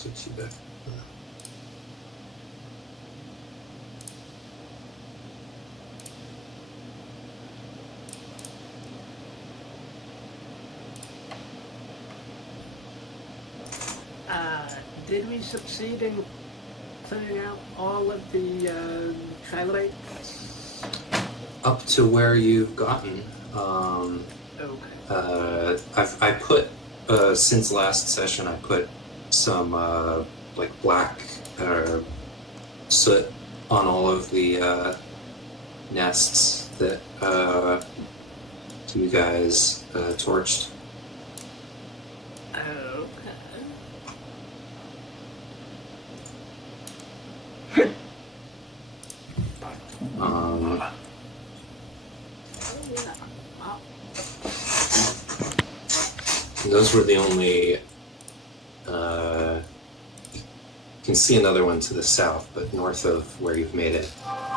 switch you back. Did we succeed in clearing out all of the trilobites? Up to where you've gotten. Okay. I put since last session I put some like black soot on all of the nests that you guys torched. Those were the only. You can see another one to the south, but north of where you've made it,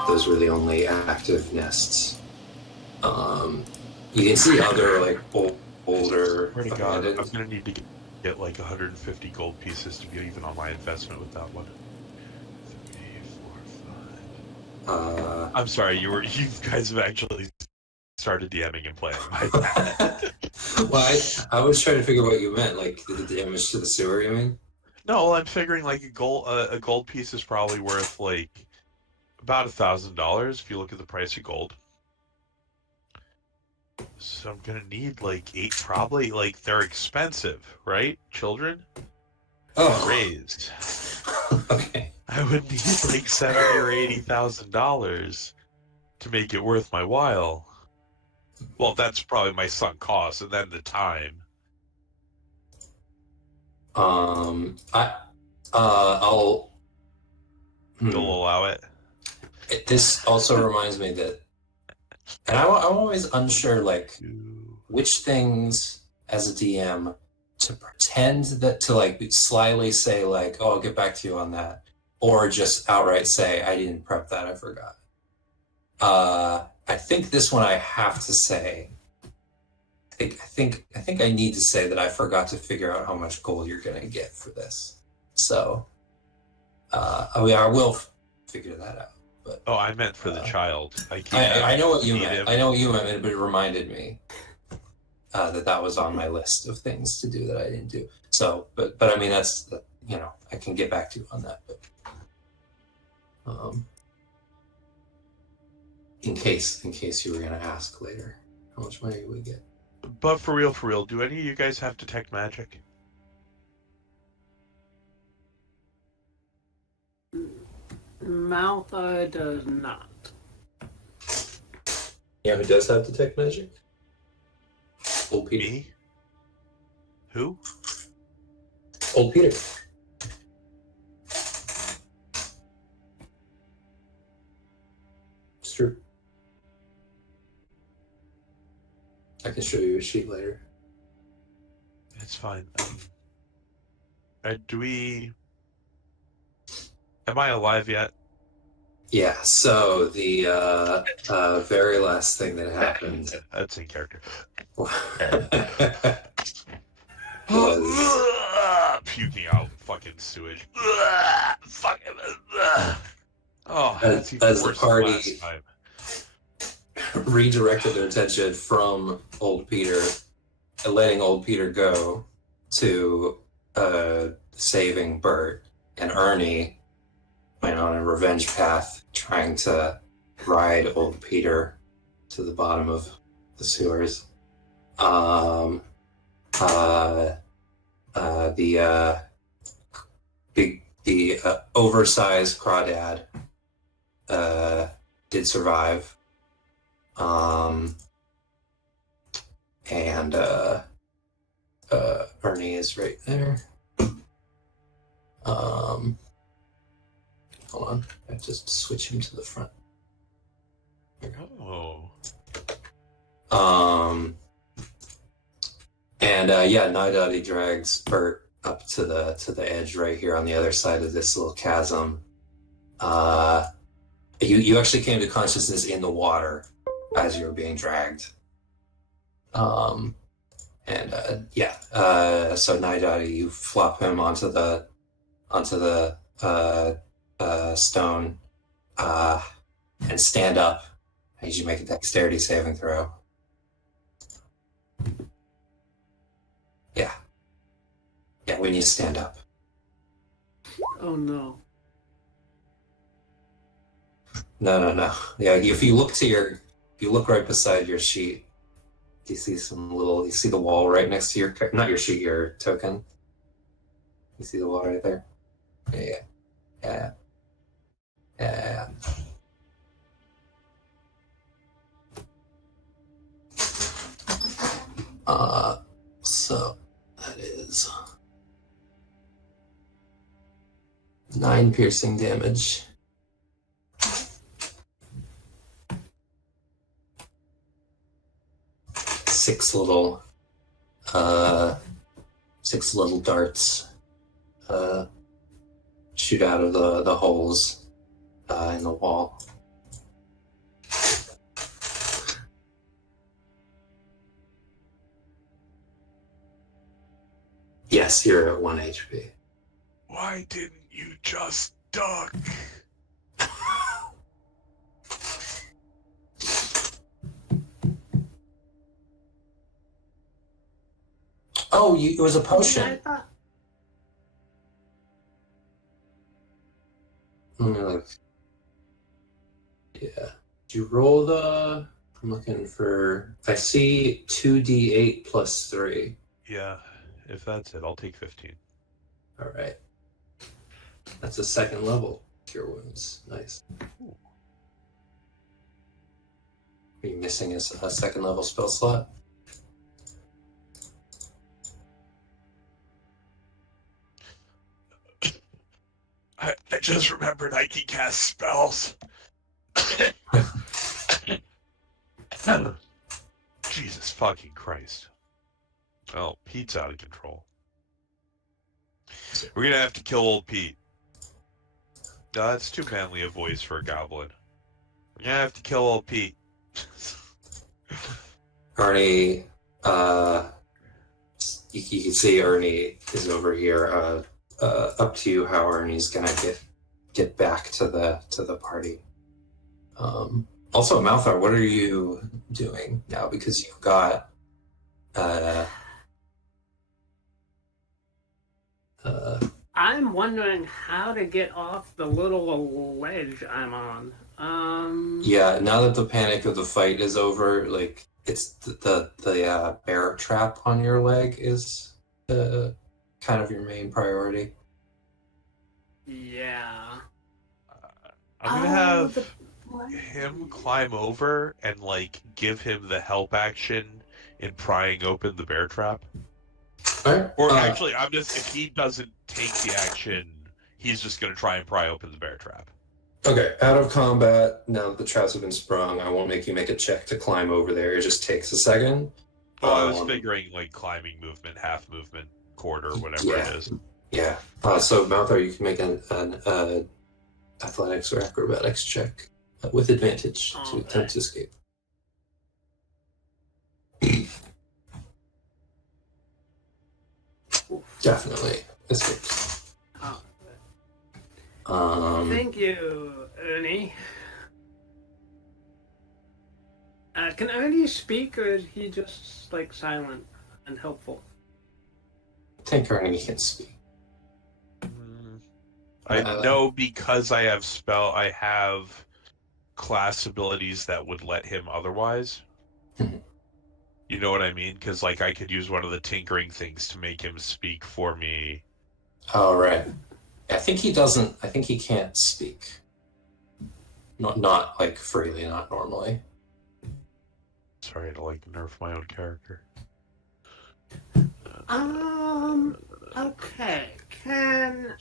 those were the only active nests. You can see other like older. Swear to God, I'm gonna need to get like 150 gold pieces to be even on my investment with that one. 3, 4, 5. I'm sorry, you guys have actually started DMing and playing. My bad. Well, I was trying to figure out what you meant, like the damage to the sewer, you mean? No, I'm figuring like a gold piece is probably worth like about $1,000 if you look at the price of gold. So I'm gonna need like 8, probably. Like they're expensive, right? Children? Oh, raised. Okay. I would need like $70,000 or $80,000 to make it worth my while. Well, that's probably my sunk cost, and then the time. I'll. You'll allow it. This also reminds me that, and I'm always unsure, like, which things as a DM to pretend that to like slyly say like, "Oh, I'll get back to you on that," or just outright say, "I didn't prep that, I forgot." I think this one I have to say. I think I need to say that I forgot to figure out how much gold you're gonna get for this. So, I will figure that out. But I meant for the child. I know what you meant. I know what you meant, but it reminded me that was on my list of things to do that I didn't do. So, but I mean that's I can get back to you on that. But in case you were gonna ask later, how much money we get. But for real, do any of you guys have detect magic? Malfoy does not. Yeah, who does have detect magic? Old Peter. Me? Who? Old Peter. It's true. I can show you a sheet later. It's fine. Do we... Am I alive yet? Yeah, so the very last thing that happened... That's in character. was... Puking out fucking sewage. Fucking... Oh, that's even as worse the party than last time. Redirected their attention from Old Peter, letting Old Peter go, to saving Bert, and Ernie went on a revenge path, trying to ride Old Peter to the bottom of the sewers. The oversized crawdad did survive. And Ernie is right there. Hold on, I just switch him to the front. Oh. And Naidaadi drags Bert up to the edge right here on the other side of this little chasm. You actually came to consciousness in the water as you were being dragged. So Naidaadi, you flop him onto the onto the stone and stand up. I need you to make a dexterity saving throw. Yeah. Yeah, we need to stand up. Oh no. No. Yeah, if you look right beside your sheet, you see you see the wall right next to your, not your sheet, your token. You see the wall right there? Yeah. So that is 9 piercing damage. Six little darts shoot out of the holes in the wall. Yes, you're at 1 HP. Why didn't you just duck? Oh, it was a potion. Yeah. Did you roll the... I'm looking for... I see 2d8 plus 3. Yeah, if that's it, I'll take 15. All right. That's a second level cure wounds. Nice. Ooh. Are you missing a second level spell slot? I just remembered I can cast spells. Jesus fucking Christ. Oh, Pete's out of control. We're gonna have to kill old Pete. That's too manly a voice for a goblin. We're gonna have to kill old Pete. Ernie, you can see Ernie is over here. Up to you how Ernie's gonna get back to the party. Also, Malthar, what are you doing now? Because you've got I'm wondering how to get off the little ledge I'm on. Yeah, now that the panic of the fight is over, like it's the bear trap on your leg is kind of your main priority. Yeah. I'm gonna have him climb over and like give him the help action in prying open the bear trap. Right. Or actually, if he doesn't take the action, he's just gonna try and pry open the bear trap. Okay, out of combat, now that the traps have been sprung, I won't make you make a check to climb over there. It just takes a second. Oh, I was figuring like climbing movement, half movement, quarter, whatever it is. Yeah. So Malthar, you can make an athletics or acrobatics check with advantage to attempt to escape. Definitely escapes. Thank you, Ernie. Can Ernie speak, or is he just like silent and helpful? I think Ernie can speak. I know because I have class abilities that would let him otherwise. You know what I mean? Because like I could use one of the tinkering things to make him speak for me. Oh, right. I think he doesn't. I think he can't speak. Not like freely, not normally. Sorry to like nerf my own character. Okay. Can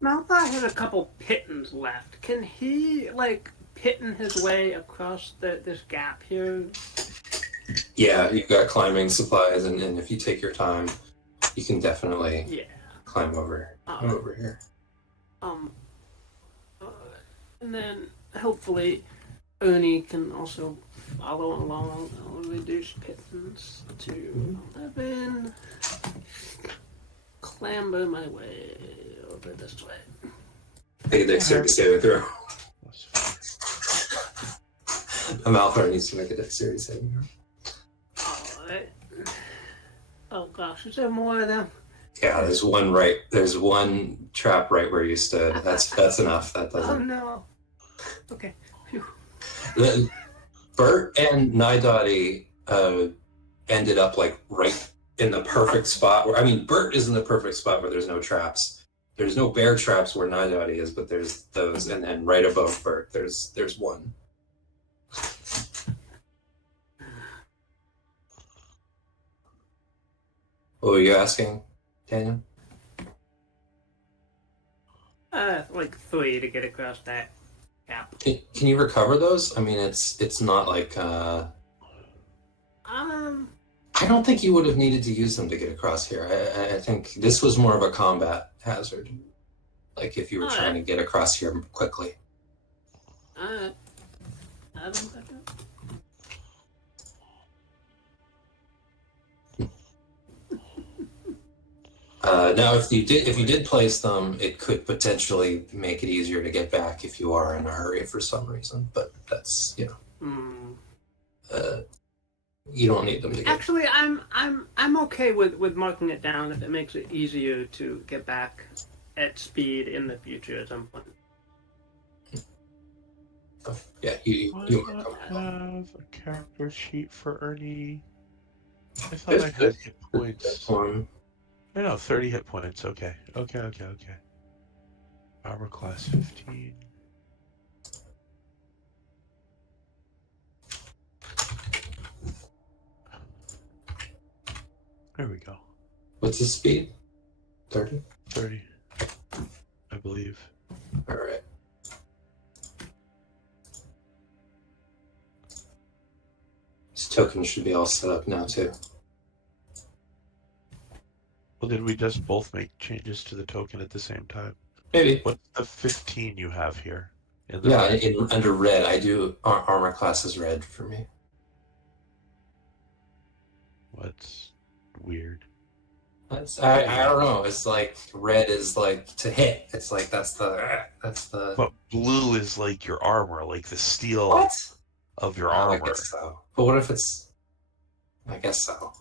Malthar has a couple pittons left. Can he like pitton his way across this gap here? Yeah, you've got climbing supplies, and if you take your time, you can definitely climb over here. And then hopefully Ernie can also follow along. I'll reduce pittance to 11. Clamber my way bit this way. Make a dexterity saving throw. Amalthor needs to make a dexterity saving throw. Alright. Oh gosh, is there more of them? Yeah, there's one trap right where you stood. That's enough. That doesn't. Oh no. Okay. Phew. Bert and Naidaadi ended up like right in the perfect spot where, I mean, Bert is in the perfect spot where there's no traps. There's no bear traps where Naidaadi is, but there's those, and then right above Bert, there's one. What were you asking, Daniel? Like 3 to get across that gap. Can you recover those? I mean, it's not like I don't think you would have needed to use them to get across here. I think this was more of a combat hazard. Like if you were trying to get across here quickly. I don't think now, if you did place them, it could potentially make it easier to get back if you are in a hurry for some reason. But that's you don't need them to get. Actually, I'm okay with marking it down if it makes it easier to get back at speed in the future at some point. Oh, yeah, you have a character sheet for Ernie. I thought I had hit points. I know, 30 hit points. Okay. Armor class 15. There we go. What's his speed? 30? 30. I believe. Alright. His token should be all set up now, too. Well, did we just both make changes to the token at the same time? Maybe. What's the 15 you have here? Under red, I do armor class is red for me. What's weird? I don't know. It's like red is like to hit. It's like that's the. But blue is like your armor, like the steel of your armor. I guess so. But what if it's? I guess so.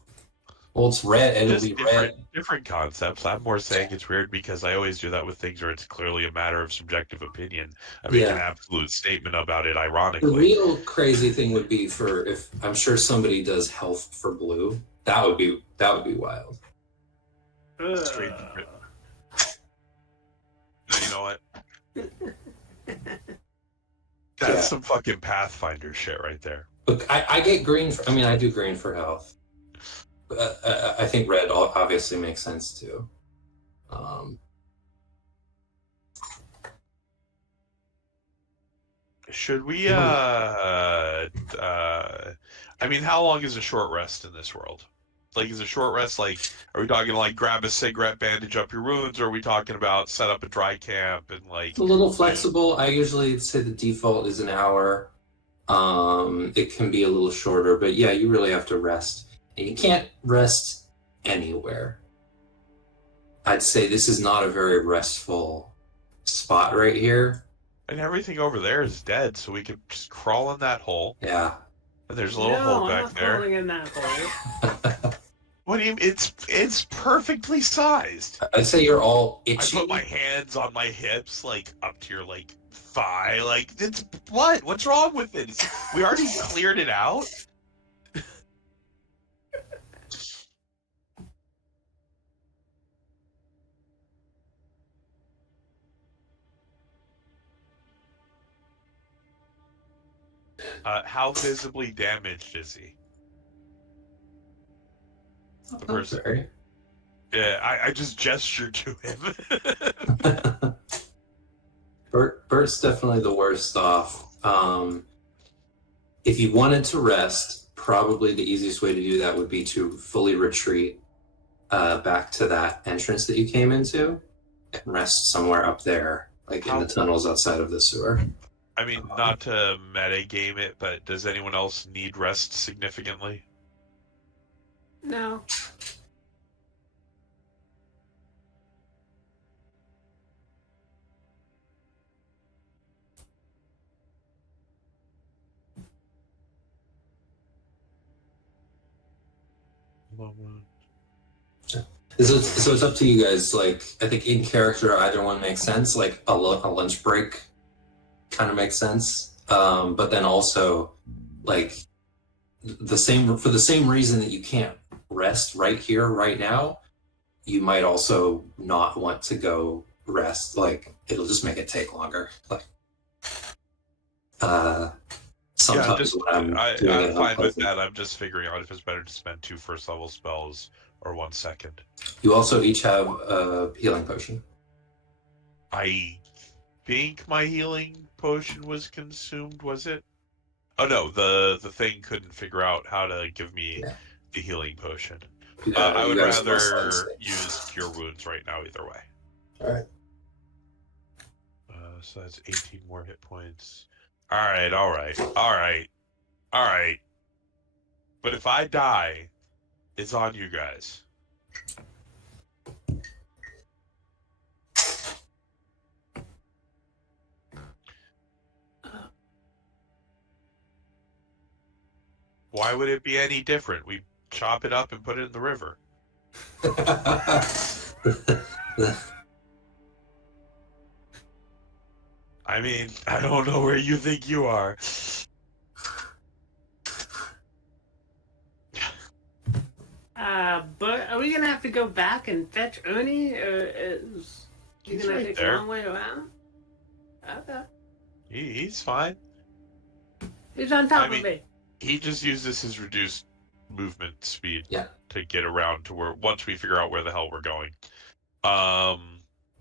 Well, it's red. It'll be red. Different concepts. I'm more saying it's weird because I always do that with things where it's clearly a matter of subjective opinion. I make an absolute statement about it, ironically. The real crazy thing would be if I'm sure somebody does health for blue. That would be wild. Straight to it. You know what? That's some fucking Pathfinder shit right there. Look, I get green. I do green for health. I think red obviously makes sense too. Should we? I mean, how long is a short rest in this world? Like, is a short rest like? Are we talking like grab a cigarette, bandage up your wounds, or are we talking about set up a dry camp and like? It's a little flexible. I usually say the default is an hour. It can be a little shorter, but yeah, you really have to rest. And you can't rest anywhere. I'd say this is not a very restful spot right here. And everything over there is dead, so we could just crawl in that hole. Yeah. And there's a little hole back there. Crawling in that hole. What do you mean? It's perfectly sized. I'd say you're all itchy. I put my hands on my hips, like up to your like thigh. Like it's what? What's wrong with it? We already cleared it out. How visibly damaged is he? The person. Sorry. Yeah, I just gestured to him. Bert's definitely the worst off. If you wanted to rest, probably the easiest way to do that would be to fully retreat back to that entrance that you came into and rest somewhere up there, like in the tunnels outside of the sewer. I mean, not to metagame it, but does anyone else need rest significantly? No. So it's up to you guys. Like, I think in character, either one makes sense. Like a lunch break kind of makes sense. But then also, like for the same reason that you can't rest right here, right now, you might also not want to go rest. Like, it'll just make it take longer. Like, sometimes I'm fine with that. I'm just figuring out if it's better to spend 2 first level spells or 1 second. You also each have a healing potion. I think my healing potion was consumed, was it? Oh no, the thing couldn't figure out how to give me the healing potion. I would rather use Cure Wounds right now either way. Alright. So that's 18 more hit points. Alright. But if I die, it's on you guys. Why would it be any different? We chop it up and put it in the river. I mean, I don't know where you think you are. But are we gonna have to go back and fetch Ernie, or is he gonna take a long way around? Okay. He's fine. He's on top of me. He just uses his reduced movement speed to get around to where, once we figure out where the hell we're going.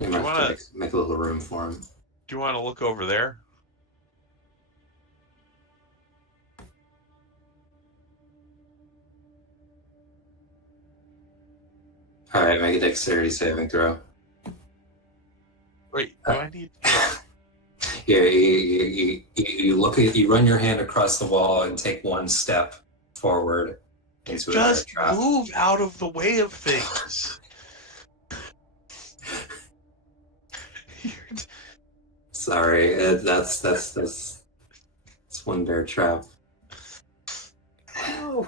You might have to make a little room for him. Do you want to look over there? Alright, make a dexterity saving throw. Wait, do I need... Yeah, you run your hand across the wall and take 1 step forward into just move out of the way of things. Sorry, that's one bear trap. Oh.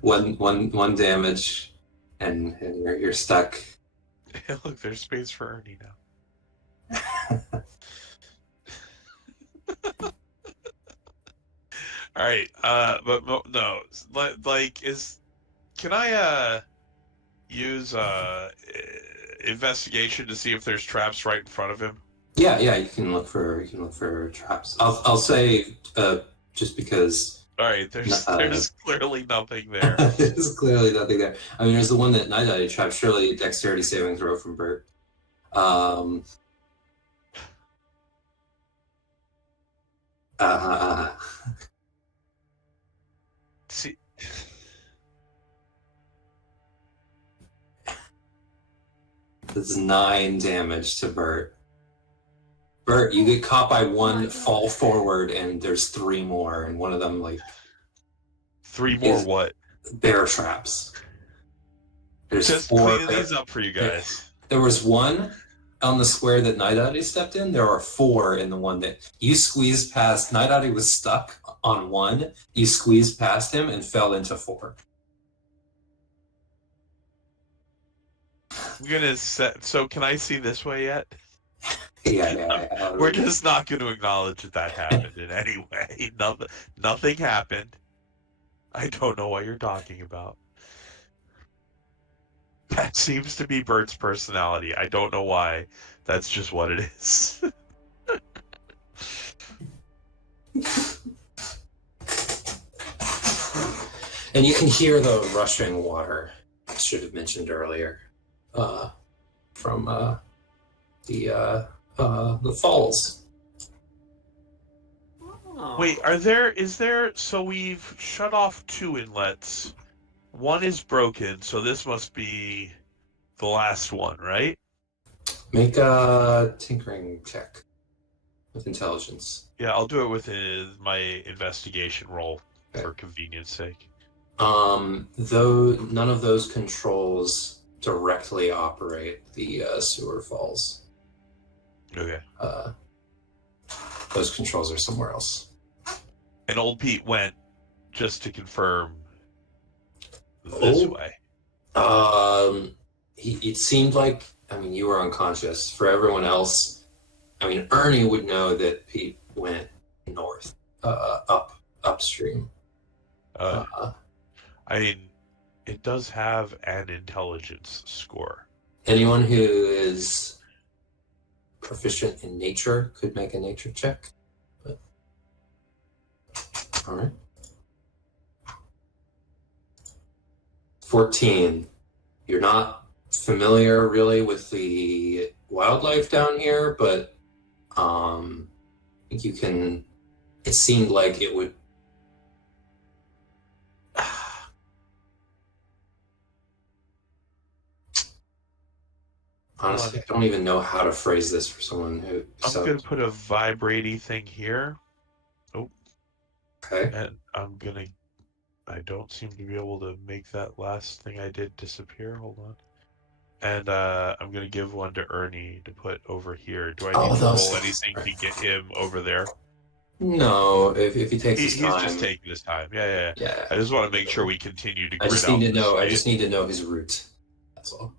one damage, and you're stuck. Hey, look, there's space for Ernie now. All right, but no, like, can I use investigation to see if there's traps right in front of him? Yeah, you can look for traps. I'll say just because. All right, there's clearly nothing there. There's clearly nothing there. I mean, there's the one that Naidaadi trapped. Surely dexterity saving throw from Bert. See, that's 9 damage to Bert. Bert, you get caught by 1 fall forward, and there's 3 more, and one of them, like... 3 more what? Bear traps. There's just 4 cleaning these up for you guys. There was 1 on the square that Naidaadi stepped in. There are 4 in the one that you squeezed past. Naidaadi was stuck on 1. You squeezed past him and fell into 4. I'm gonna set. So can I see this way yet? Yeah. We're just not going to acknowledge that happened in any way. Nothing happened. I don't know what you're talking about. That seems to be Bert's personality. I don't know why. That's just what it is. And you can hear the rushing water. I should have mentioned earlier. From the falls. Wait, so we've shut off 2 inlets. 1 is broken, so this must be the last one, right? Make a tinkering check with intelligence. Yeah, I'll do it with my investigation roll for convenience sake. Though none of those controls directly operate the sewer falls. Okay. Those controls are somewhere else. And old Pete went, just to confirm, this way. It seemed like, I mean, you were unconscious. For everyone else, I mean, Ernie would know that Pete went north, upstream. I mean, it does have an intelligence score. Anyone who is proficient in nature could make a nature check. But... All right. 14. You're not familiar really with the wildlife down here, but I think you can. It seemed like it would. Honestly, I don't even know how to phrase this for someone who. I'm gonna put a vibrating thing here. Oh. Okay. And I don't seem to be able to make that last thing I did disappear. Hold on. And I'm gonna give one to Ernie to put over here. Do I need to roll anything to get him over there? No, if he takes his time. He's just taking his time. Yeah. I just want to make sure we continue to. I just need to know his route. That's all.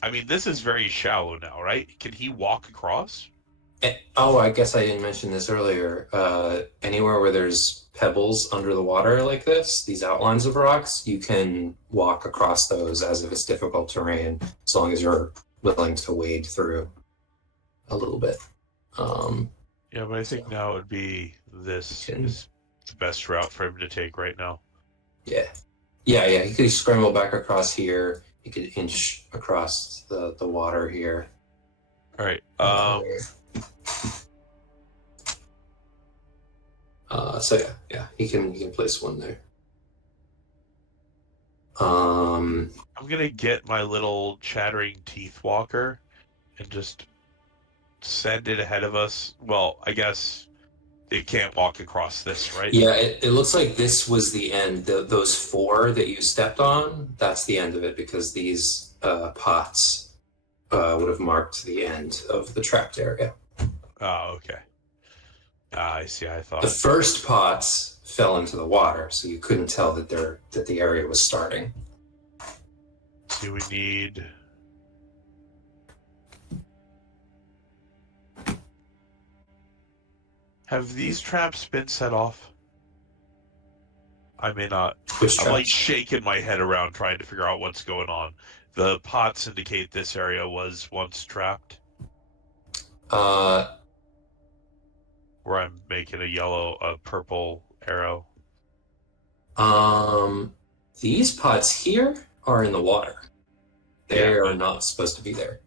I mean, this is very shallow now, right? Can he walk across? Oh, I guess I didn't mention this earlier. Anywhere where there's pebbles under the water like this, these outlines of rocks, you can walk across those as if it's difficult terrain, as long as you're willing to wade through a little bit. Yeah, but I think now it would be this is the best route for him to take right now. Yeah. He could scramble back across here. He could inch across the water here. All right. He can place one there. I'm gonna get my little chattering teeth walker and just send it ahead of us. Well, I guess it can't walk across this, right? Yeah, it looks like this was the end. Those 4 that you stepped on, that's the end of it, because these pots would have marked the end of the trapped area. Oh, okay. I see. I thought the first pots fell into the water, so you couldn't tell that the area was starting. Do we need? Have these traps been set off? I may not. I'm like shaking my head around trying to figure out what's going on. The pots indicate this area was once trapped. Where I'm making a purple arrow. These pots here are in the water. They are not supposed to be there.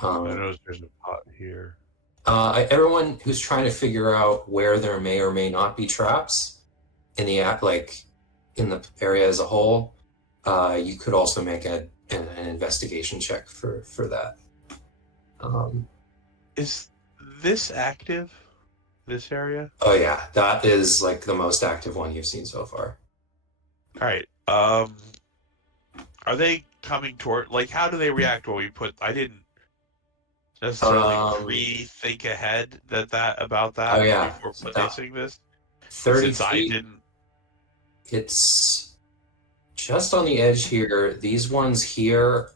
I know there's a pot here. Everyone who's trying to figure out where there may or may not be traps in the in the area as a whole, you could also make an investigation check for that. Is this active? This area? Oh yeah, that is like the most active one you've seen so far. All right. Are they coming toward? Like, how do they react when we put? I didn't necessarily pre-think ahead about that before placing this. 30 since feet. I didn't. It's just on the edge here. These ones here.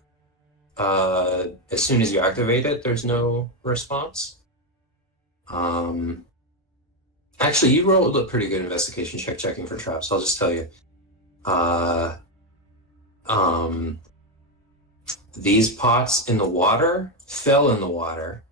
As soon as you activate it, there's no response. Actually, you rolled a pretty good investigation check checking for traps. I'll just tell you. These pots in the water fell in the water.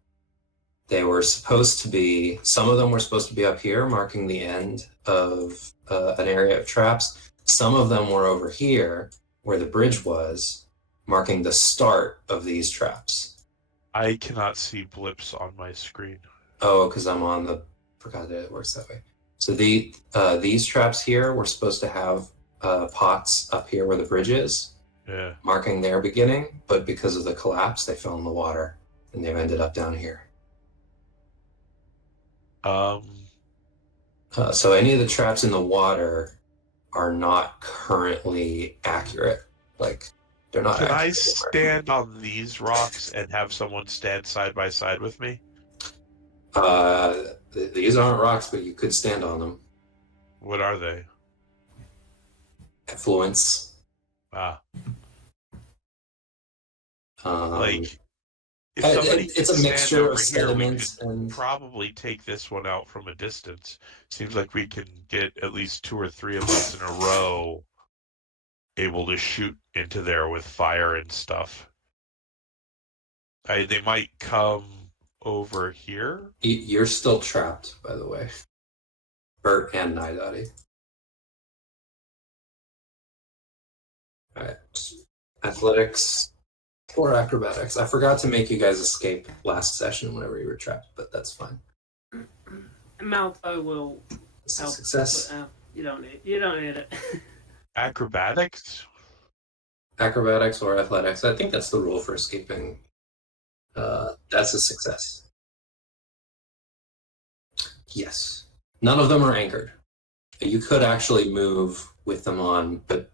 They were supposed to be, some of them were supposed to be up here, marking the end of an area of traps. Some of them were over here, where the bridge was, marking the start of these traps. I cannot see blips on my screen. Oh, because I'm on the, forgot that it works that way. So these traps here were supposed to have pots up here where the bridge is, marking their beginning, but because of the collapse, they fell in the water, and they've ended up down here. So any of the traps in the water are not currently accurate. Like, they're not. Can I stand on these rocks and have someone stand side by side with me? These aren't rocks, but you could stand on them. What are they? Effluents. Like, if somebody it's a mixture of sediments and probably take this one out from a distance. Seems like we can get at least 2 or 3 of us in a row able to shoot into there with fire and stuff. They might come over here. You're still trapped, by the way. Bert and Naidaadi. Alright. Athletics or acrobatics. I forgot to make you guys escape last session whenever you were trapped, but that's fine. Malfoy will help. Success. But, you don't need it. Acrobatics? Acrobatics or athletics. I think that's the rule for escaping. That's a success. Yes. None of them are anchored. You could actually move with them on, but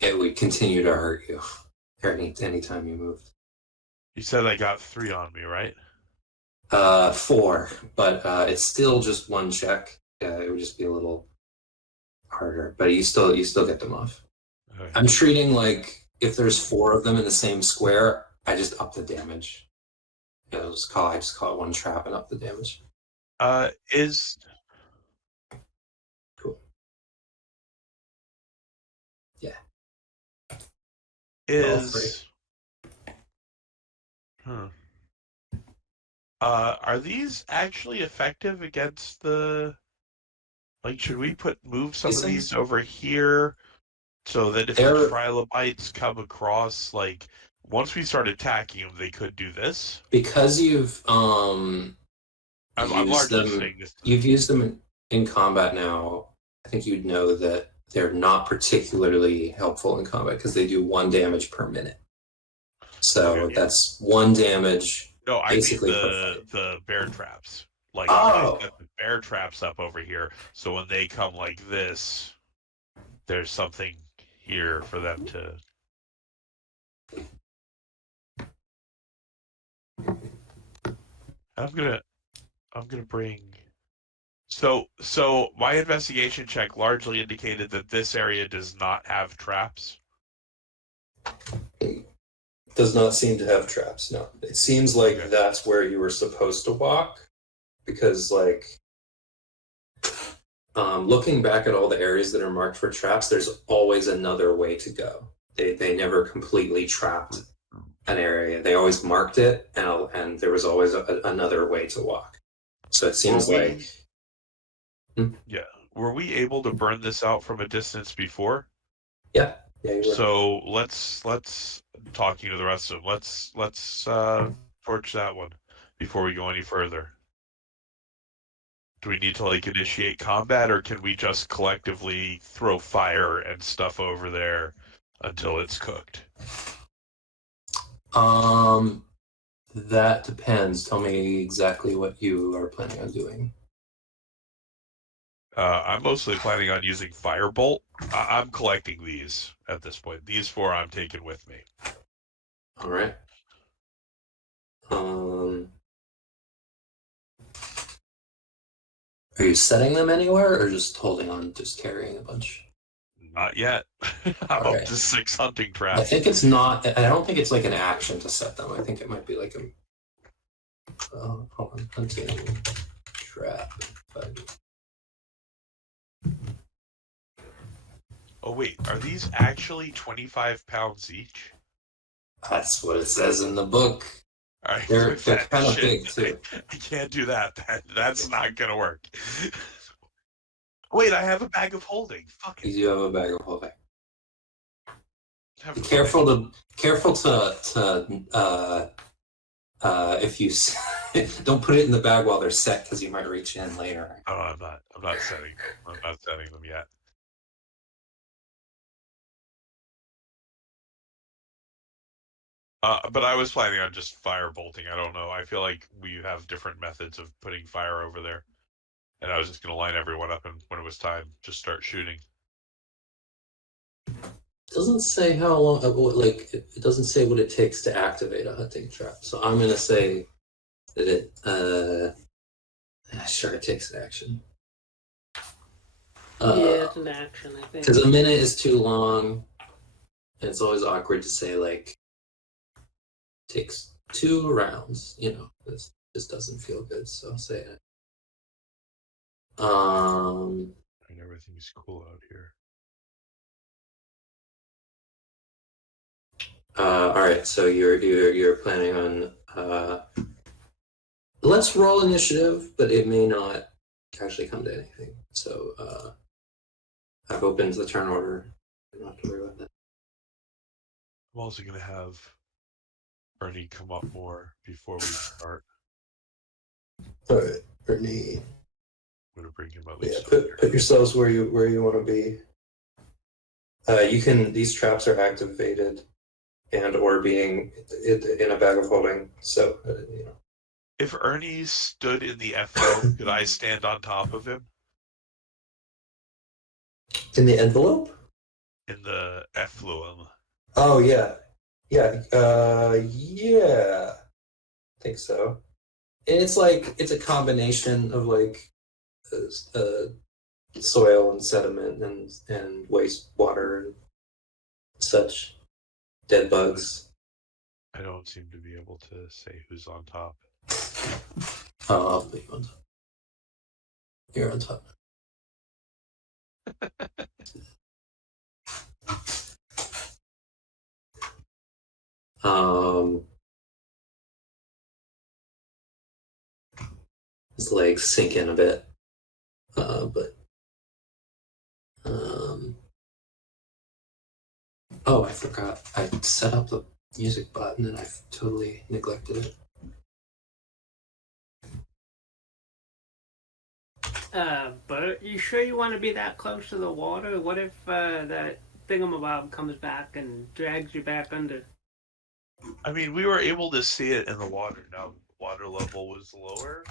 it would continue to hurt you anytime you moved. You said I got 3 on me, right? 4, but it's still just 1 check. It would just be a little harder, but you still get them off. Okay. I'm treating like if there's 4 of them in the same square, I just up the damage. I just call it 1 trap and up the damage. Cool. Yeah. Are these actually effective against the? Like, should we move some of these over here so that if the trilobites come across, like, once we start attacking them, they could do this? Because you've you've used them in combat now. I think you'd know that they're not particularly helpful in combat because they do 1 damage per minute. So that's 1 damage. No, I mean the bear traps. Like, I've got the bear traps up over here, so when they come like this, there's something here for them to. I'm gonna bring. So my investigation check largely indicated that this area does not have traps. Does not seem to have traps. No, it seems like that's where you were supposed to walk, because like looking back at all the areas that are marked for traps, there's always another way to go. They never completely trapped an area. They always marked it, and there was always another way to walk. So it seems Yeah. Were we able to burn this out from a distance before? Yeah. Yeah, you were. So let's talking to the rest of them. Let's torch that one before we go any further. Do we need to like initiate combat, or can we just collectively throw fire and stuff over there until it's cooked? That depends. Tell me exactly what you are planning on doing. I'm mostly planning on using Firebolt. I'm collecting these at this point. These 4 I'm taking with me. All right. Are you setting them anywhere, or just holding on, just carrying a bunch? Not yet. I'm up to 6 hunting traps. I think it's not. I don't think it's like an action to set them. I think it might be like a. Hold on, hunting trap. Oh wait, are these actually 25 pounds each? That's what it says in the book. All right, they're kind of big too. I can't do that. That's not gonna work. Wait, I have a bag of holding. Fuck it. You do have a bag of holding. Careful to if you don't put it in the bag while they're set, because you might reach in later. Oh, I'm not setting them yet. But I was planning on just firebolting. I don't know. I feel like we have different methods of putting fire over there. And I was just going to line everyone up, and when it was time, just start shooting. It doesn't say how long, it doesn't say what it takes to activate a hunting trap. So I'm going to say that Sure, it takes an action. Yeah, it's an action, I think. Because a minute is too long, and it's always awkward to say, like, takes 2 rounds. You know, this just doesn't feel good, so I'll say it. And everything's cool out here. All right, so you're planning on let's roll initiative, but it may not actually come to anything. So I've opened the turn order. I don't have to worry about that. I'm also going to have Ernie come up more before we start. All right, Ernie. I'm going to bring him at least. Yeah, put yourselves where you want to be. You can. These traps are activated and or being in a bag of holding. So you know. If Ernie stood in the envelope, could I stand on top of him? In the envelope? In the effluum. Oh yeah, yeah, yeah. I think so. And it's like it's a combination of like soil and sediment and wastewater and such, dead bugs. I don't seem to be able to say who's on top. Oh, I'll put you on top. You're on top. His legs sink in a bit, but oh, I forgot. I set up the music button and I've totally neglected it. Bert, you sure you want to be that close to the water? What if that thingamabob comes back and drags you back under? I mean, we were able to see it in the water. Now the water level was lower.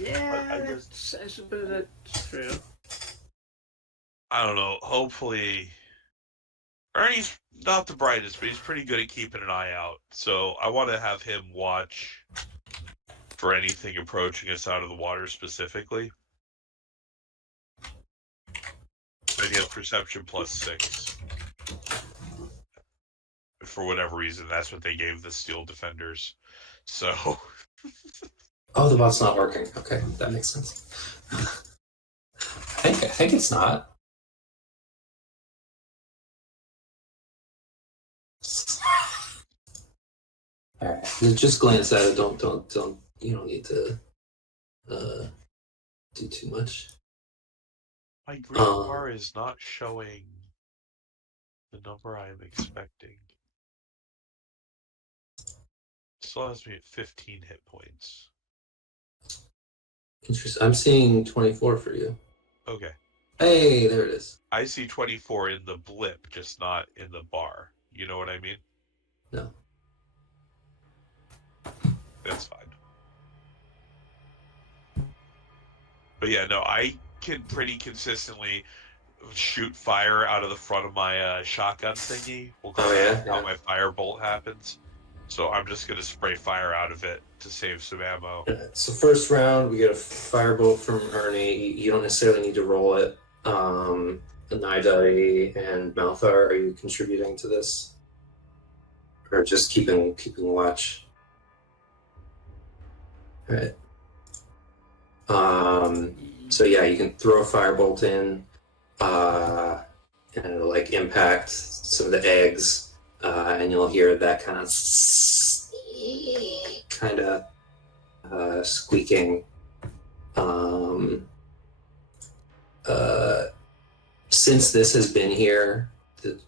Yeah, I suppose that's true. I don't know. Hopefully, Ernie's not the brightest, but he's pretty good at keeping an eye out. So I want to have him watch for anything approaching us out of the water specifically. And he has perception +6. For whatever reason, that's what they gave the steel defenders. So. Oh, the bot's not working. Okay, that makes sense. I think it's not. All right, just glance at it. Don't. You don't need to do too much. My green bar is not showing the number I am expecting. Still has me at 15 hit points. Interesting. I'm seeing 24 for you. Okay. Hey, there it is. I see 24 in the blip, just not in the bar. You know what I mean? No. That's fine. But yeah, no, I can pretty consistently shoot fire out of the front of my shotgun thingy. We'll call that how my firebolt happens. So I'm just going to spray fire out of it to save some ammo. So first round, we get a firebolt from Ernie. You don't necessarily need to roll it. Naidaadi and Malthar, are you contributing to this? Or just keeping watch? All right. So yeah, you can throw a firebolt in, and it'll like impact some of the eggs, and you'll hear that kind of squeaking. Since this has been here,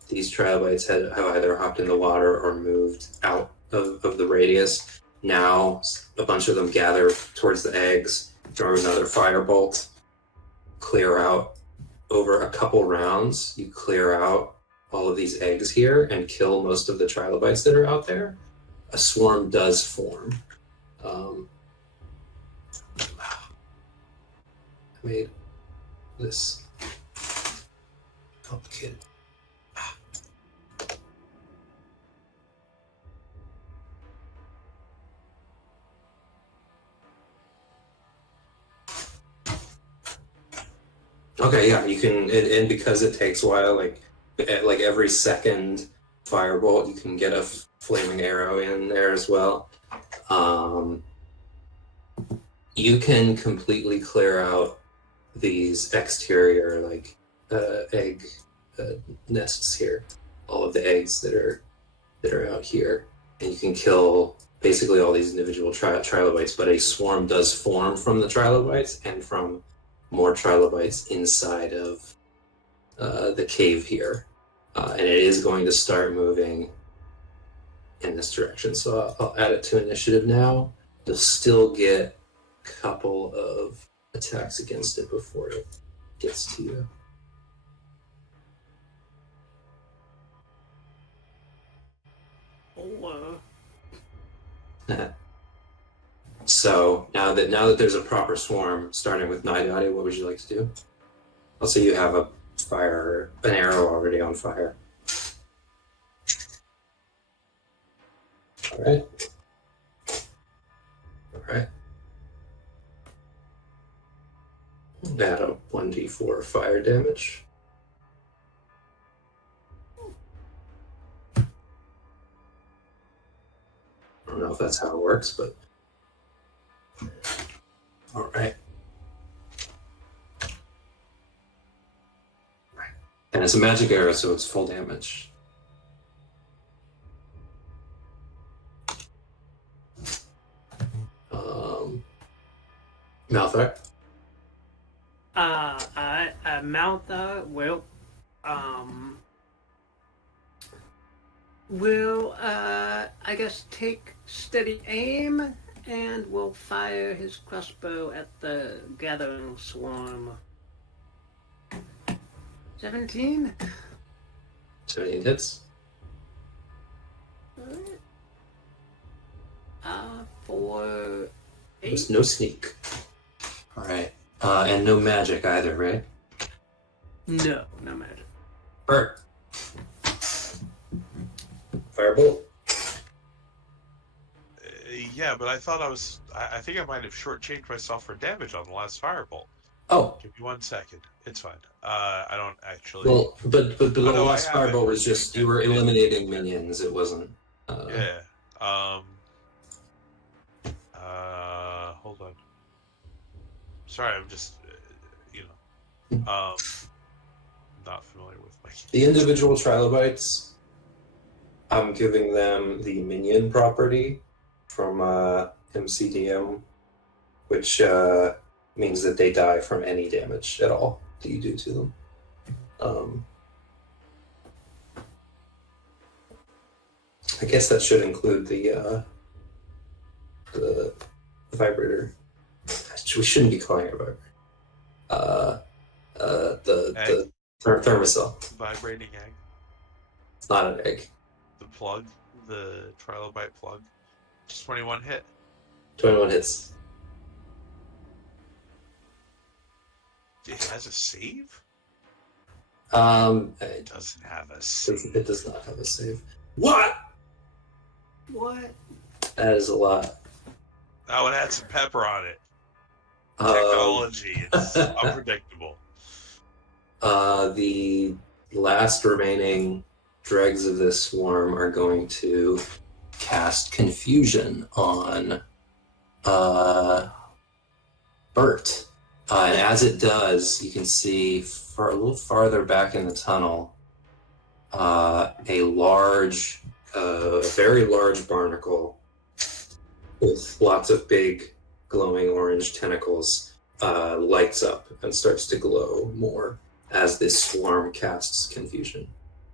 these trilobites have either hopped in the water or moved out of the radius. Now a bunch of them gather towards the eggs, throw another firebolt, clear out. Over a couple rounds, you clear out all of these eggs here and kill most of the trilobites that are out there. A swarm does form. I made this complicated. Okay, yeah, you can, and because it takes a while, like every second firebolt, you can get a flaming arrow in there as well. You can completely clear out these exterior egg nests here, all of the eggs that are out here, and you can kill basically all these individual trilobites. But a swarm does form from the trilobites and from more trilobites inside of the cave here, and it is going to start moving in this direction. So I'll add it to initiative now. You'll still get a couple of attacks against it before it gets to you. So now that there's a proper swarm, starting with Naidaadi, what would you like to do? Also, you have an arrow already on fire. All right. Add a 1d4 fire damage. I don't know if that's how it works, but all right. And it's a magic arrow, so it's full damage. Malthar? Malthar will, I guess, take steady aim and will fire his crossbow at the gathering swarm. 17? 17 hits. For 8. There's no sneak. All right. And no magic either, right? No magic. Bert. Firebolt? Yeah, but I thought I think I might have shortchanged myself for damage on the last firebolt. Oh. Give me 1 second. It's fine. I don't actually... Well, but the last firebolt was just, you were eliminating minions. It wasn't... Yeah. Hold on. Sorry, I'm just, not familiar with my... The individual trilobites, I'm giving them the minion property from MCDM, which means that they die from any damage at all that you do to them. I guess that should include the vibrator. We shouldn't be calling it a vibrator. The thermocell. Vibrating egg. It's not an egg. The plug, the trilobite plug. Just 21 hit. 21 hits. It has a save? It doesn't have a save. It does not have a save. What? That is a lot. That one had some pepper on it. Technology, it's unpredictable. The last remaining dregs of this swarm are going to cast confusion on Bert. And as it does, you can see a little farther back in the tunnel, a very large barnacle with lots of big glowing orange tentacles lights up and starts to glow more as this swarm casts confusion.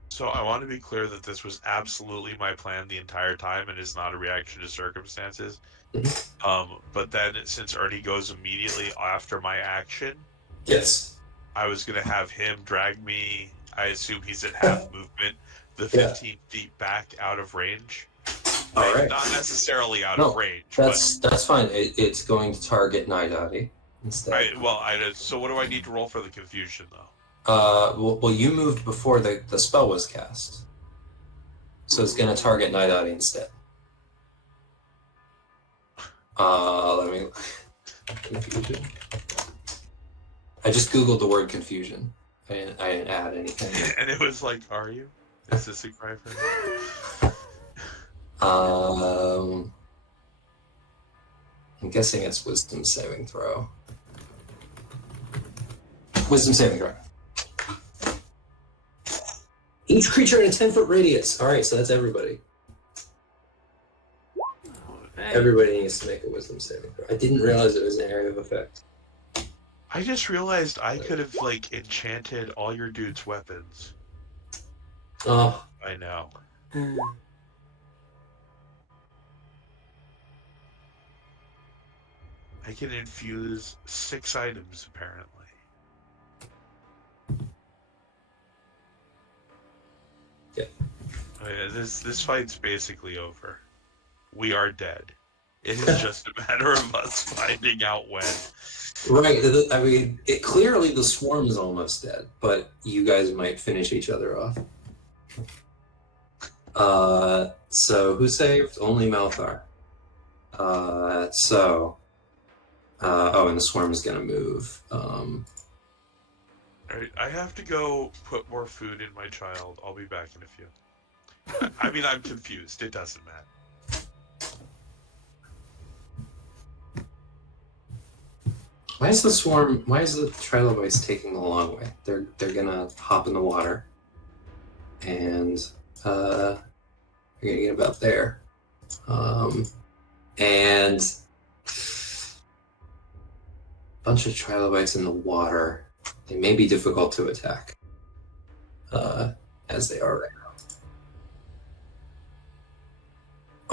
So I want to be clear that this was absolutely my plan the entire time and is not a reaction to circumstances. But then since Ernie goes immediately after my action, yes, I was going to have him drag me, I assume he's at half movement, the 15 feet back out of range. All right. Not necessarily out of range. That's fine. It's going to target Naidaadi instead. So what do I need to roll for the confusion, though? Well, you moved before the spell was cast. So it's going to target Naidaadi instead. Let me... Confusion. I just googled the word confusion. I didn't add anything. And it was like, are you? Is this a cry for I'm guessing it's wisdom saving throw. Wisdom saving throw. Each creature in a 10-foot radius. All right, so that's everybody. Right. Everybody needs to make a wisdom saving throw. I didn't realize it was an area of effect. I just realized I could have, like, enchanted all your dude's weapons. Oh. I know. I can infuse 6 items, apparently. Okay. Oh, yeah, this fight's basically over. We are dead. It is just a matter of us finding out when. Right. I mean, clearly the swarm is almost dead, but you guys might finish each other off. So who saved? Only Malthar. Oh, and the swarm is gonna move. Alright, I have to go put more food in my child. I'll be back in a few. I mean, I'm confused. It doesn't matter. Why is the trilobites taking the long way? They're gonna hop in the water, and they're gonna get about there, and a bunch of trilobites in the water. They may be difficult to attack, as they are right now.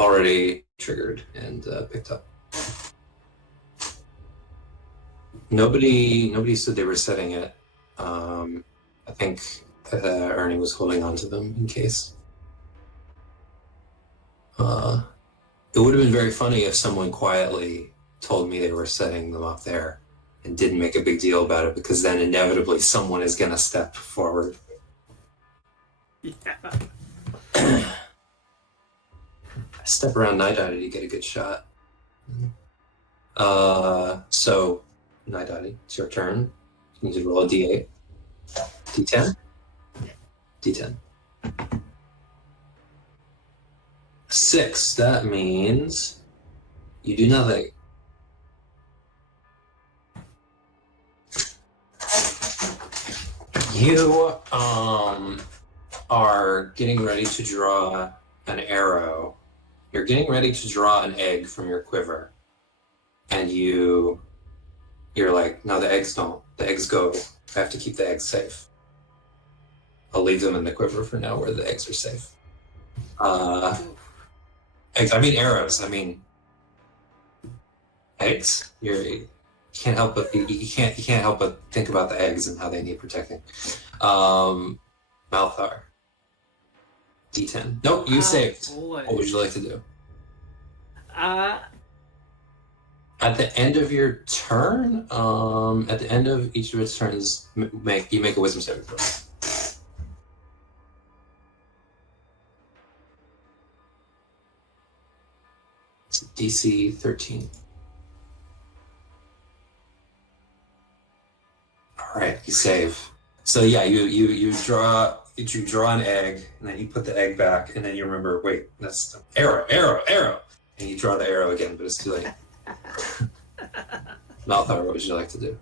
Already triggered and picked up. Nobody said they were setting it. I think Ernie was holding on to them in case. It would have been very funny if someone quietly told me they were setting them up there and didn't make a big deal about it, because then inevitably someone is going to step forward. Yeah. Step around Naidaadi to get a good shot. So, Naidaadi, it's your turn. You need to roll a d8. D10? D10. 6. That means you do nothing. You are getting ready to draw an arrow. You're getting ready to draw an egg from your quiver, and you're like, no, the eggs don't. The eggs go. I have to keep the eggs safe. I'll leave them in the quiver for now, where the eggs are safe. Eggs. I mean arrows. I mean eggs. You can't help but you can't help but think about the eggs and how they need protecting. Malthar. D10. Nope, you saved. Boy. What would you like to do? Uh, At the end of your turn, at the end of each of its turns, make a wisdom saving throw. It's DC 13. All right, you save. So yeah, you draw an egg, and then you put the egg back, and then you remember, wait, that's arrow, and you draw the arrow again, but it's too late. Malthar, what would you like to do?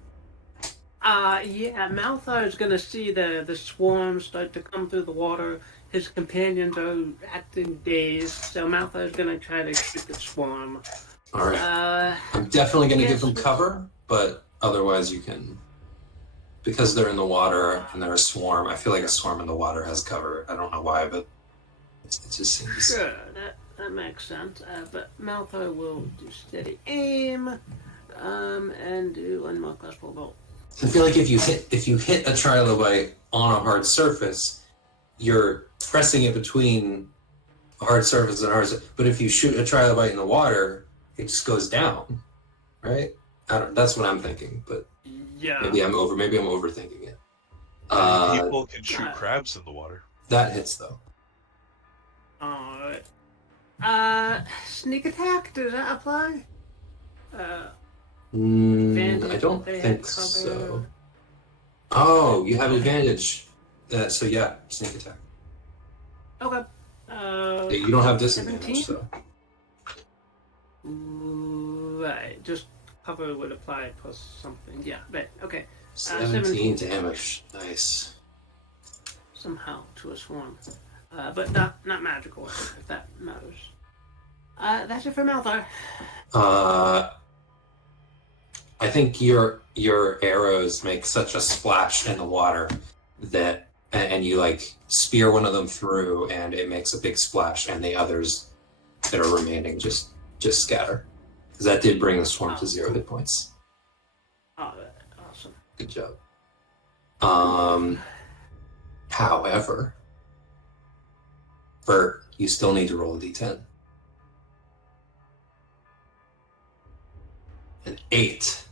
yeah, Malthar is gonna see the swarm start to come through the water. His companions are acting dazed, so Malthar is gonna try to shoot the swarm. All right. I'm definitely gonna give them cover, but otherwise you can, because they're in the water and they're a swarm. I feel like a swarm in the water has cover. I don't know why, but it just seems. Sure, that makes sense. But Malthar will do steady aim, and do one more classical bolt. I feel like if you hit a trilobite on a hard surface, you're pressing it between a hard surface and a hard surface. But if you shoot a trilobite in the water, it just goes down, right? That's what I'm thinking, but Yeah. maybe I'm overthinking it. People can shoot crabs in the water. That hits though. Alright. Sneak attack, does that apply? I don't think cover. so. Oh, you have advantage. So yeah, sneak attack. Okay. You don't have disadvantage, 17? so. Right. Just cover would apply plus something. Yeah. Right. Okay. 17 damage. Nice. Somehow to a swarm, but not magical. If that matters. That's it for Malthar. I think your arrows make such a splash in the water that, and you like spear one of them through, and it makes a big splash, and the others that are remaining just scatter. Because that did bring the swarm to 0 hit points. Oh, awesome. Good job. However, Bert, you still need to roll a d10. An 8.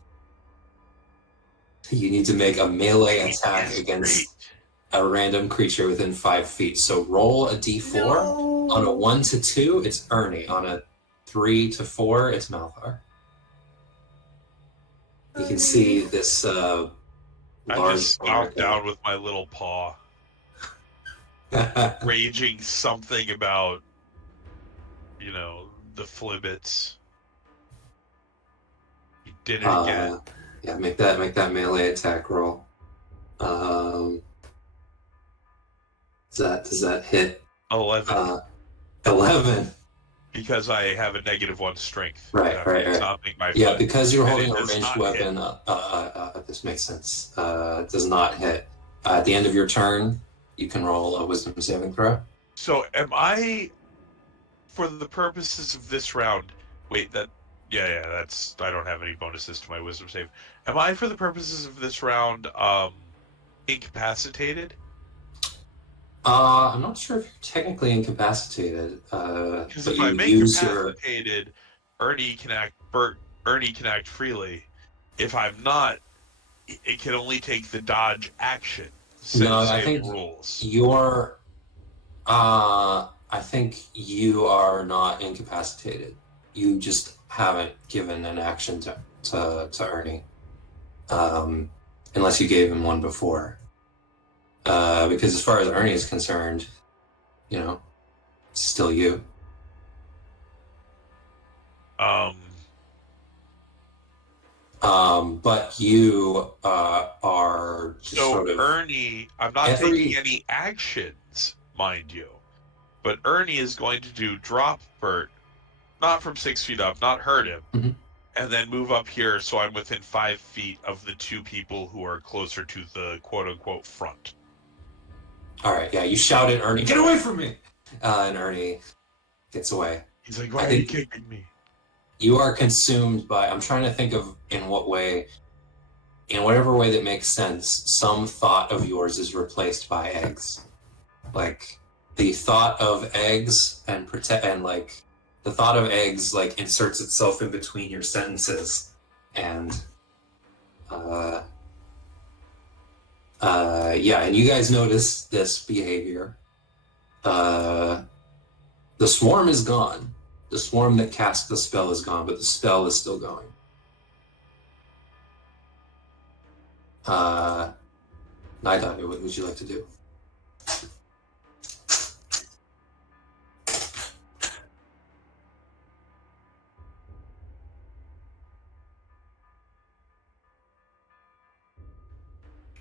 You need to make a melee attack against a random creature within 5 feet. So roll a d4. No! On a 1 to 2, it's Ernie. On a 3 to 4, it's Malthar. You can see this I just stomped down with my little paw. Raging something about, the flibbits. He did it again. Yeah, make that melee attack roll. Does that hit? 11. 11. Because I have a -1 strength. Right. Stomping my Yeah, foot. because you're holding a ranged weapon. This makes sense. It does not hit. At the end of your turn, you can roll a wisdom saving throw. So am I, for the purposes of this round, that's, I don't have any bonuses to my wisdom save. Am I, for the purposes of this round, incapacitated? I'm not sure if you're technically incapacitated. Because if I'm incapacitated, Ernie can act freely. If I'm not, it can only take the dodge action. No, I think rules. I think you are not incapacitated. You just haven't given an action to Ernie, unless you gave him one before. Because as far as Ernie is concerned, it's still you. But you are just sort of... Ernie, I'm not taking any actions, mind you, but Ernie is going to do drop Bert, not from 6 feet up, not hurt him, and then move up here so I'm within 5 feet of the 2 people who are closer to the quote-unquote front. All right, yeah, you shout at Ernie, "Get away from me!" And Ernie gets away. He's like, "Why are you kicking me?" You are consumed by... I'm trying to think of in whatever way that makes sense, some thought of yours is replaced by eggs. Like, the thought of eggs and the thought of eggs, inserts itself in between your sentences. And, and you guys notice this behavior. The swarm is gone. The swarm that cast the spell is gone, but the spell is still going. Naidaadi, what would you like to do?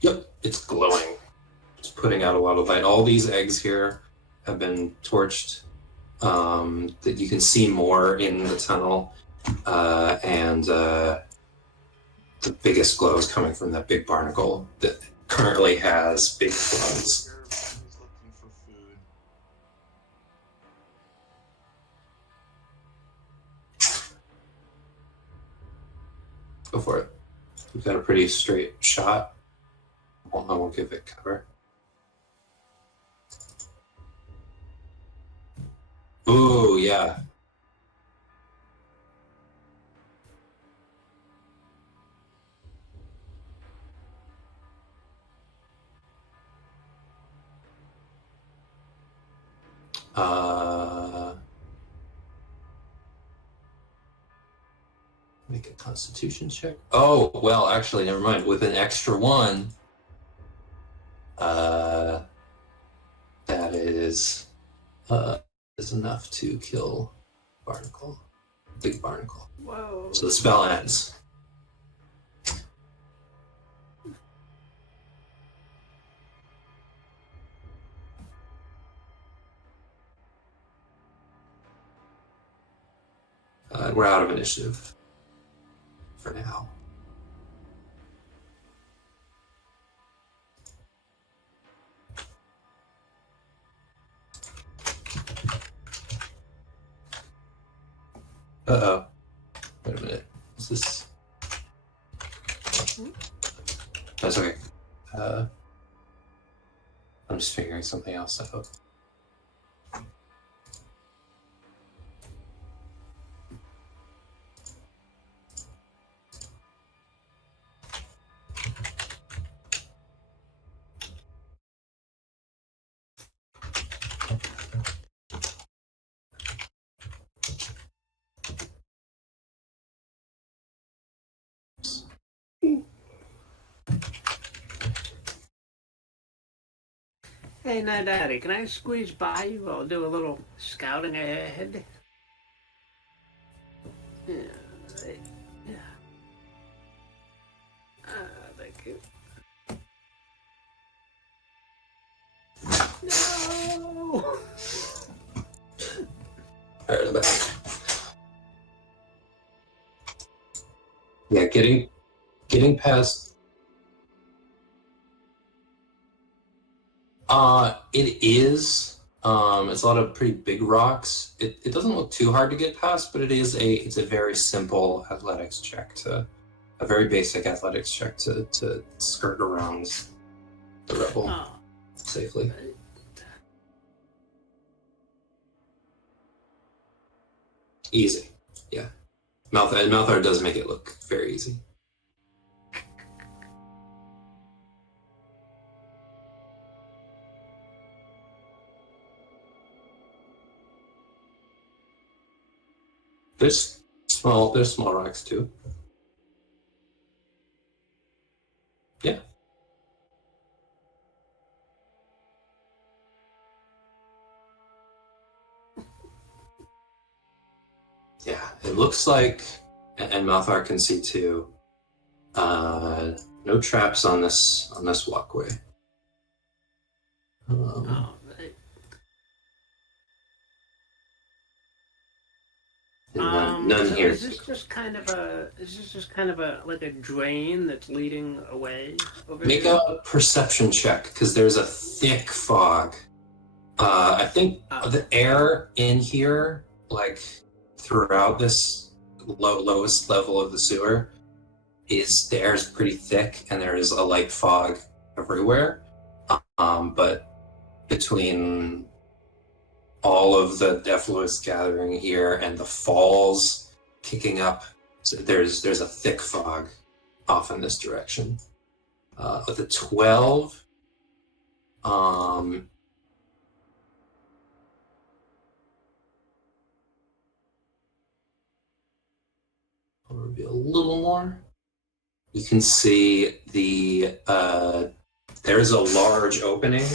Yep, it's glowing. It's putting out a lot of light. All these eggs here have been torched. That you can see more in the tunnel, and the biggest glow is coming from that big barnacle that currently has big flames. Looking for food. Go for it. We've got a pretty straight shot. I won't give it cover. Ooh, yeah. Make a constitution check. Oh, well, actually, never mind. With an extra 1, That is enough to kill barnacle, big barnacle. Whoa. So the spell ends. We're out of initiative for now. Uh-oh. Wait a minute. Is this... That's okay. I'm just figuring something else out. Hey, Naidaadi, can I squeeze by you? I'll do a little scouting ahead. Yeah, right. Yeah. Thank you. No! Alright, I'm back. Yeah, getting past... It is. It's a lot of pretty big rocks. It doesn't look too hard to get past, but it's a very simple athletics check a very basic athletics check to skirt around the rebel safely. Easy, yeah. Malthar does make it look very easy. There's small rocks too. Yeah. Yeah, it looks like, and Malthar can see too, no traps on this walkway. Right. None so here. Is this just kind of a like a drain that's leading away over Make here? a perception check, because there's a thick fog. I think the air in here, like throughout this lowest level of the sewer, the air is pretty thick, and there is a light fog everywhere. But between all of the effluence gathering here and the falls kicking up, so there's a thick fog off in this direction. With a 12, I'll reveal a little more. You can see there's a large opening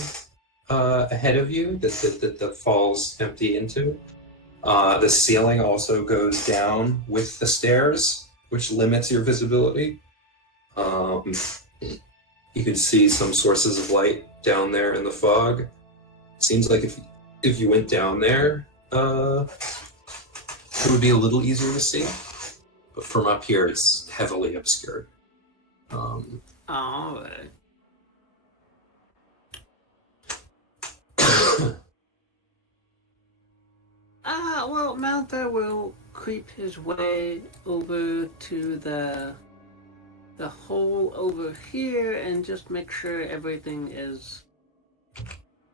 ahead of you that the falls empty into. The ceiling also goes down with the stairs, which limits your visibility. You can see some sources of light down there in the fog. Seems like if you went down there, it would be a little easier to see. But from up here, it's heavily obscured. All right. Well, Malthar will creep his way over to the hole over here and just make sure everything is...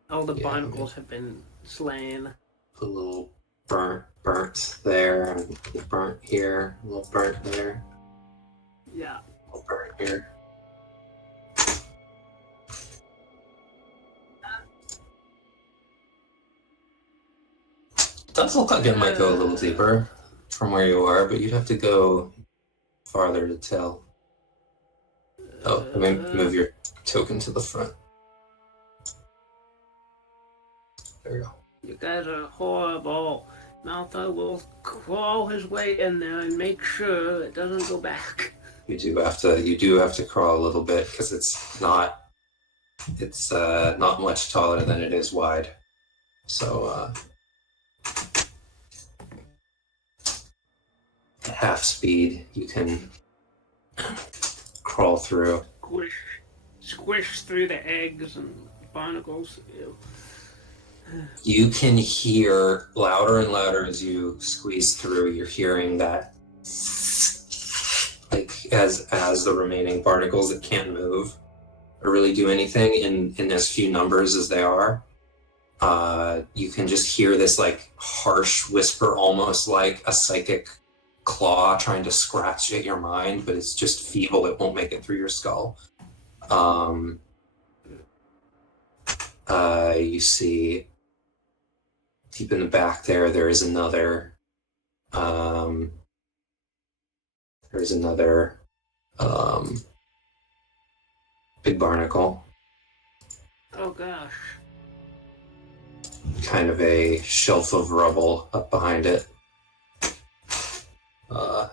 all the barnacles have been slain. A little burnt there, and a little burnt here, a little burnt there. Yeah. A little burnt here. It does look like it might go a little deeper from where you are, but you'd have to go farther to tell. Oh, let me move your token to the front. There you go. You guys are horrible. Malta will crawl his way in there and make sure it doesn't go back. You do have to crawl a little bit because it's not much taller than it is wide. So at half speed, you can crawl through. Squish through the eggs and barnacles. Ew. You can hear louder and louder as you squeeze through. You're hearing that, like as the remaining barnacles that can't move or really do anything in as few numbers as they are. You can just hear this like harsh whisper, almost like a psychic claw trying to scratch at your mind, but it's just feeble. It won't make it through your skull. You see deep in the back there is another big barnacle. Oh gosh. Kind of a shelf of rubble up behind it. The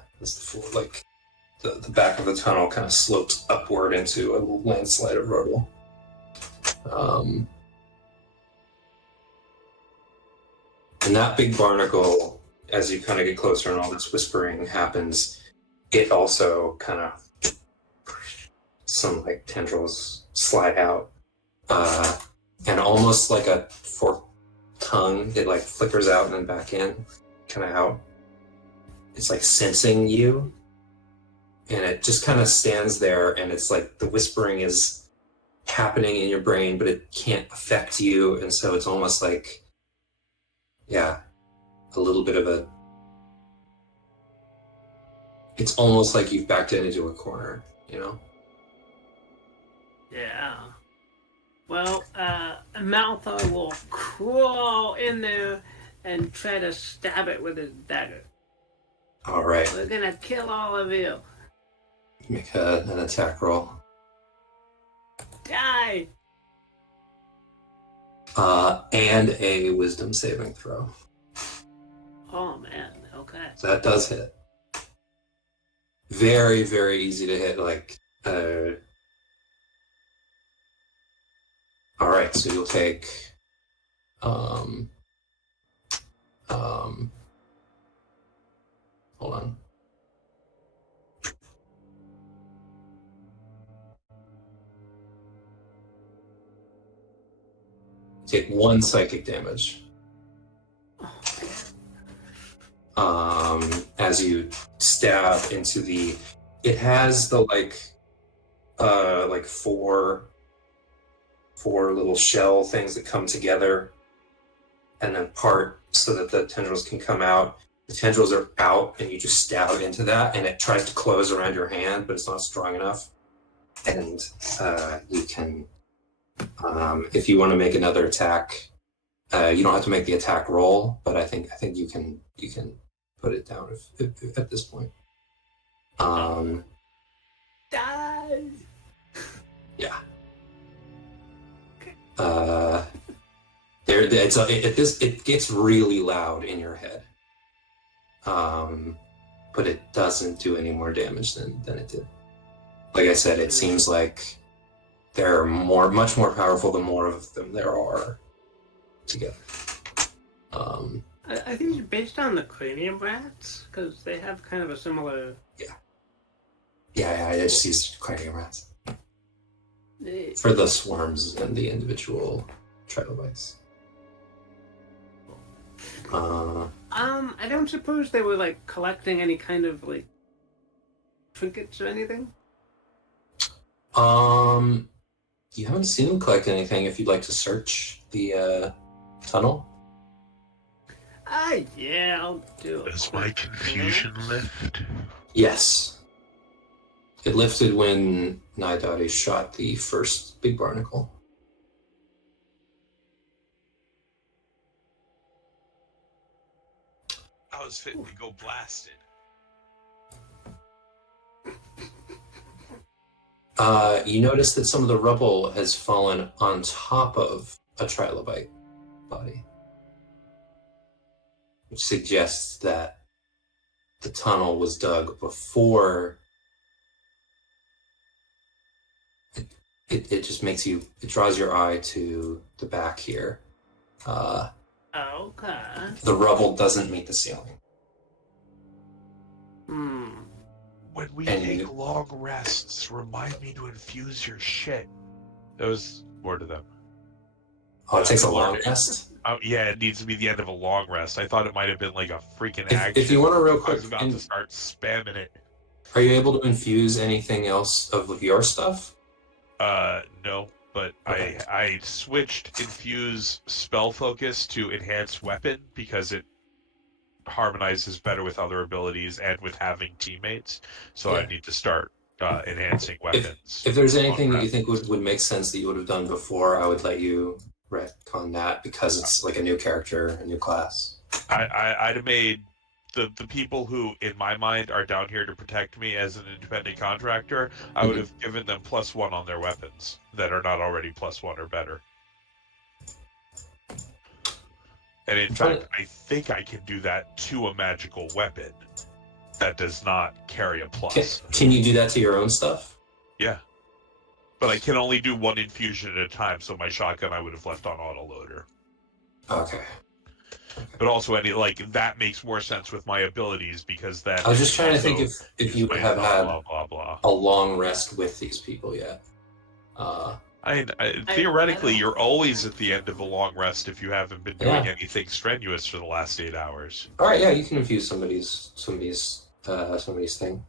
back of the tunnel kind of slopes upward into a landslide of rubble. And that big barnacle, as you kind of get closer and all this whispering happens, it also kind of, some like tendrils slide out. And almost like a forked tongue, it like flickers out and then back in, kind of out. It's like sensing you. And it just kind of stands there, and it's like the whispering is happening in your brain, but it can't affect you. And so it's almost like, yeah, a little bit of a, it's almost like you've backed it into a corner, you know? Yeah. Well, Maltha will crawl in there and try to stab it with his dagger. All right. We're gonna kill all of you. Make an attack roll. Die! And a wisdom saving throw. Oh man, okay. So that does hit. Very, very easy to hit. Like, all right, so you'll take, hold on. Take 1 psychic damage. As you stab into it has the like four little shell things that come together and then part so that the tendrils can come out. The tendrils are out and you just stab into that and it tries to close around your hand, but it's not strong enough. And you can, if you want to make another attack, you don't have to make the attack roll, but I think you can put it down if at this point. Die! Yeah. It gets really loud in your head, but it doesn't do any more damage than it did. Like I said, it seems like they're much more powerful the more of them there are together. I think it's based on the cranium rats, because they have kind of a similar... Yeah, I just used cranium rats. For the swarms and the individual trilobites. I don't suppose they were, like, collecting any kind of, like, trinkets or anything? You haven't seen them collect anything. If you'd like to search the tunnel. Yeah, I'll do it. Does my confusion lift? Yes. It lifted when Naidaadi shot the first big barnacle. I was fitting to go blasted. You notice that some of the rubble has fallen on top of a trilobite body. which suggests that the tunnel was dug before. It just makes you, it draws your eye to the back here. Okay. The rubble doesn't meet the ceiling. When we take long rests, remind me to infuse your shit. That was more to them. Oh, it takes a long rest? Oh, yeah, it needs to be the end of a long rest. I thought it might have been like a freaking action. If you want to real quick... I was about to start spamming it. Are you able to infuse anything else of your stuff? No, but okay. I switched infuse spell focus to enhanced weapon because it harmonizes better with other abilities and with having teammates. So I need to start enhancing weapons. If there's anything that you think would make sense that you would have done before, I would let you retcon that because it's like a new character, a new class. I'd have made the people who, in my mind, are down here to protect me as an independent contractor, I would have given them +1 on their weapons that are not already +1 or better. And in fact, I think I can do that to a magical weapon that does not carry a plus. Can you do that to your own stuff? Yeah. But I can only do 1 infusion at a time, so my shotgun I would have left on autoloader. Okay. But also, that makes more sense with my abilities because then... I was just trying to think if you have had a long rest with these people yet. Theoretically, you're always at the end of a long rest if you haven't been doing anything strenuous for the last 8 hours. All right, yeah, you can infuse somebody's thing.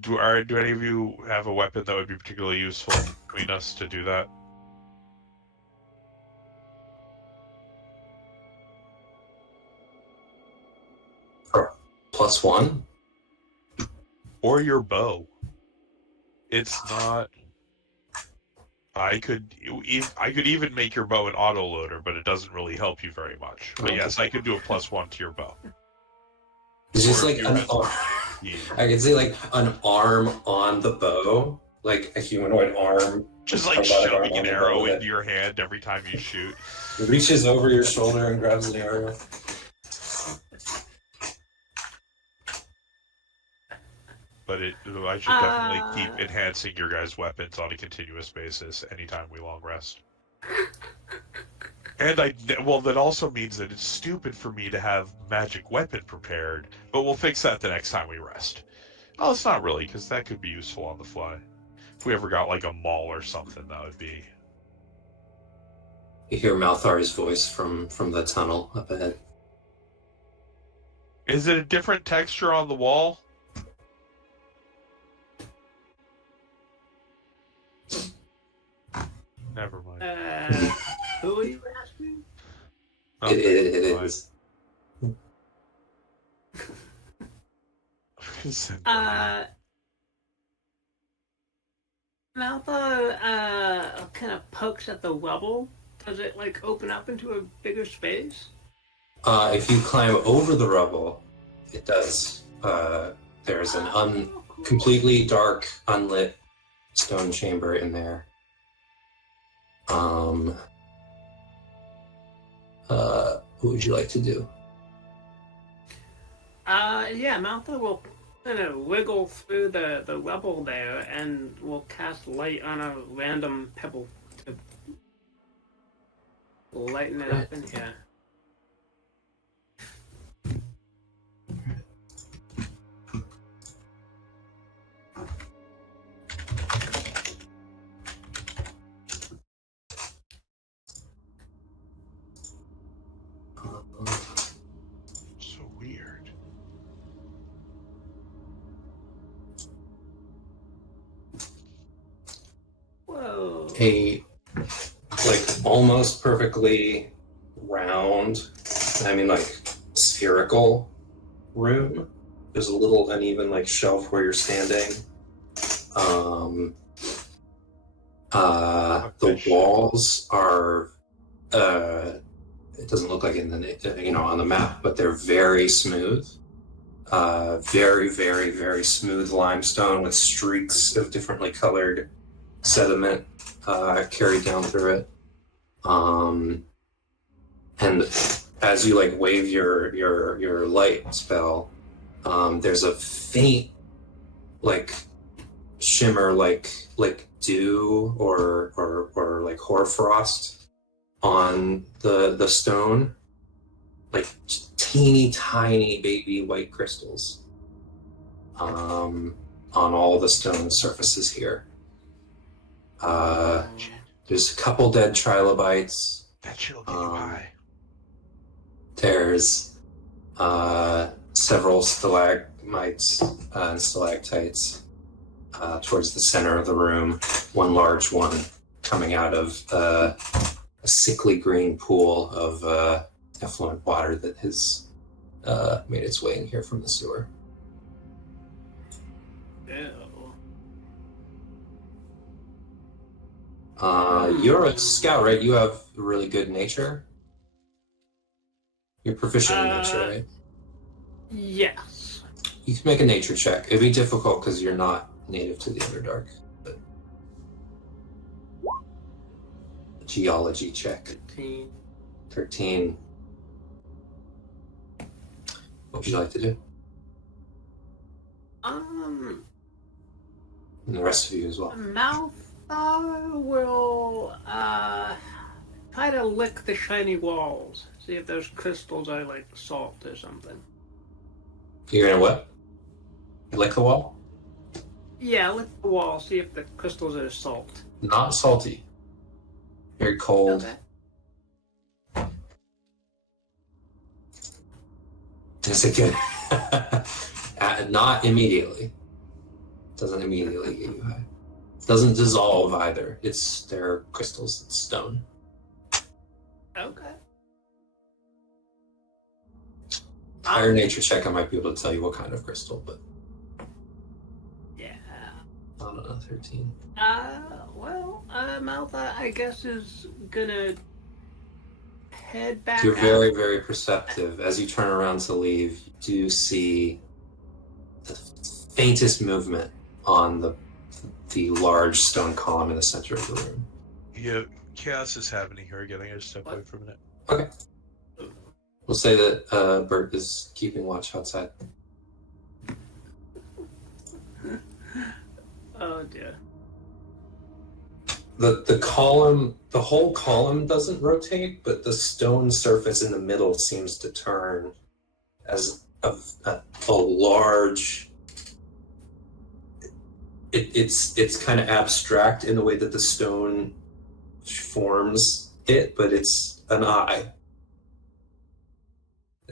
Do any of you have a weapon that would be particularly useful between us to do that? +1? Or your bow. It's not... I could even make your bow an autoloader, but it doesn't really help you very much. But yes, I could do a +1 to your bow. It's just like an arm. I can see like an arm on the bow, like a humanoid arm. Just like shoving an arrow into your hand every time you shoot. It reaches over your shoulder and grabs an arrow. But I should definitely keep enhancing your guys' weapons on a continuous basis anytime we long rest. And that also means that it's stupid for me to have magic weapon prepared, but we'll fix that the next time we rest. Oh, it's not really, because that could be useful on the fly. If we ever got like a maul or something, that would be... You hear Malthar's voice from the tunnel up ahead. Is it a different texture on the wall? Never mind. Who are you asking? It is. Malthar kind of pokes at the rubble. Does it like open up into a bigger space? If you climb over the rubble, it does. There's an completely dark, unlit stone chamber in there. What would you like to do? Yeah, Malthar will kind of wiggle through the rubble there and will cast light on a random pebble to lighten it up in here. So weird. Whoa. A almost perfectly round, I mean like spherical room. There's a little uneven like shelf where you're standing. The walls are it doesn't look like in the on the map, but they're very smooth. Very, very, very smooth limestone with streaks of differently colored sediment carried down through it. And as you like wave your light spell, there's a faint like shimmer, like dew or like hoarfrost on the stone, like teeny tiny baby white crystals on all the stone surfaces here. There's a couple dead trilobites. That shit'll get you high. There's several stalagmites and stalactites towards the center of the room. One large one coming out of a sickly green pool of effluent water that has made its way in here from the sewer. Ew. You're a scout, right? You have really good nature. You're proficient in nature, right? Yes. You can make a nature check. It'd be difficult because you're not native to the Underdark. But a geology check. 13. What would you like to do? And the rest of you as well. Malthar will try to lick the shiny walls. See if those crystals are like salt or something. You're gonna what? Lick the wall? Yeah, lick the wall. See if the crystals are salt. Not salty. Very cold. Okay. Is it good? Not immediately. Doesn't immediately get you high. Doesn't dissolve either. They're crystals. It's stone. Okay. Higher nature check, I might be able to tell you what kind of crystal, but yeah. I don't know. 13. Malthar, I guess, is gonna head back. You're out. very, very perceptive. As you turn around to leave, you do see the faintest movement on the large stone column in the center of the room. Yeah, chaos is happening here again. I gotta step away for a minute. Okay. We'll say that Bert is keeping watch outside. Oh dear. The whole column doesn't rotate, but the stone surface in the middle seems to turn as a large. It's kind of abstract in the way that the stone forms it, but it's an eye.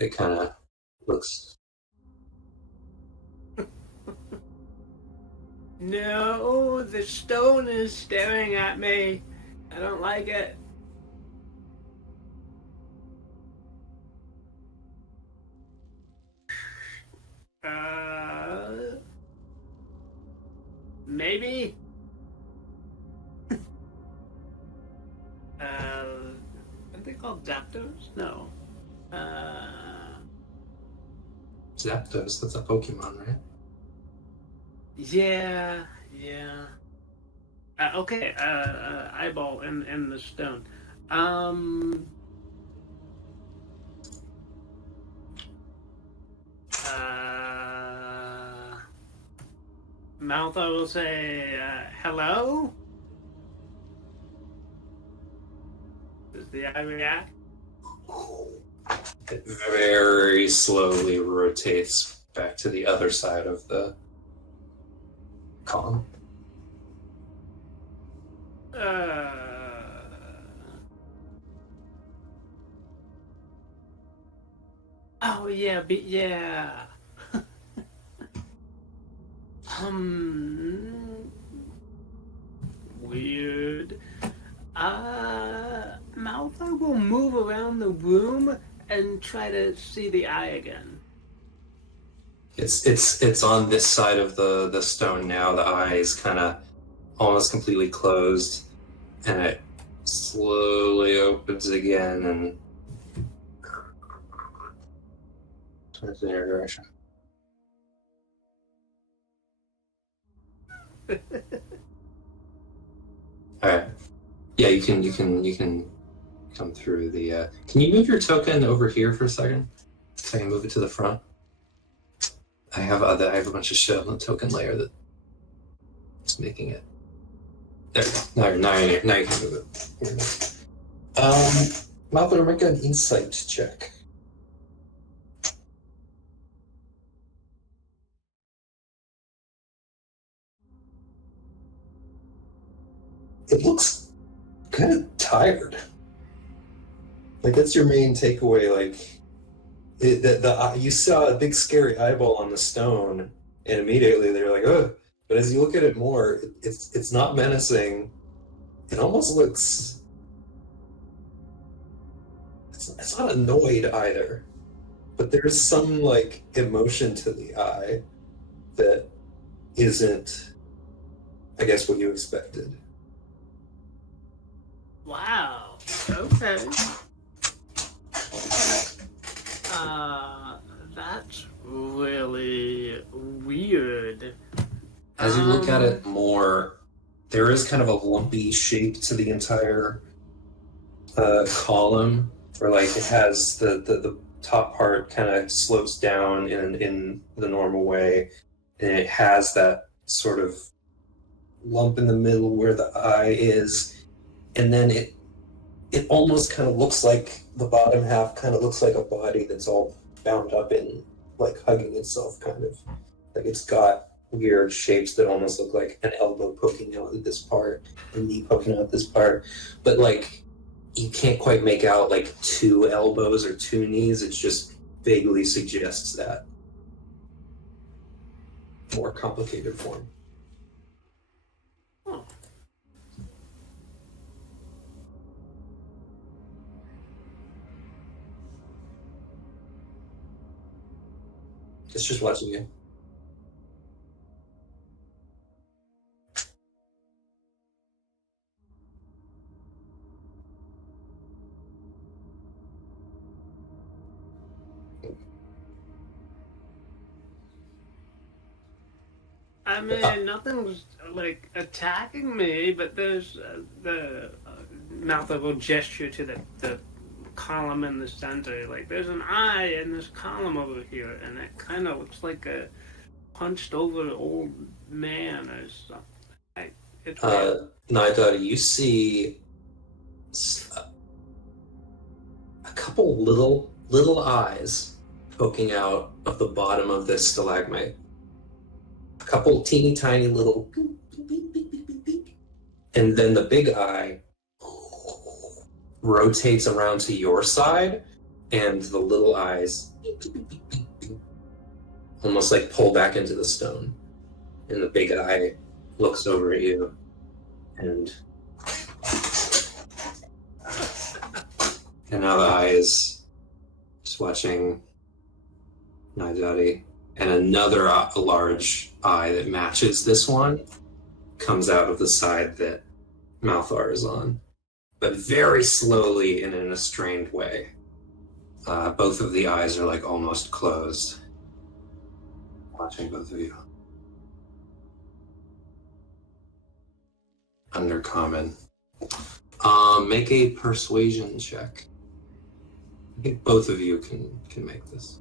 It kind of looks. No, the stone is staring at me. I don't like it. Maybe? Are they called Zapdos? No. Zapdos, that's a Pokemon, right? Yeah. Okay, eyeball in the stone. Maltha will say, hello? Does the eye react? It very slowly rotates back to the other side of the column. Oh yeah, yeah. Weird. Malfoy will move around the room and try to see the eye again. It's on this side of the stone now. The eye is kind of almost completely closed, and it slowly opens again and turns in your direction. All right. Yeah, you can come through the... Can you move your token over here for a second? So I can move it to the front. I have a bunch of shit on the token layer that's making it. There we go. Now you can move it. Malcolm, make an insight check. It looks kind of tired. Like, that's your main takeaway. Like, you saw a big scary eyeball on the stone, and immediately they're like, "Oh!" But as you look at it more, it's not menacing. It almost looks. It's not annoyed either, but there's some like emotion to the eye that isn't, I guess, what you expected. Wow. Okay. That's really weird. As you look at it more, there is kind of a lumpy shape to the entire column, where like it has the top part kind of slopes down in the normal way, and it has that sort of lump in the middle where the eye is, and then it almost kind of looks like the bottom half kind of looks like a body that's all bound up in, like, hugging itself, kind of. Like, it's got weird shapes that almost look like an elbow poking out at this part, a knee poking out this part. But, like, you can't quite make out, like, two elbows or two knees. It just vaguely suggests that. More complicated form. Oh. It's just watching you. I mean, nothing's like attacking me, but there's the Malta will gesture to the column in the center. Like, there's an eye in this column over here, and it kind of looks like a punched over old man or something. It's weird. Naidaadi, you see a couple little eyes poking out of the bottom of this stalagmite. A couple teeny tiny little beep, beep, beep, beep, beep, beep. And then the big eye rotates around to your side, and the little eyes beep, beep, beep, beep, beep, beep, almost like pull back into the stone. And the big eye looks over at you, and now the eye is just watching Naidaadi, and another large eye that matches this one comes out of the side that Malthar is on, but very slowly and in a strained way. Both of the eyes are like almost closed, watching both of you. Undercommon. Make a persuasion check. I think both of you can make this.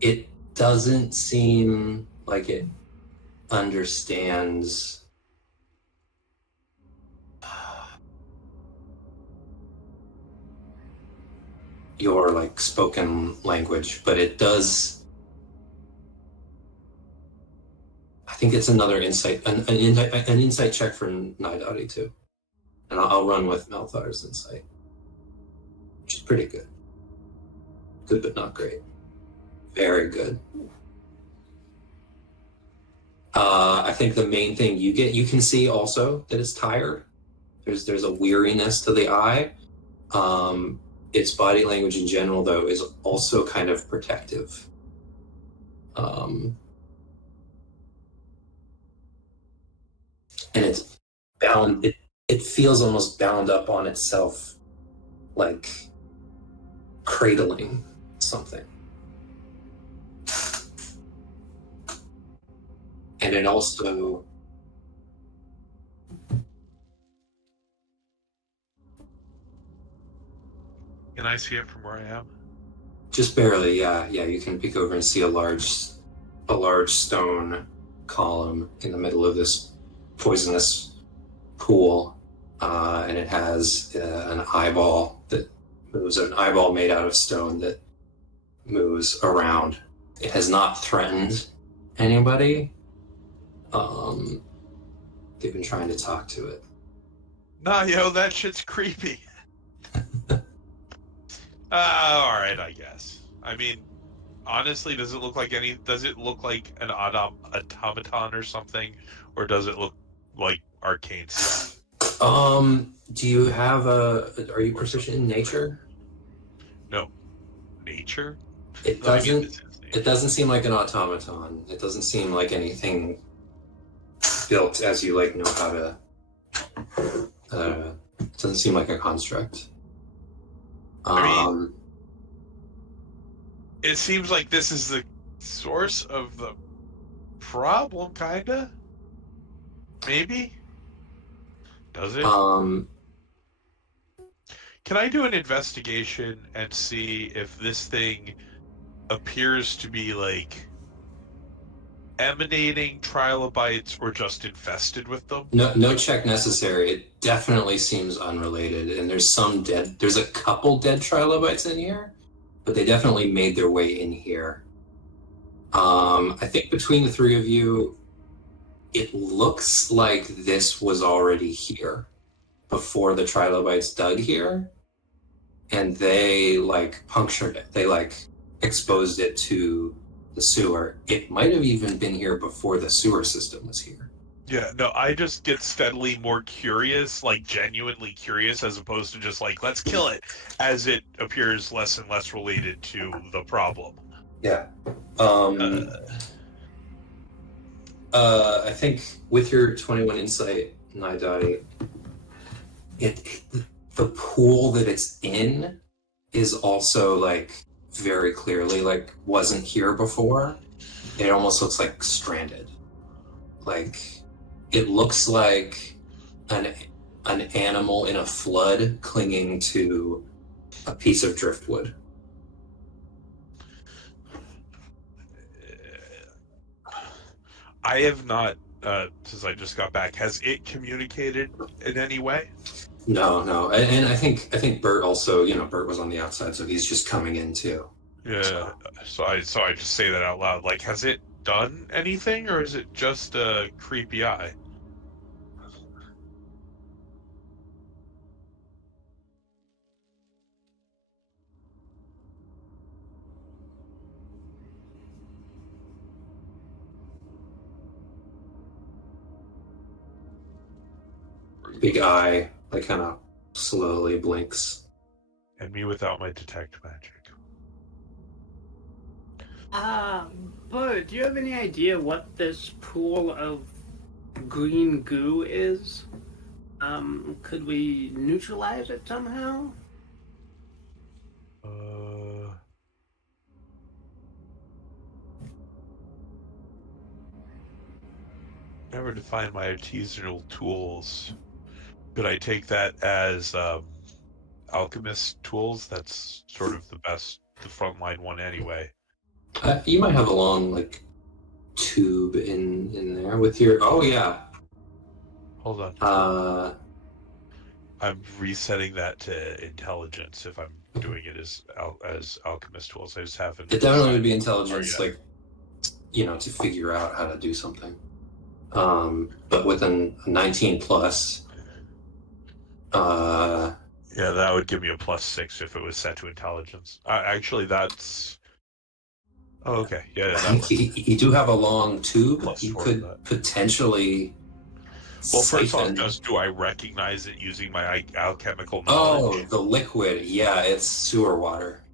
It doesn't seem like it understands your like spoken language, but it does. I think it's another insight, an insight check for Naidaadi too, and I'll run with Malthar's insight, which is pretty good. Good, but not great. Very good. I think the main thing you can see also that it's tired. There's a weariness to the eye. Its body language in general, though, is also kind of protective. And it's it feels almost bound up on itself, like cradling something. And it also... Can I see it from where I am? Just barely, yeah. Yeah, you can peek over and see a large stone column in the middle of this poisonous pool. And it has an eyeball that moves, an eyeball made out of stone that moves around. It has not threatened anybody. They've been trying to talk to it. Nah, yo, that shit's creepy. Alright, I guess. I mean, honestly, does it look like an automaton or something? Or does it look like arcane stuff? Do you have are you proficient in nature? No. Nature? It doesn't seem like an automaton. It doesn't seem like anything built as you like know how to. It doesn't seem like a construct. I mean, it seems like this is the source of the problem, kinda. Maybe. Does it? Can I do an investigation and see if this thing appears to be like emanating trilobites or just infested with them? No check necessary. It definitely seems unrelated, and there's a couple dead trilobites in here, but they definitely made their way in here. I think between the three of you, it looks like this was already here before the trilobites dug here, and they like punctured it. They like exposed it to the sewer. It might have even been here before the sewer system was here. Yeah, no, I just get steadily more curious, like genuinely curious, as opposed to just like, let's kill it, as it appears less and less related to the problem. Yeah. I think with your 21 insight, Naidaadi, the pool that it's in is also like very clearly like wasn't here before. It almost looks like stranded. Like it looks like an animal in a flood clinging to a piece of driftwood. I have not, since I just got back. Has it communicated in any way? No, and I think Bert also, Bert was on the outside, so he's just coming in too. Yeah. So I just say that out loud. Like, has it done anything, or is it just a creepy eye? Big eye, like kind of slowly blinks. And me without my detect magic. Bert, do you have any idea what this pool of green goo is? Could we neutralize it somehow? Never defined my artisanal tools. Could I take that as alchemist tools? That's sort of the frontline one anyway. You might have a long like tube in there with your. Oh yeah. Hold on. I'm resetting that to intelligence if I'm doing it as alchemist tools. I just haven't. It definitely would be intelligence, like to figure out how to do something. But with a 19 plus. Yeah, that would give me a +6 if it was set to intelligence. Actually, that's. Oh, okay. Yeah. You do have a long tube. You +4 could potentially. Well, first off, just do I recognize it using my alchemical knowledge? Oh, the liquid. Yeah, it's sewer water.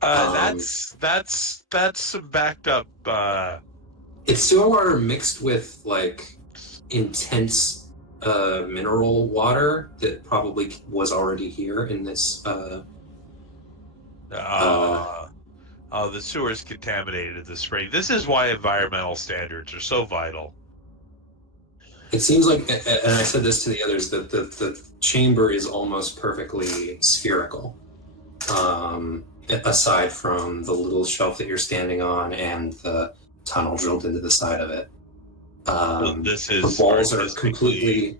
That's some backed up. It's sewer water mixed with like intense mineral water that probably was already here in this. The sewer's contaminated at the spring. This is why environmental standards are so vital. It seems like, and I said this to the others, that the chamber is almost perfectly spherical. Aside from the little shelf that you're standing on and the tunnel drilled into the side of it. The walls are completely...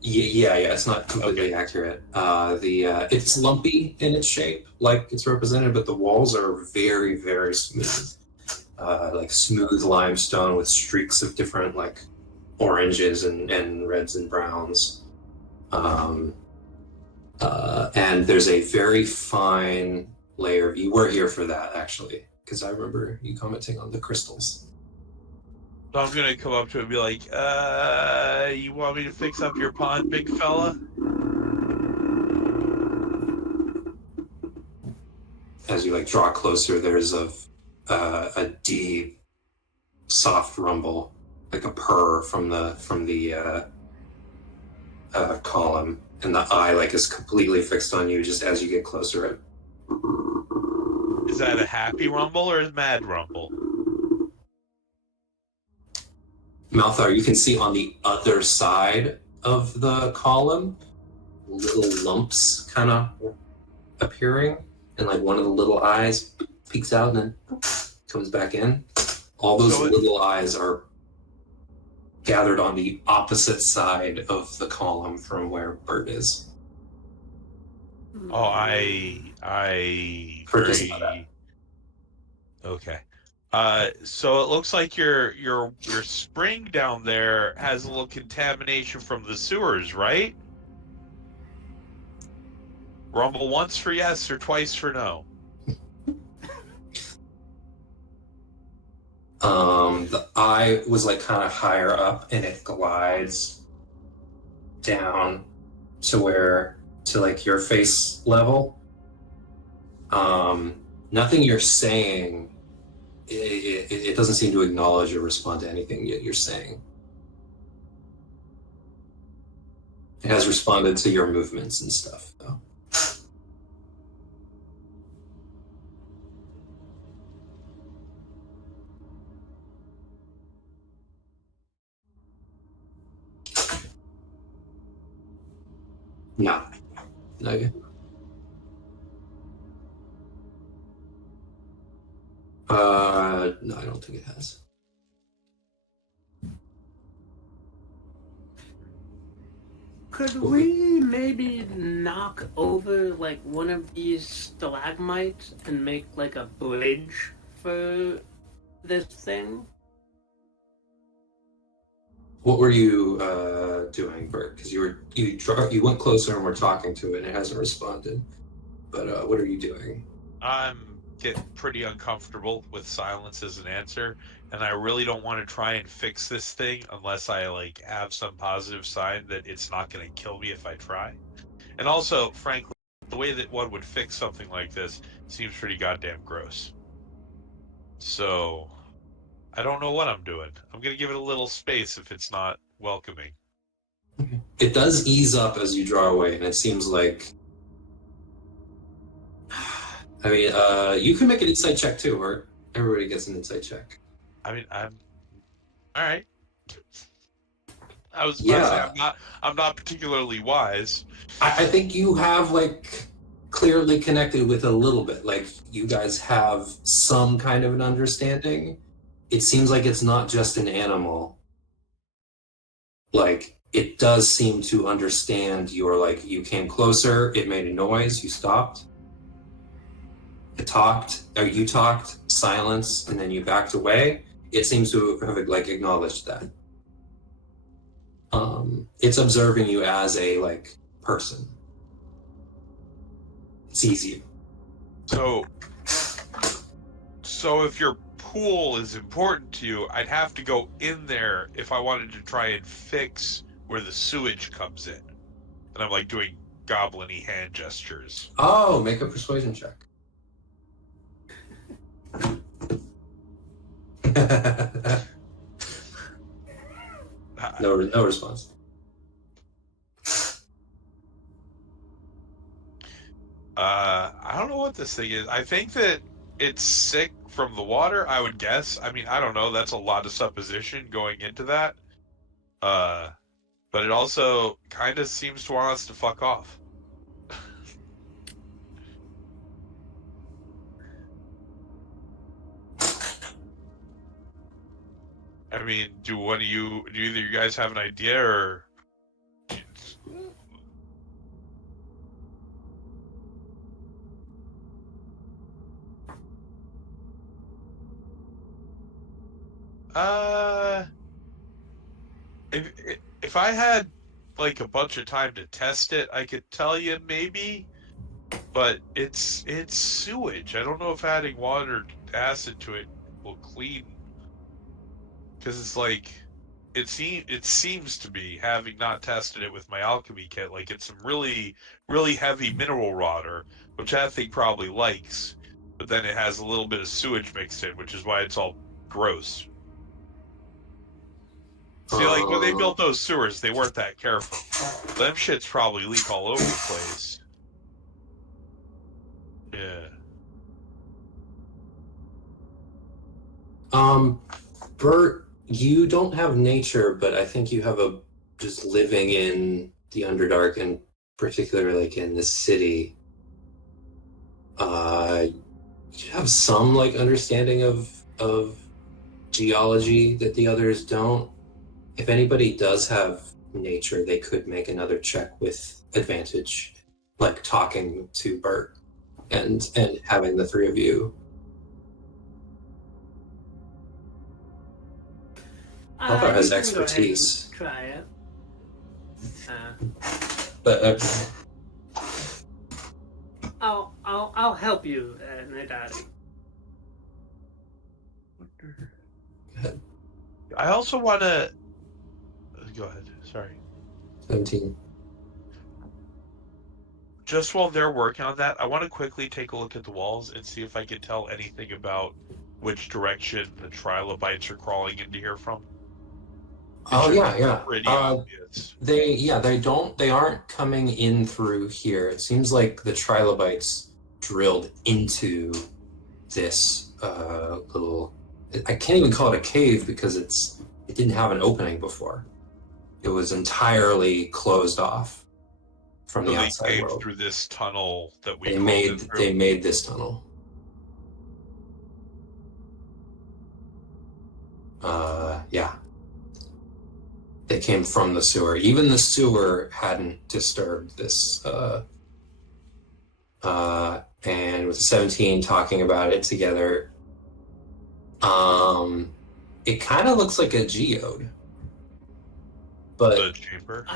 Yeah, it's not completely accurate. It's lumpy in its shape, like it's represented, but the walls are very, very smooth. Like smooth limestone with streaks of different, like, oranges and reds and browns. And there's a very fine layer. You were here for that, actually, because I remember you commenting on the crystals. So I'm gonna come up to it and be like, you want me to fix up your pond, big fella? As you, like, draw closer, there's a deep, soft rumble, like a purr from the column, and the eye, like, is completely fixed on you just as you get closer. Is that a happy rumble or a mad rumble? Malthar, you can see on the other side of the column little lumps kind of appearing, and like one of the little eyes peeks out and then comes back in. All those little eyes are gathered on the opposite side of the column from where Bert is. Oh, I Okay. So it looks like your spring down there has a little contamination from the sewers, right? Rumble once for yes or twice for no. The eye was like kind of higher up, and it glides down to like your face level. Nothing you're saying, it doesn't seem to acknowledge or respond to anything you're saying. It has responded to your movements and stuff, though. No. Okay. No, I don't think it has. Could we maybe knock over like one of these stalagmites and make like a bridge for this thing? What were you doing, Bert? Because you went closer and were talking to it and it hasn't responded. But what are you doing? I'm getting pretty uncomfortable with silence as an answer, and I really don't want to try and fix this thing unless I like have some positive sign that it's not going to kill me if I try. And also, frankly, the way that one would fix something like this seems pretty goddamn gross. So I don't know what I'm doing. I'm going to give it a little space if it's not welcoming. It does ease up as you draw away, and it seems like... I mean, you can make an insight check too, or everybody gets an insight check. I mean, I'm... Alright. I was about to say, I'm not particularly wise. I think you have, like, clearly connected with it a little bit. Like, you guys have some kind of an understanding. It seems like it's not just an animal. Like, it does seem to understand your, like, you came closer, it made a noise, you stopped. It talked, or you talked, silence, and then you backed away. It seems to have, like, acknowledged that. It's observing you as a, like, person. It sees you. So if your pool is important to you, I'd have to go in there if I wanted to try and fix where the sewage comes in. And I'm, like, doing goblin-y hand gestures. Oh, make a persuasion check. No response. this thing is. I think that it's sick from the water, I would guess. I mean, I don't know. That's a lot of supposition going into that. But it also kind of seems to want us to fuck off. I mean, do either you guys have an idea, or? If I had like a bunch of time to test it, I could tell you maybe, but it's sewage. I don't know if adding water acid to it will clean, because it's like it seems to be, having not tested it with my alchemy kit, like it's some really heavy mineral water, which that thing probably likes, but then it has a little bit of sewage mixed in, which is why it's all gross. See, like, when they built those sewers, they weren't that careful. Them shits probably leak all over the place. Yeah. Bert, you don't have nature, but I think you have just living in the Underdark, and particularly like in the city. You have some like understanding of geology that the others don't. If anybody does have nature, they could make another check with advantage, like talking to Bert and having the three of you. Alvar has expertise. Try it. But I'll help you, Naidaadi. I also want to. Go ahead. Sorry. 17. Just while they're working on that, I want to quickly take a look at the walls and see if I can tell anything about which direction the trilobites are crawling into here from. Yeah. Pretty obvious. They aren't coming in through here. It seems like the trilobites drilled into this little. I can't even call it a cave because it didn't have an opening before. It was entirely closed off from the outside world. Through this tunnel that we They made this tunnel. Yeah. They came from the sewer. Even the sewer hadn't disturbed this. And with 17 talking about it together, it kind of looks like a geode. But the chamber,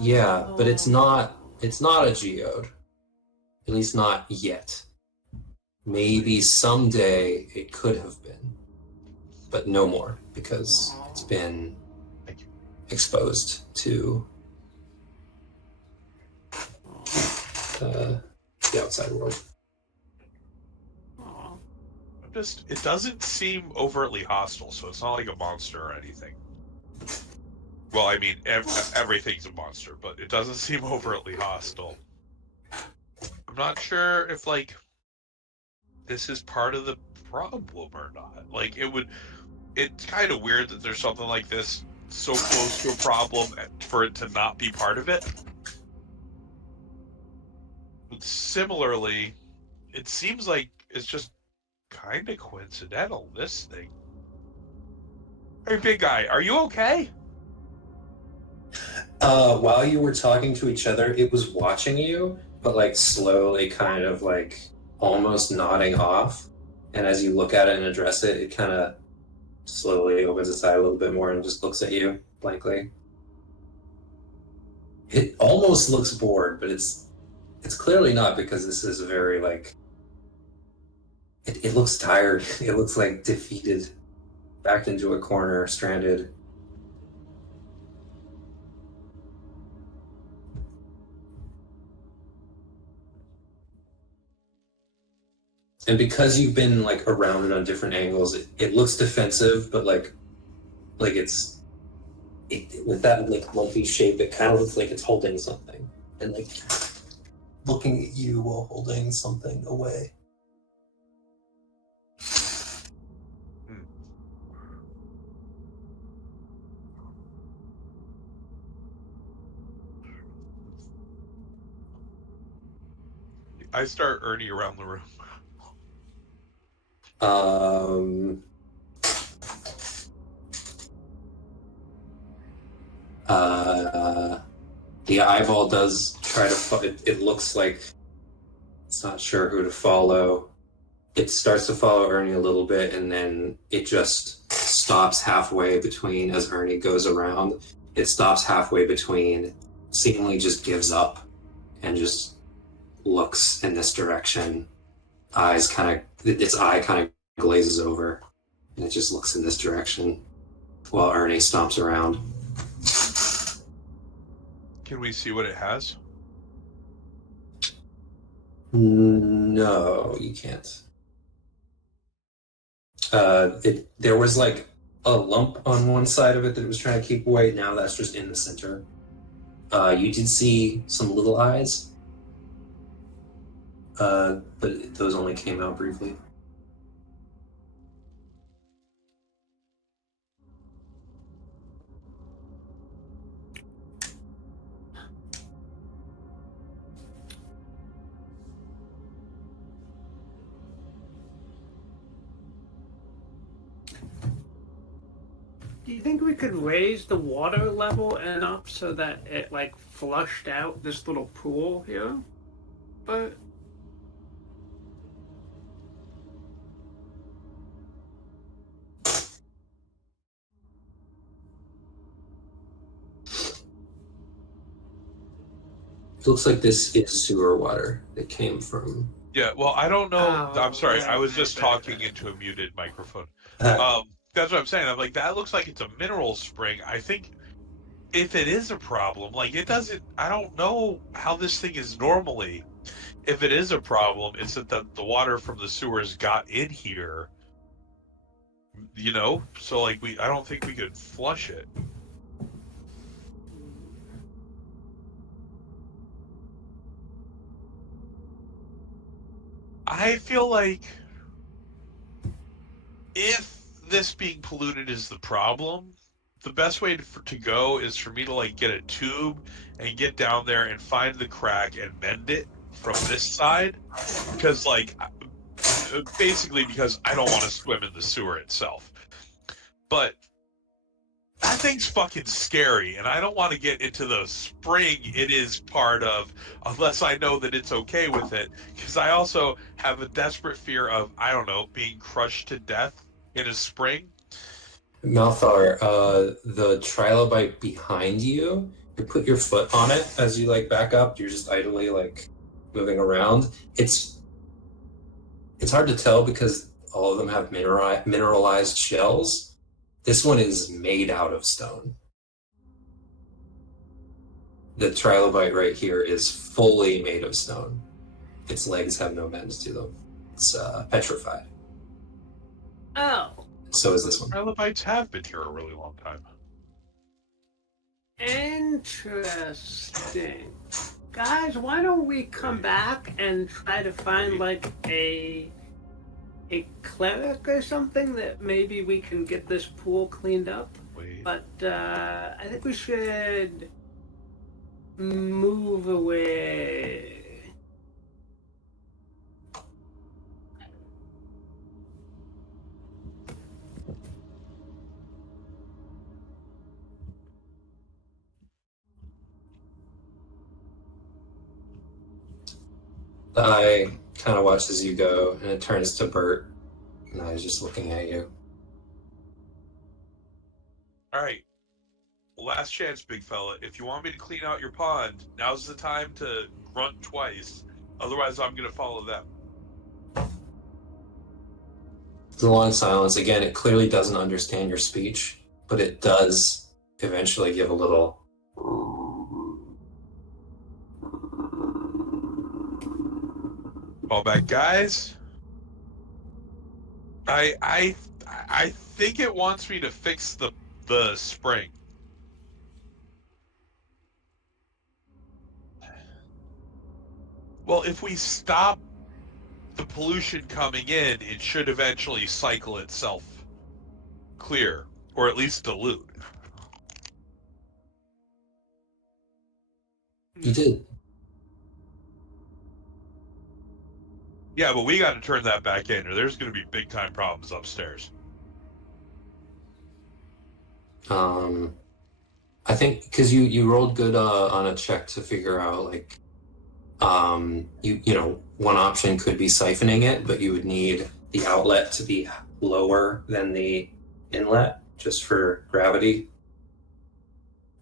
yeah, but it's not a geode. At least not yet. Maybe someday it could have been, but no more, because it's been exposed to the outside world. It doesn't seem overtly hostile, so it's not like a monster or anything. Well, I mean, everything's a monster, but it doesn't seem overtly hostile. I'm not sure if, like, this is part of the problem or not. Like, it's kind of weird that there's something like this so close to a problem for it to not be part of it. But similarly, it seems like it's just kind of coincidental, this thing. Hey, big guy, are you okay? While you were talking to each other, it was watching you, but like slowly kind of like almost nodding off. And as you look at it and address it, it kind of slowly opens its eye a little bit more and just looks at you blankly. It almost looks bored, but it's clearly not, because this is a very like, it looks tired. It looks like defeated, backed into a corner, stranded. And because you've been like around it on different angles, it looks defensive, but like with that like lumpy shape, it kind of looks like it's holding something. And like looking at you while holding something away. I start Ernie around the room. The eyeball does try to. It looks like it's not sure who to follow. It starts to follow Ernie a little bit, and then it just stops halfway between as Ernie goes around. It stops halfway between, seemingly just gives up, and just looks in this direction. Its eye kind of glazes over, and it just looks in this direction while Ernie stomps around. Can we see what it has? No, you can't. There was like a lump on one side of it that it was trying to keep away. Now that's just in the center. You did see some little eyes, but those only came out briefly. Do you think we could raise the water level enough so that it like flushed out this little pool here? But It looks like this is sewer water that came from. Yeah, well, I don't know. Oh, I'm sorry. right, I was right, just right, talking right. into a muted microphone. That's what I'm saying. I'm like, that looks like it's a mineral spring. I think if it is a problem, like it doesn't, I don't know how this thing is normally. If it is a problem, it's that the water from the sewers got in here, you know? So like I don't think we could flush it. I feel like if this being polluted is the problem, the best way to go is for me to like get a tube and get down there and find the crack and mend it from this side, because like basically because I don't want to swim in the sewer itself. But that thing's fucking scary, and I don't want to get into the spring it is part of unless I know that it's okay with it, because I also have a desperate fear of, I don't know, being crushed to death in a spring. Malthar, the trilobite behind you, you put your foot on it as you like back up, you're just idly like moving around. It's hard to tell because all of them have mineralized shells. This one is made out of stone. The trilobite right here is fully made of stone. Its legs have no bends to them. It's petrified. Oh. So is this one. Trilobites have been here a really long time. Interesting. Guys, why don't we come back and try to find like a cleric or something that maybe we can get this pool cleaned up? Wait. But I think we should move away. I kind of watch as you go, and it turns to Bert, and I was just looking at you. All right. Last chance, big fella. If you want me to clean out your pond, now's the time to grunt twice. Otherwise, I'm going to follow them. It's a long silence. Again, it clearly doesn't understand your speech, but it does eventually give a little. Fall back, guys. I think it wants me to fix the spring. Well, if we stop the pollution coming in, it should eventually cycle itself clear, or at least dilute. You did. Yeah, but we got to turn that back in, or there's going to be big time problems upstairs. I think because you rolled good on a check to figure out like you know one option could be siphoning it, but you would need the outlet to be lower than the inlet just for gravity.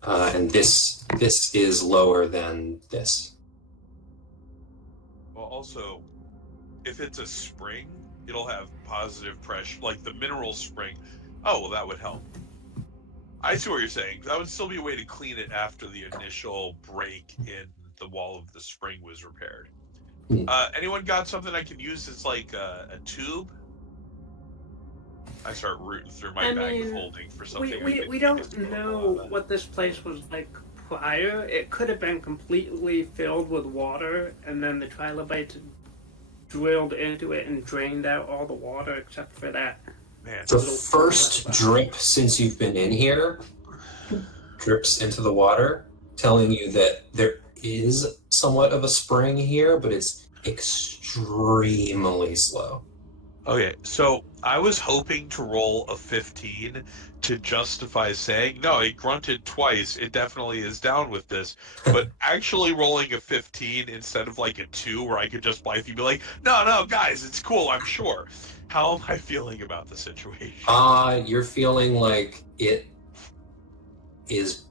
And this is lower than this. Well, also, if it's a spring, it'll have positive pressure, like the mineral spring. Oh, well, that would help. I see what you're saying. That would still be a way to clean it after the initial break in the wall of the spring was repaired. Anyone got something I can use that's like a tube? I start rooting through my bag of holding for something. We don't know what this place was like prior. It could have been completely filled with water, and then the trilobites drilled into it and drained out all the water except for that. Man. The first drip since you've been in here drips into the water, telling you that there is somewhat of a spring here, but it's extremely slow. Okay, so I was hoping to roll a 15 to justify saying, no, he grunted twice, it definitely is down with this. But actually rolling a 15 instead of like a 2 where I could just blithely be like, no, guys, it's cool, I'm sure. How am I feeling about the situation? You're feeling like it is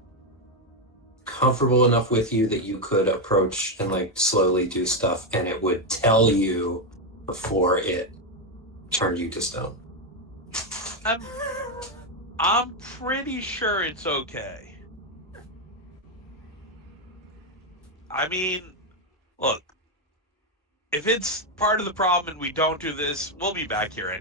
comfortable enough with you that you could approach and like slowly do stuff, and it would tell you before it turned you to stone. I'm pretty sure it's okay. I mean, look, if it's part of the problem and we don't do this, we'll be back here I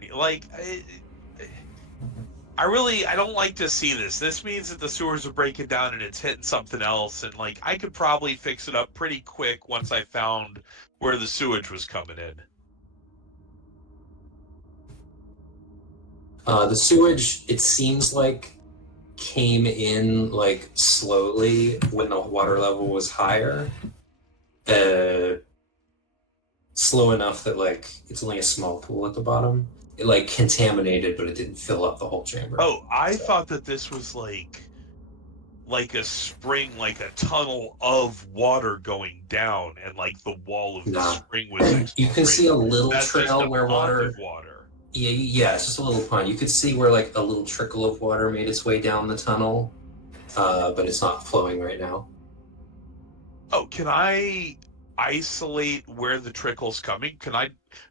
don't like to see this. This means that the sewers are breaking down and it's hitting something else, and like I could probably fix it up pretty quick once I found where the sewage was coming in. The sewage, it seems like, came in like slowly when the water level was higher. Slow enough that like it's only a small pool at the bottom. It like contaminated, but it didn't fill up the whole chamber. Oh, I thought that this was like a spring, like a tunnel of water going down, and like the wall of the spring was. You can see a little That's trail where water. Yeah, it's just a little pond. You could see where like a little trickle of water made its way down the tunnel, but it's not flowing right now. Oh, can I isolate where the trickle's coming?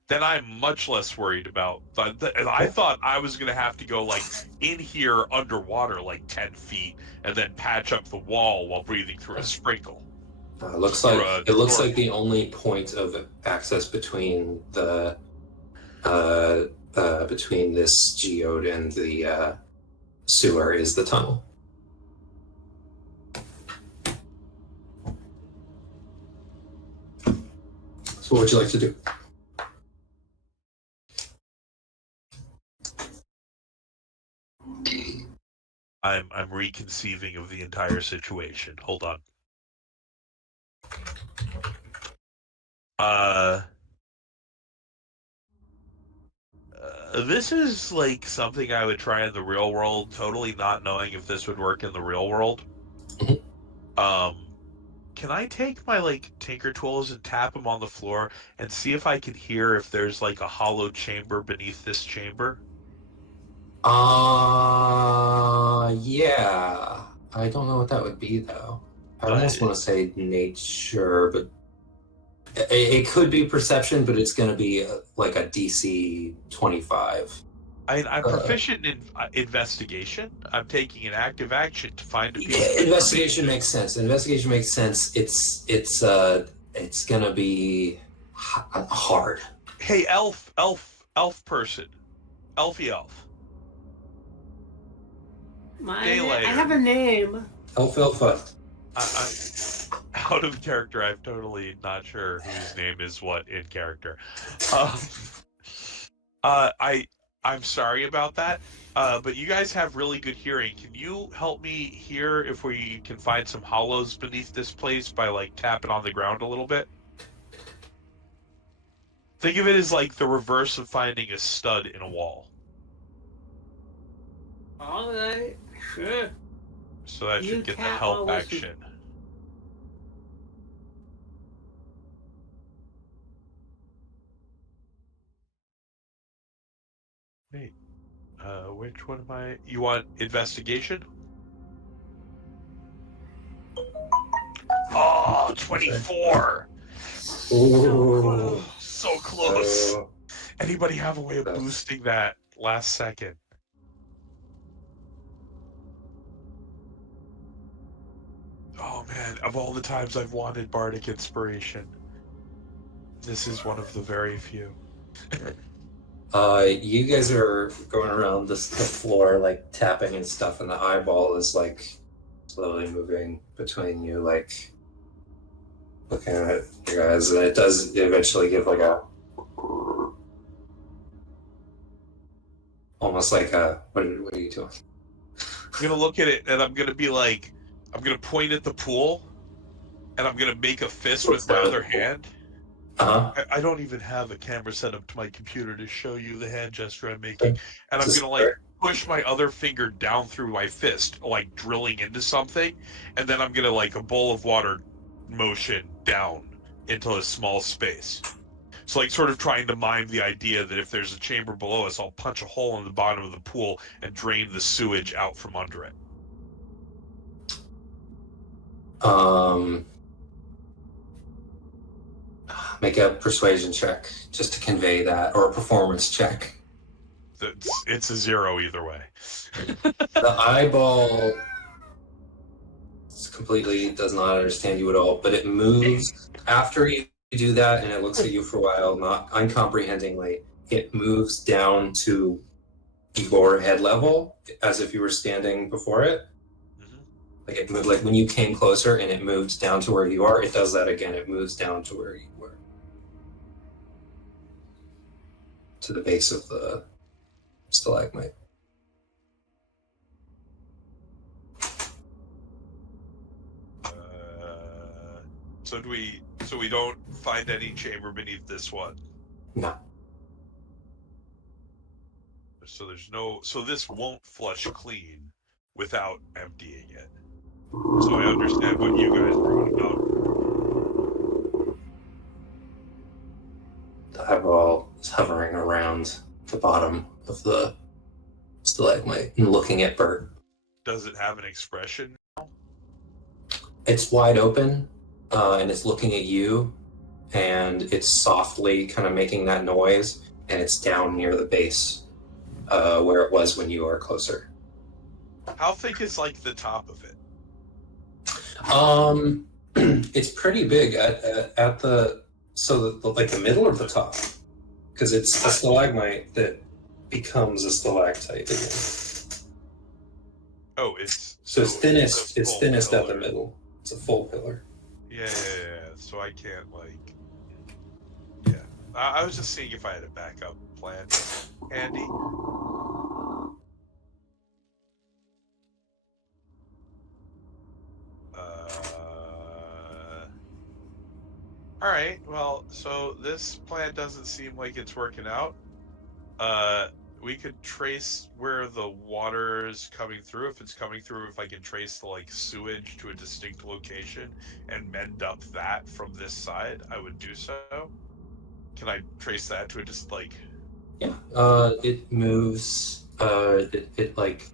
Then I'm much less worried about I thought I was going to have to go like in here underwater like 10 feet and then patch up the wall while breathing through a sprinkle. It looks like the only point of access between the between this geode and the sewer is the tunnel. So what would you like to do? I'm reconceiving of the entire situation. Hold on. This is like something I would try in the real world, totally not knowing if this would work in the real world. Can I take my like tinker tools and tap them on the floor and see if I can hear if there's like a hollow chamber beneath this chamber? Yeah. I don't know what that would be though. I almost want to say nature, but it could be perception, but it's going to be like a DC 25. I'm proficient in investigation. I'm taking an active action to find a piece. Yeah, investigation makes sense. Investigation makes sense. It's gonna be hard. Hey, elf person, elfie elf. I have a name. Alfalfa. out of character. I'm totally not sure whose name is what in character. I'm sorry about that. But you guys have really good hearing. Can you help me hear if we can find some hollows beneath this place by like tapping on the ground a little bit? Think of it as like the reverse of finding a stud in a wall. All right, sure. So that should get the help action. Wait, which one am I? You want investigation? Oh, 24! Ooh. So close. Anybody have a way of boosting that last second? Oh man, of all the times I've wanted bardic inspiration, this is one of the very few. You guys are going around the floor, like tapping and stuff, and the eyeball is like slowly moving between you, like looking at you guys, and it does eventually give like a almost like a what are you doing? I'm gonna look at it and I'm gonna be like, I'm gonna point at the pool, and I'm gonna make a fist with my other hand. I don't even have a camera set up to my computer to show you the hand gesture I'm making. And I'm gonna like push my other finger down through my fist, like drilling into something, and then I'm gonna like a bowl of water motion down into a small space. So like sort of trying to mime the idea that if there's a chamber below us, I'll punch a hole in the bottom of the pool and drain the sewage out from under it. Make a persuasion check just to convey that, or a performance check. It's a 0 either way. The eyeball completely does not understand you at all, but it moves after you do that, and it looks at you for a while, not uncomprehendingly. It moves down to your head level, as if you were standing before it. Like it moved, like when you came closer and it moved down to where you are, it does that again. It moves down to where you were. To the base of the stalagmite. So we don't find any chamber beneath this one? No. So this won't flush clean without emptying it. So I understand what you guys wrote about. The eyeball is hovering around the bottom of the stalagmite and looking at Bert. Does it have an expression now? It's wide open, and it's looking at you, and it's softly kind of making that noise, and it's down near the base, where it was when you were closer. How thick is like the top of it? It's pretty big at the like the middle or the top, because it's a stalagmite that becomes a stalactite again. Oh, it's thinnest. It's thinnest pillar. at the middle. It's a full pillar. Yeah. So I can't like. Yeah, I was just seeing if I had a backup plan handy. All right. Well, so this plan doesn't seem like it's working out. We could trace where the water is coming through. If it's coming through, if I can trace the like sewage to a distinct location and mend up that from this side, I would do so. Can I trace that to a just like? Yeah. It moves. It like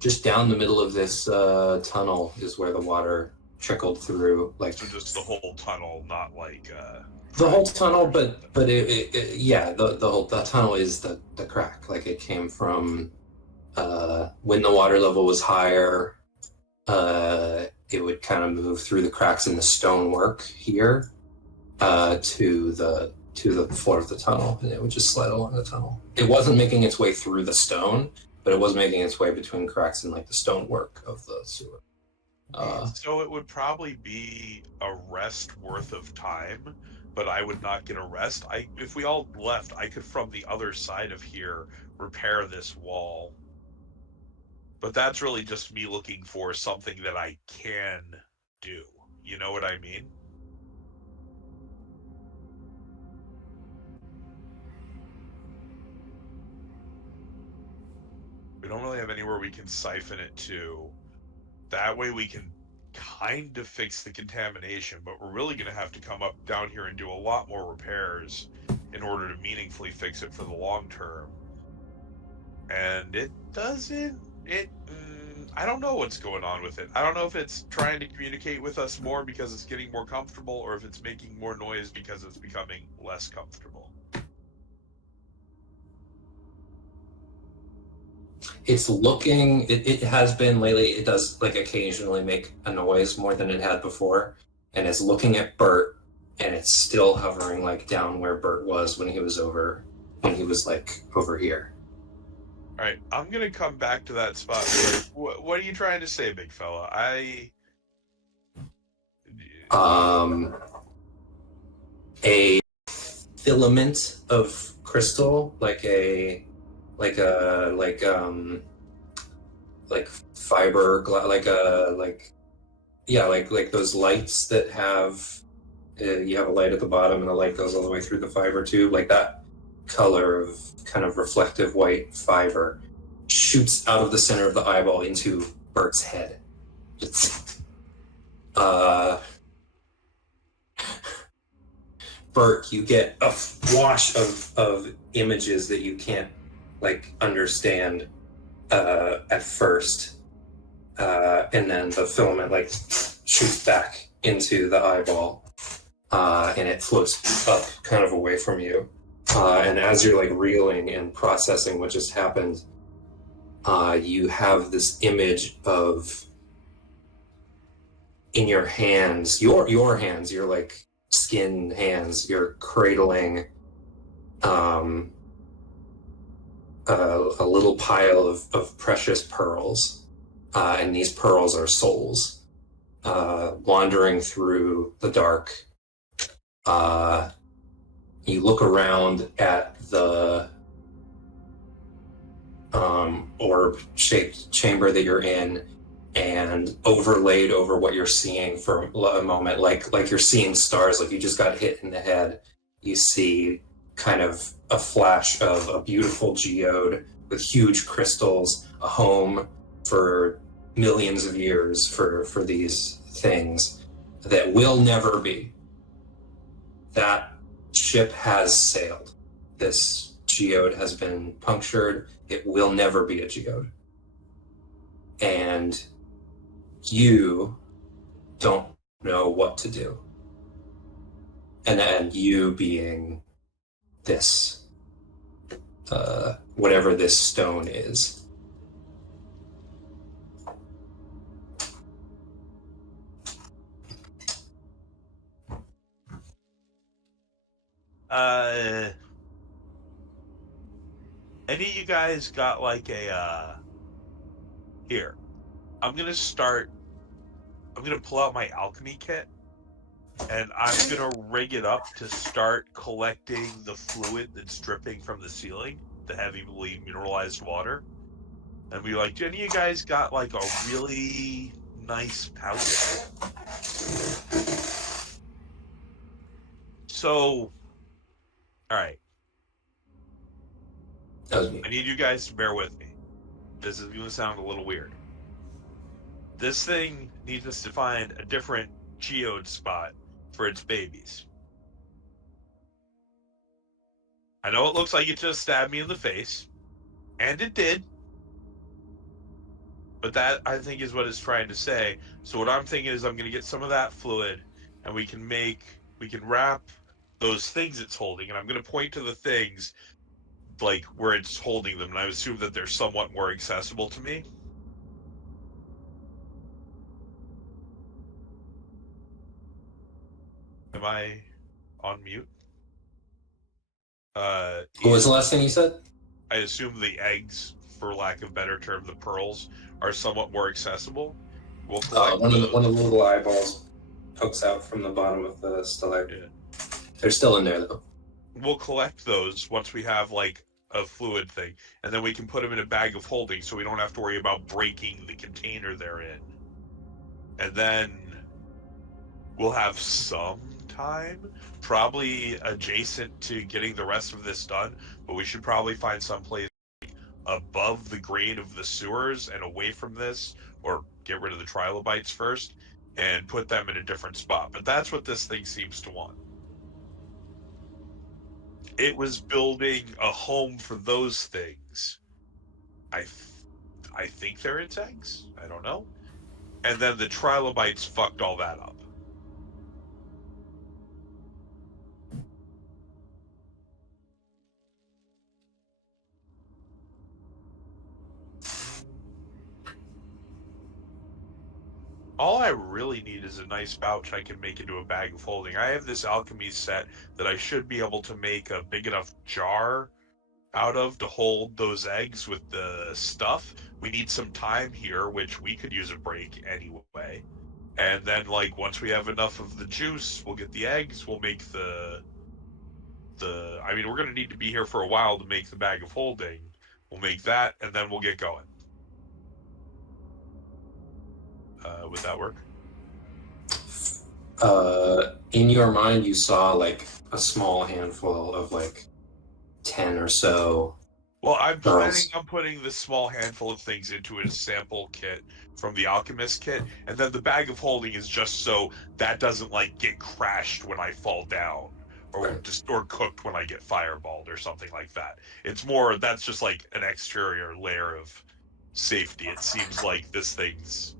just down the middle of this tunnel is where the water trickled through. Like so just the whole tunnel, not like. The whole tunnel, but yeah, the tunnel is the crack. Like it came from when the water level was higher, it would kind of move through the cracks in the stonework here to the floor of the tunnel, and it would just slide along the tunnel. It wasn't making its way through the stone, but it was making its way between cracks in like the stonework of the sewer. So it would probably be a rest worth of time, but I would not get a rest. If we all left, I could from the other side of here repair this wall. But that's really just me looking for something that I can do. You know what I mean? We don't really have anywhere we can siphon it to. That way we can kind of fix the contamination, but we're really going to have to come up down here and do a lot more repairs in order to meaningfully fix it for the long term. And it doesn't, I don't know what's going on with it. I don't know if it's trying to communicate with us more because it's getting more comfortable, or if it's making more noise because it's becoming less comfortable. It's looking, it has been lately, it does like occasionally make a noise more than it had before, and it's looking at Bert, and it's still hovering like down where Bert was when he was like over here. All right, I'm gonna come back to that spot. What are you trying to say, big fella? A filament of crystal, like fiber, like those lights that have, you have a light at the bottom and the light goes all the way through the fiber tube, like that color of kind of reflective white fiber shoots out of the center of the eyeball into Bert's head. Bert, you get a wash of images that you can't like understand at first, and then the filament like shoots back into the eyeball, and it floats up kind of away from you. And as you're like reeling and processing what just happened, you have this image of, in your hands, your hands, your like skin hands, you're cradling a little pile of precious pearls, and these pearls are souls wandering through the dark. You look around at the orb-shaped chamber that you're in, and overlaid over what you're seeing for a moment, like you're seeing stars, like you just got hit in the head, you see kind of a flash of a beautiful geode with huge crystals, a home for millions of years for these things that will never be. That ship has sailed. This geode has been punctured. It will never be a geode. And you don't know what to do. And you being this, whatever this stone is. Any of you guys got like a, here, I'm gonna pull out my alchemy kit, and I'm gonna rig it up to start collecting the fluid that's dripping from the ceiling, the heavily mineralized water, and be like, do any of you guys got like a really nice pouch? So, all right. I need you guys to bear with me. This is going to sound a little weird. This thing needs us to find a different geode spot for its babies. I know it looks like it just stabbed me in the face, and it did. But that, I think, is what it's trying to say. So what I'm thinking is I'm going to get some of that fluid, and we can wrap those things it's holding, and I'm going to point to the things like where it's holding them, and I assume that they're somewhat more accessible to me. Am I on mute? What was the last thing you said? I assume the eggs, for lack of a better term, the pearls, are somewhat more accessible. We'll collect one of the little eyeballs pokes out from the bottom of the stalactite. Yeah. They're still in there though. We'll collect those once we have like a fluid thing, and then we can put them in a bag of holding, so we don't have to worry about breaking the container they're in. And then we'll have some time, probably adjacent to getting the rest of this done, but we should probably find someplace above the grade of the sewers and away from this, or get rid of the trilobites first and put them in a different spot. But that's what this thing seems to want. It was building a home for those things. I think they're its eggs. I don't know. And then the trilobites fucked all that up. All I really need is a nice pouch I can make into a bag of holding. I have this alchemy set that I should be able to make a big enough jar out of to hold those eggs with the stuff. We need some time here, which we could use a break anyway. And then, like, once we have enough of the juice, we'll get the eggs, we'll make the I mean, we're going to need to be here for a while to make the bag of holding. We'll make that, and then we'll get going. Would that work? In your mind, you saw like a small handful of like 10 or so. Well, I'm planning pearls. on putting this small handful of things into a sample kit from the alchemist kit, and then the bag of holding is just so that doesn't like get crashed when I fall down, or Right. or cooked when I get fireballed or something like that. It's more that's just like an exterior layer of safety. It seems like this thing's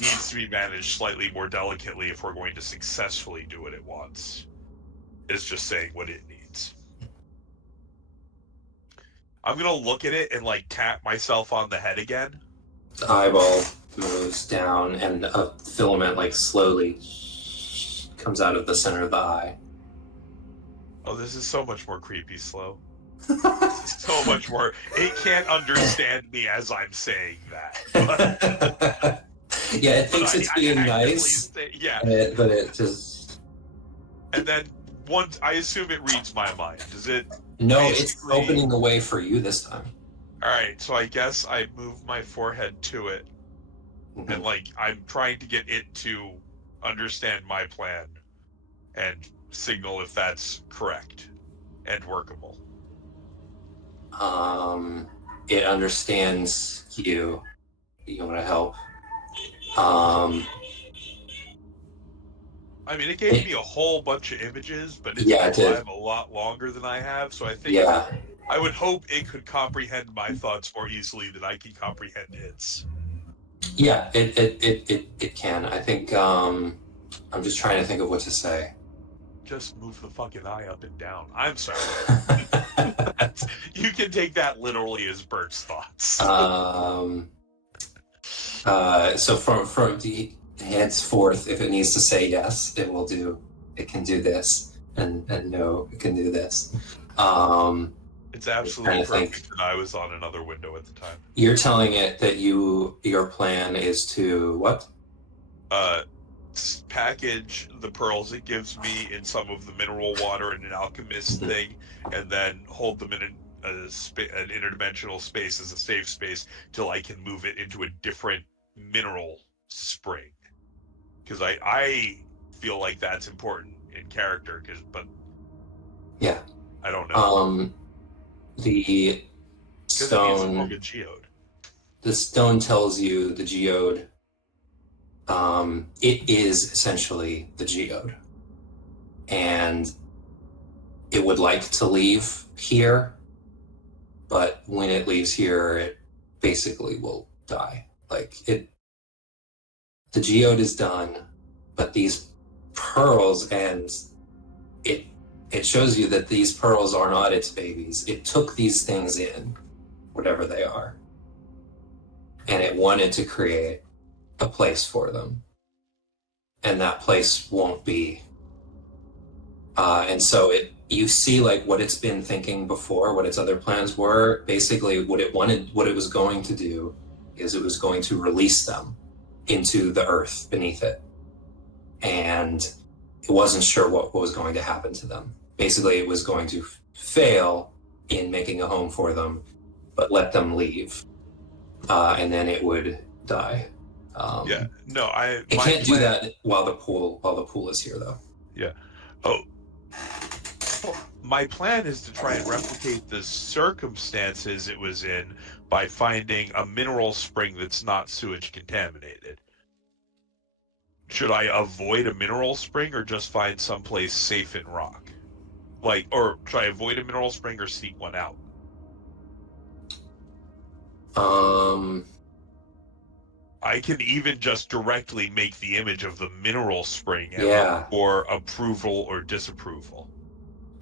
needs to be managed slightly more delicately if we're going to successfully do what it wants. It's just saying what it needs. I'm gonna look at it and like tap myself on the head again. The eyeball moves down, and a filament like slowly comes out of the center of the eye. Oh, this is so much more creepy slow. So much more. It can't understand me as I'm saying that. Yeah, it thinks it's being nice. Yeah. But it just... And then once, I assume it reads my mind. Does it? No, basically... it's opening the way for you this time. Alright, so I guess I move my forehead to it. Mm-hmm. And like, I'm trying to get it to understand my plan and signal if that's correct and workable. It understands you. You want to help? I mean, it gave me a whole bunch of images, but it's been alive a lot longer than I have, so I think I would hope it could comprehend my thoughts more easily than I can comprehend its. Yeah, it can. I think I'm just trying to think of what to say. Just move the fucking eye up and down. I'm sorry. You can take that literally as Bert's thoughts. So from the henceforth, if it needs to say yes, it will do. It can do this, and no, it can do this. It's absolutely perfect that I was on another window at the time. You're telling it that your plan is to what? Package the pearls it gives me in some of the mineral water in an alchemist thing, and then hold them in an interdimensional space as a safe space till I can move it into a different mineral spring. Because I feel like that's important in character. But yeah, I don't know. The stone. It needs a geode. The stone tells you the geode. It is essentially the geode, and it would like to leave here, but when it leaves here, it basically will die. The geode is done, but these pearls, and it shows you that these pearls are not its babies. It took these things in, whatever they are, and it wanted to create a place for them, and that place won't be. And so you see like what it's been thinking before, what its other plans were. Basically, what it was going to do is it was going to release them into the earth beneath it. And it wasn't sure what was going to happen to them. Basically, it was going to fail in making a home for them, but let them leave. And then it would die. It can't do that while the pool is here, though. Yeah. Oh. Well, my plan is to try and replicate the circumstances it was in by finding a mineral spring that's not sewage contaminated. Should I avoid a mineral spring or just find someplace safe in rock? Or should I avoid a mineral spring or seek one out? I can even just directly make the image of the mineral spring and look for approval or disapproval.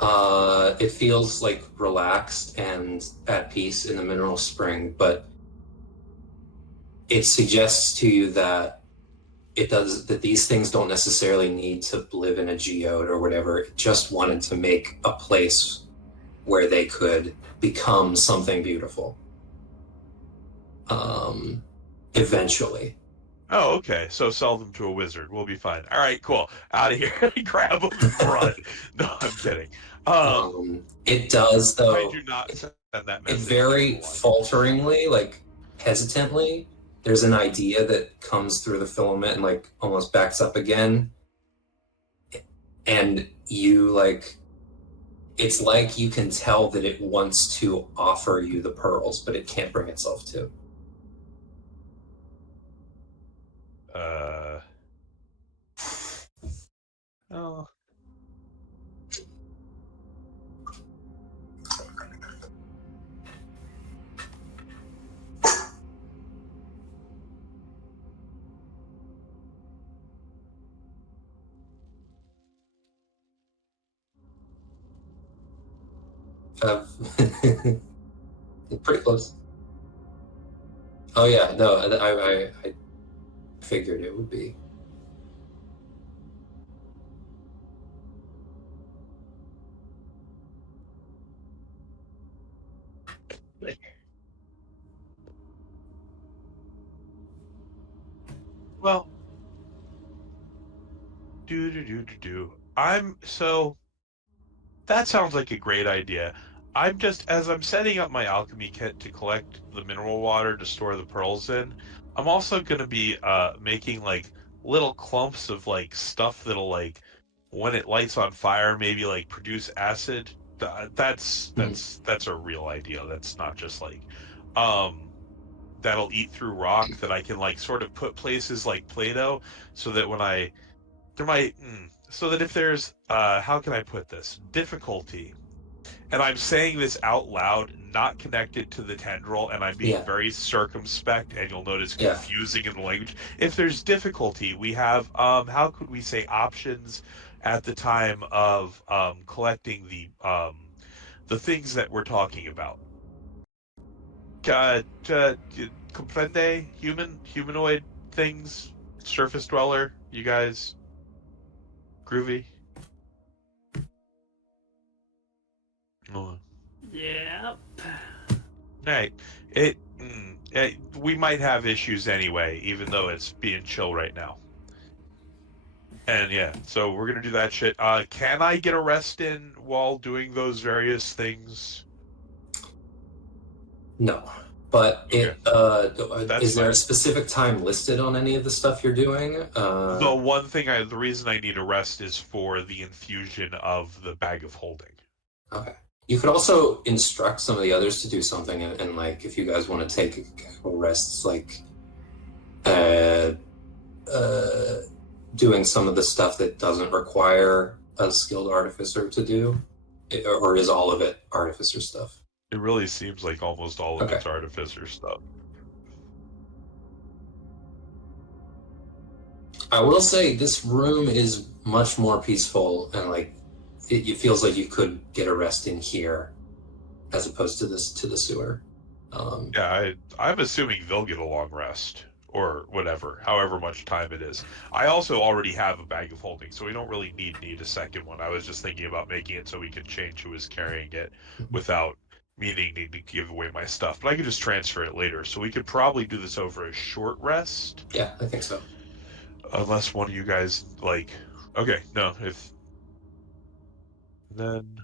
It feels like relaxed and at peace in the mineral spring, but it suggests to you that that these things don't necessarily need to live in a geode or whatever. It just wanted to make a place where they could become something beautiful. Eventually. Oh, okay. So sell them to a wizard. We'll be fine. All right, cool. Out of here. Grab them and run. No, I'm kidding. It does, though. I do not send that message. It very falteringly, like hesitantly, there's an idea that comes through the filament and like almost backs up again. And you it's like you can tell that it wants to offer you the pearls, but it can't bring itself to. Oh. Pretty close. Oh yeah, no, I figured it would be. Well, that sounds like a great idea. As I'm setting up my alchemy kit to collect the mineral water to store the pearls in, I'm also going to be making like little clumps of like stuff that'll like, when it lights on fire, maybe like produce acid. That's a real idea. That's not just like, that'll eat through rock that I can like sort of put places like Play-Doh so that so that if there's, how can I put this? Difficulty. And I'm saying this out loud, not connected to the tendril, and I'm being very circumspect, and you'll notice confusing in the language. If there's difficulty, we have, how could we say, options at the time of collecting the things that we're talking about. Comprende? Humanoid things? Surface dweller? You guys? Groovy? Yep. Right. We might have issues anyway, even though it's being chill right now. And yeah, so we're gonna do that shit. Can I get a rest in while doing those various things? No. But okay. Is there a specific time listed on any of the stuff you're doing? The reason I need a rest is for the infusion of the bag of holding. Okay. You could also instruct some of the others to do something, and like if you guys want to take a rest, like doing some of the stuff that doesn't require a skilled artificer to do, or is all of it artificer stuff? It really seems like almost all of it's artificer stuff. I will say this room is much more peaceful, and like it feels like you could get a rest in here as opposed to the sewer. I'm assuming they'll get a long rest or whatever, however much time it is. I also already have a bag of holding, so we don't really need a second one. I was just thinking about making it so we could change who is carrying it without meaning need to give away my stuff, but I could just transfer it later. So we could probably do this over a short rest. Yeah, I think so. Unless one of you guys like, okay, no, if then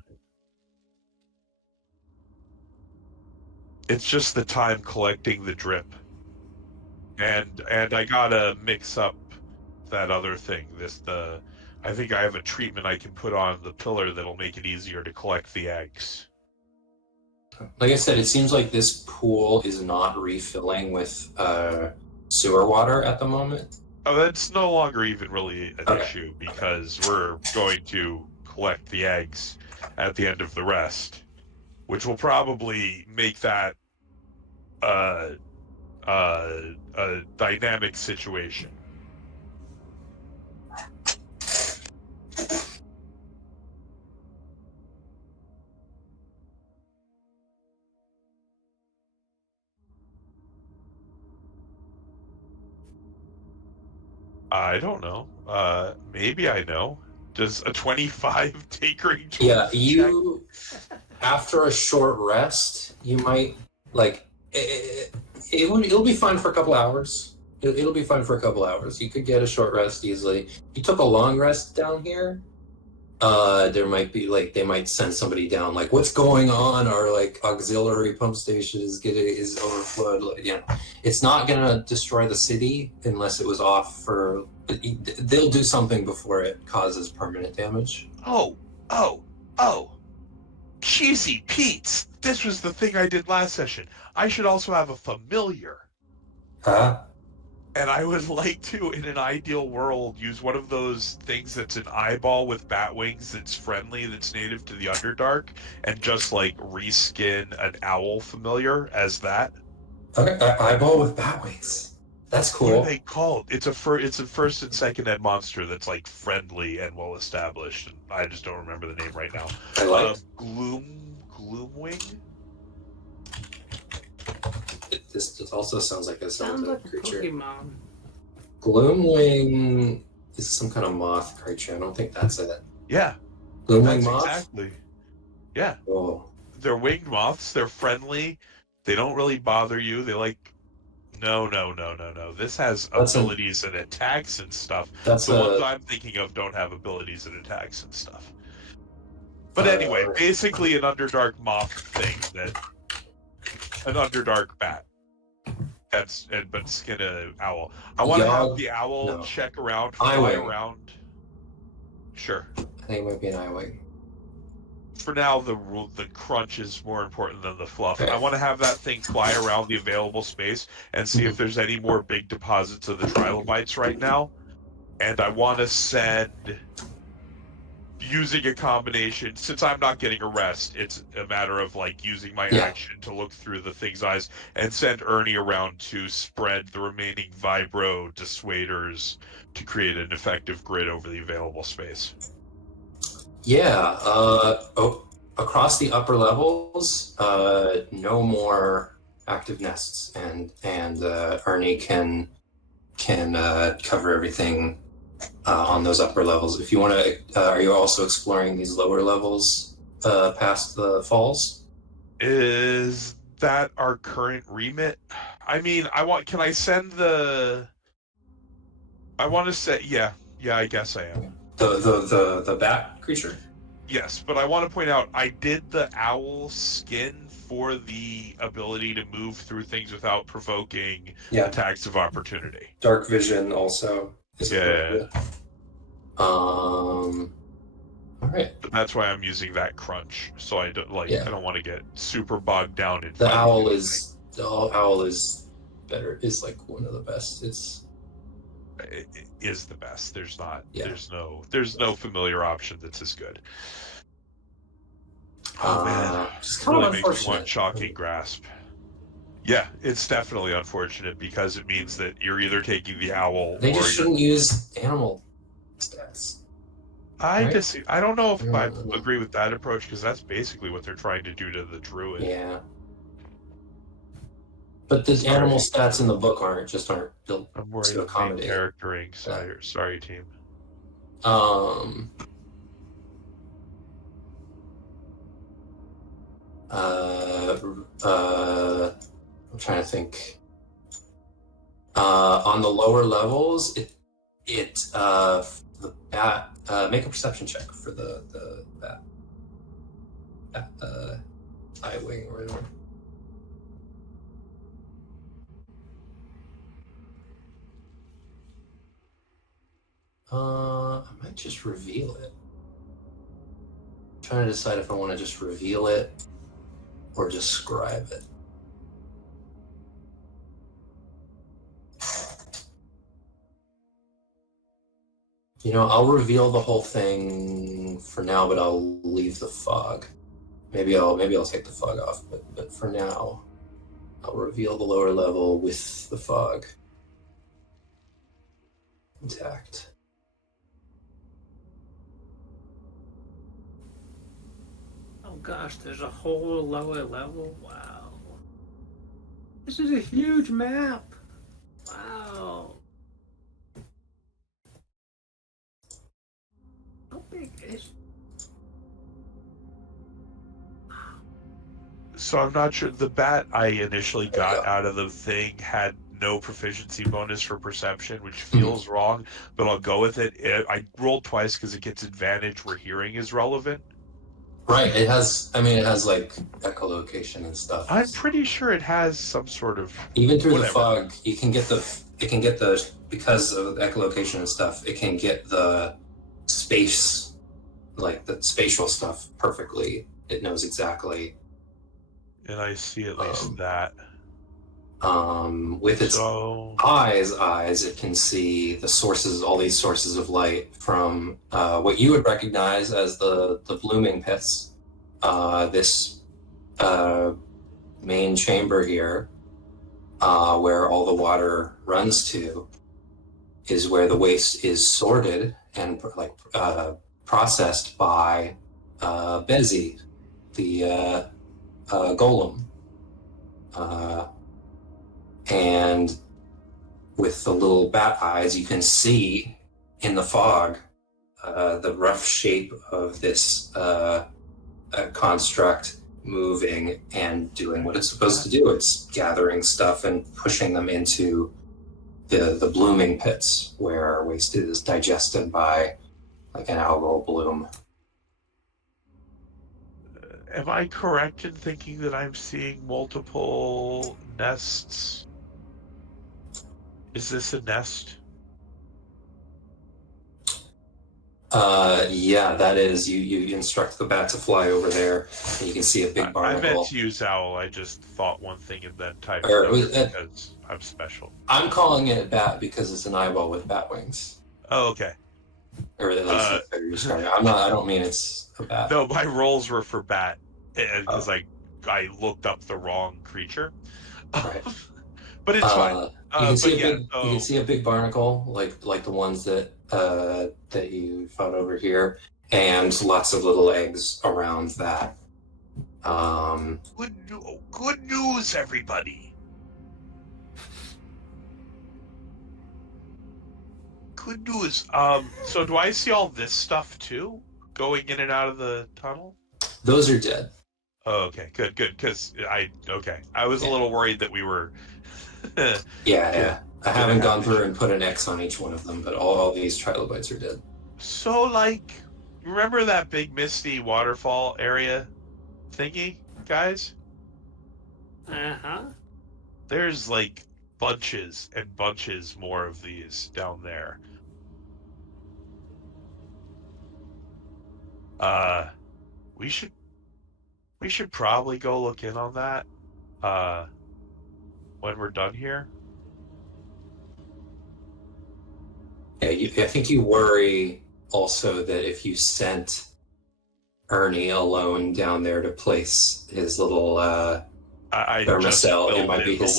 it's just the time collecting the drip, and I gotta mix up that other thing. I think I have a treatment I can put on the pillar that'll make it easier to collect the eggs. Like I said, it seems like this pool is not refilling with sewer water at the moment. Oh, that's no longer even really an issue because we're going to collect the eggs at the end of the rest, which will probably make that a dynamic situation. I don't know. Maybe I know. Does a 25 take ring? Yeah, you. After a short rest, you might like it'll be fine for a couple hours. It'll be fine for a couple hours. You could get a short rest easily. You took a long rest down here. There might be like they might send somebody down. Like, what's going on? Our like auxiliary pump station is overflowed. Like, you know, it's not gonna destroy the city unless it was off for. They'll do something before it causes permanent damage. Oh! Cheesy Pete's! This was the thing I did last session. I should also have a familiar. Huh? And I would like to, in an ideal world, use one of those things that's an eyeball with bat wings that's friendly, that's native to the Underdark, and just like reskin an owl familiar as that. Okay, eyeball with bat wings. That's cool. What are they called? It's a first and second ed monster that's like friendly and well established. And I just don't remember the name right now. I like Gloomwing. This also sounds like a Sounds like creature. Pokemon. Gloomwing is some kind of moth creature. I don't think that's it. Yeah. Gloomwing moth? Exactly. Yeah. Oh. They're winged moths. They're friendly. They don't really bother you. They like. No. This has abilities and attacks and stuff. The ones I'm thinking of don't have abilities and attacks and stuff. But anyway, basically an Underdark moth thing an Underdark bat. But skin a owl. I want to have the owl check around, fly around. Sure. I think it might be an eye-wing. For now, the crunch is more important than the fluff. Okay. I want to have that thing fly around the available space and see if there's any more big deposits of the trilobites right now. And I want to send, using a combination, since I'm not getting a rest, it's a matter of like using my action to look through the thing's eyes and send Ernie around to spread the remaining vibro dissuaders to create an effective grid over the available space. Yeah, across the upper levels, no more active nests, and Ernie can cover everything on those upper levels. If you want to, are you also exploring these lower levels past the falls? Is that our current remit? I mean, can I send the? I want to say, yeah, I guess I am. The bat creature? Yes, but I want to point out I did the owl skin for the ability to move through things without provoking attacks of opportunity. Dark vision also is appropriate. All right. But that's why I'm using that crunch, so I don't I don't want to get super bogged down in the owl is better, is like one of the best. It is the best. There's no familiar option that's as good. Oh man, just kind of makes me want shocking grasp. Yeah, it's definitely unfortunate because it means that you're either taking the owl. They just shouldn't use animal stats. I don't know if I agree with that approach because that's basically what they're trying to do to the druid. Yeah. But the animal stats in the book aren't built to accommodate. Charactering. Sorry, team. I'm trying to think. On the lower levels, the bat, make a perception check for the bat, eye wing or whatever. I might just reveal it. I'm trying to decide if I want to just reveal it or describe it. You know, I'll reveal the whole thing for now, but I'll leave the fog. Maybe I'll take the fog off, but for now, I'll reveal the lower level with the fog intact. Oh gosh, there's a whole lower level? Wow. This is a huge map. Wow. How big is... So I'm not sure. The bat I initially got out of the thing had no proficiency bonus for perception, which feels wrong, but I'll go with it. I rolled twice because it gets advantage where hearing is relevant. Right, it has like echolocation and stuff. I'm pretty sure it has some sort of... Even through the fog, it can get the, because of echolocation and stuff, it can get the space, like the spatial stuff perfectly. It knows exactly. And I see at least that. With its eyes, it can see the sources, all these sources of light from what you would recognize as the blooming pits. This main chamber here, where all the water runs to, is where the waste is sorted and processed by Bezi, the golem. And with the little bat eyes, you can see in the fog the rough shape of this construct moving and doing what it's supposed to do. It's gathering stuff and pushing them into the blooming pits where waste is digested by like an algal bloom. Am I correct in thinking that I'm seeing multiple nests? Is this a nest? Yeah, that is. You instruct the bat to fly over there, and you can see a big barnacle. I meant to use owl. I just thought one thing and then typed it because I'm special. I'm calling it a bat because it's an eyeball with bat wings. Oh, okay. Or at least you're describing. I don't mean it's a bat. No, my rolls were for bat because I looked up the wrong creature. Right. But it's fine. You can see a big barnacle, like the ones that you found over here, and lots of little eggs around that. Good news, everybody. Good news. So do I see all this stuff too, going in and out of the tunnel? Those are dead. Oh, okay, good. Because I was a little worried that we were. Yeah. I haven't gone through and put an X on each one of them, but all these trilobites are dead. So, remember that big misty waterfall area thingy, guys? Uh-huh. There's bunches and bunches more of these down there. We should probably go look in on that when we're done here. Yeah, I think you worry also that if you sent Ernie alone down there to place his little thermocell, it might be his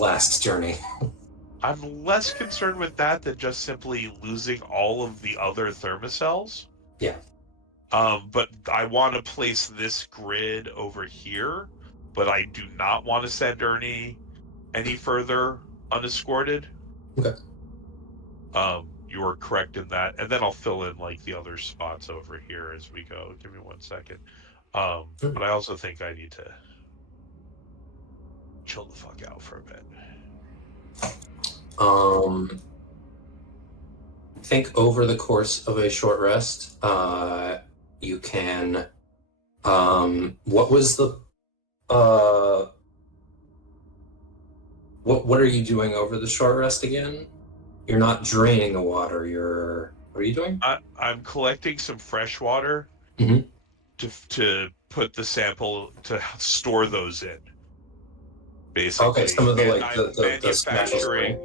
last journey. I'm less concerned with that than just simply losing all of the other thermocells. Yeah. But I want to place this grid over here, but I do not want to send Ernie any further unescorted. Okay. You are correct in that, and then I'll fill in the other spots over here as we go. Give me 1 second. But I also think I need to chill the fuck out for a bit. I think over the course of a short rest, you can. What was the? What are you doing over the short rest again? You're not draining the water. What are you doing? I'm collecting some fresh water to put the sample to store those in. Basically, okay, some of the and like I'm the manufacturing.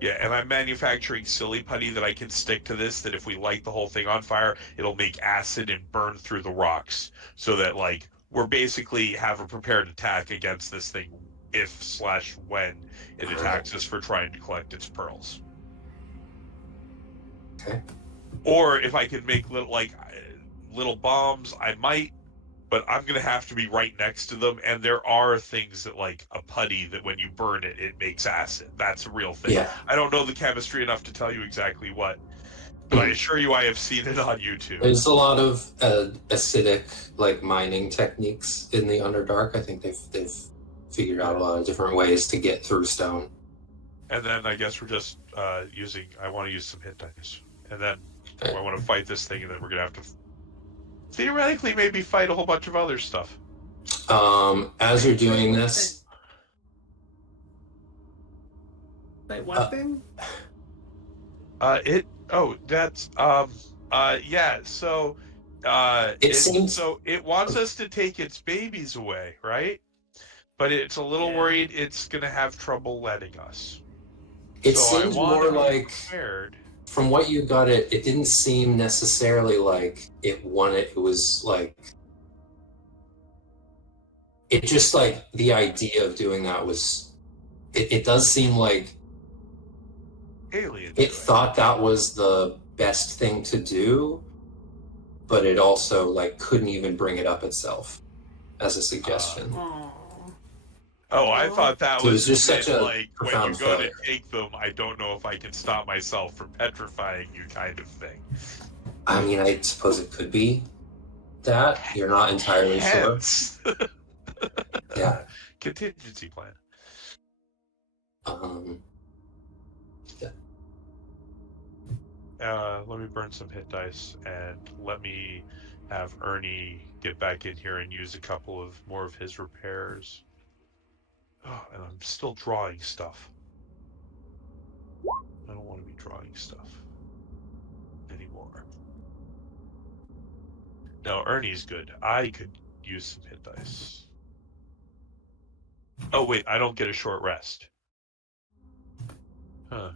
Yeah, and I'm manufacturing silly putty that I can stick to this. That if we light the whole thing on fire, it'll make acid and burn through the rocks. So that like we're basically have a prepared attack against this thing if/when it attacks us for trying to collect its pearls. Okay. Or if I can make little bombs, I might, but I'm gonna have to be right next to them. And there are things that like a putty that when you burn it, it makes acid. That's a real thing. Yeah. I don't know the chemistry enough to tell you exactly what, but I assure you, I have seen it on YouTube. There's a lot of acidic like mining techniques in the Underdark. I think they've figured out a lot of different ways to get through stone. And then I guess we're just using. I want to use some hit dice, and then I want to fight this thing, and then we're gonna have to theoretically maybe fight a whole bunch of other stuff. As you're doing this, wait, what thing? That's yeah. So it wants us to take its babies away, right? But it's a little worried it's gonna have trouble letting us. It seems more like prepared. From what you got, it didn't seem necessarily like it wanted. It was like it just like the idea of doing that was. It does seem like alien. It thought that was the best thing to do, but it also like couldn't even bring it up itself as a suggestion. I thought that was just such a like when you go failure. to take them, I don't know if I can stop myself from petrifying you kind of thing. I mean, I suppose it could be that. You're not entirely sure. Yeah. Contingency plan. Let me burn some hit dice and let me have Ernie get back in here and use a couple of more of his repairs. Oh, and I'm still drawing stuff. I don't want to be drawing stuff anymore. No, Ernie's good. I could use some hit dice. Oh wait, I don't get a short rest. Huh.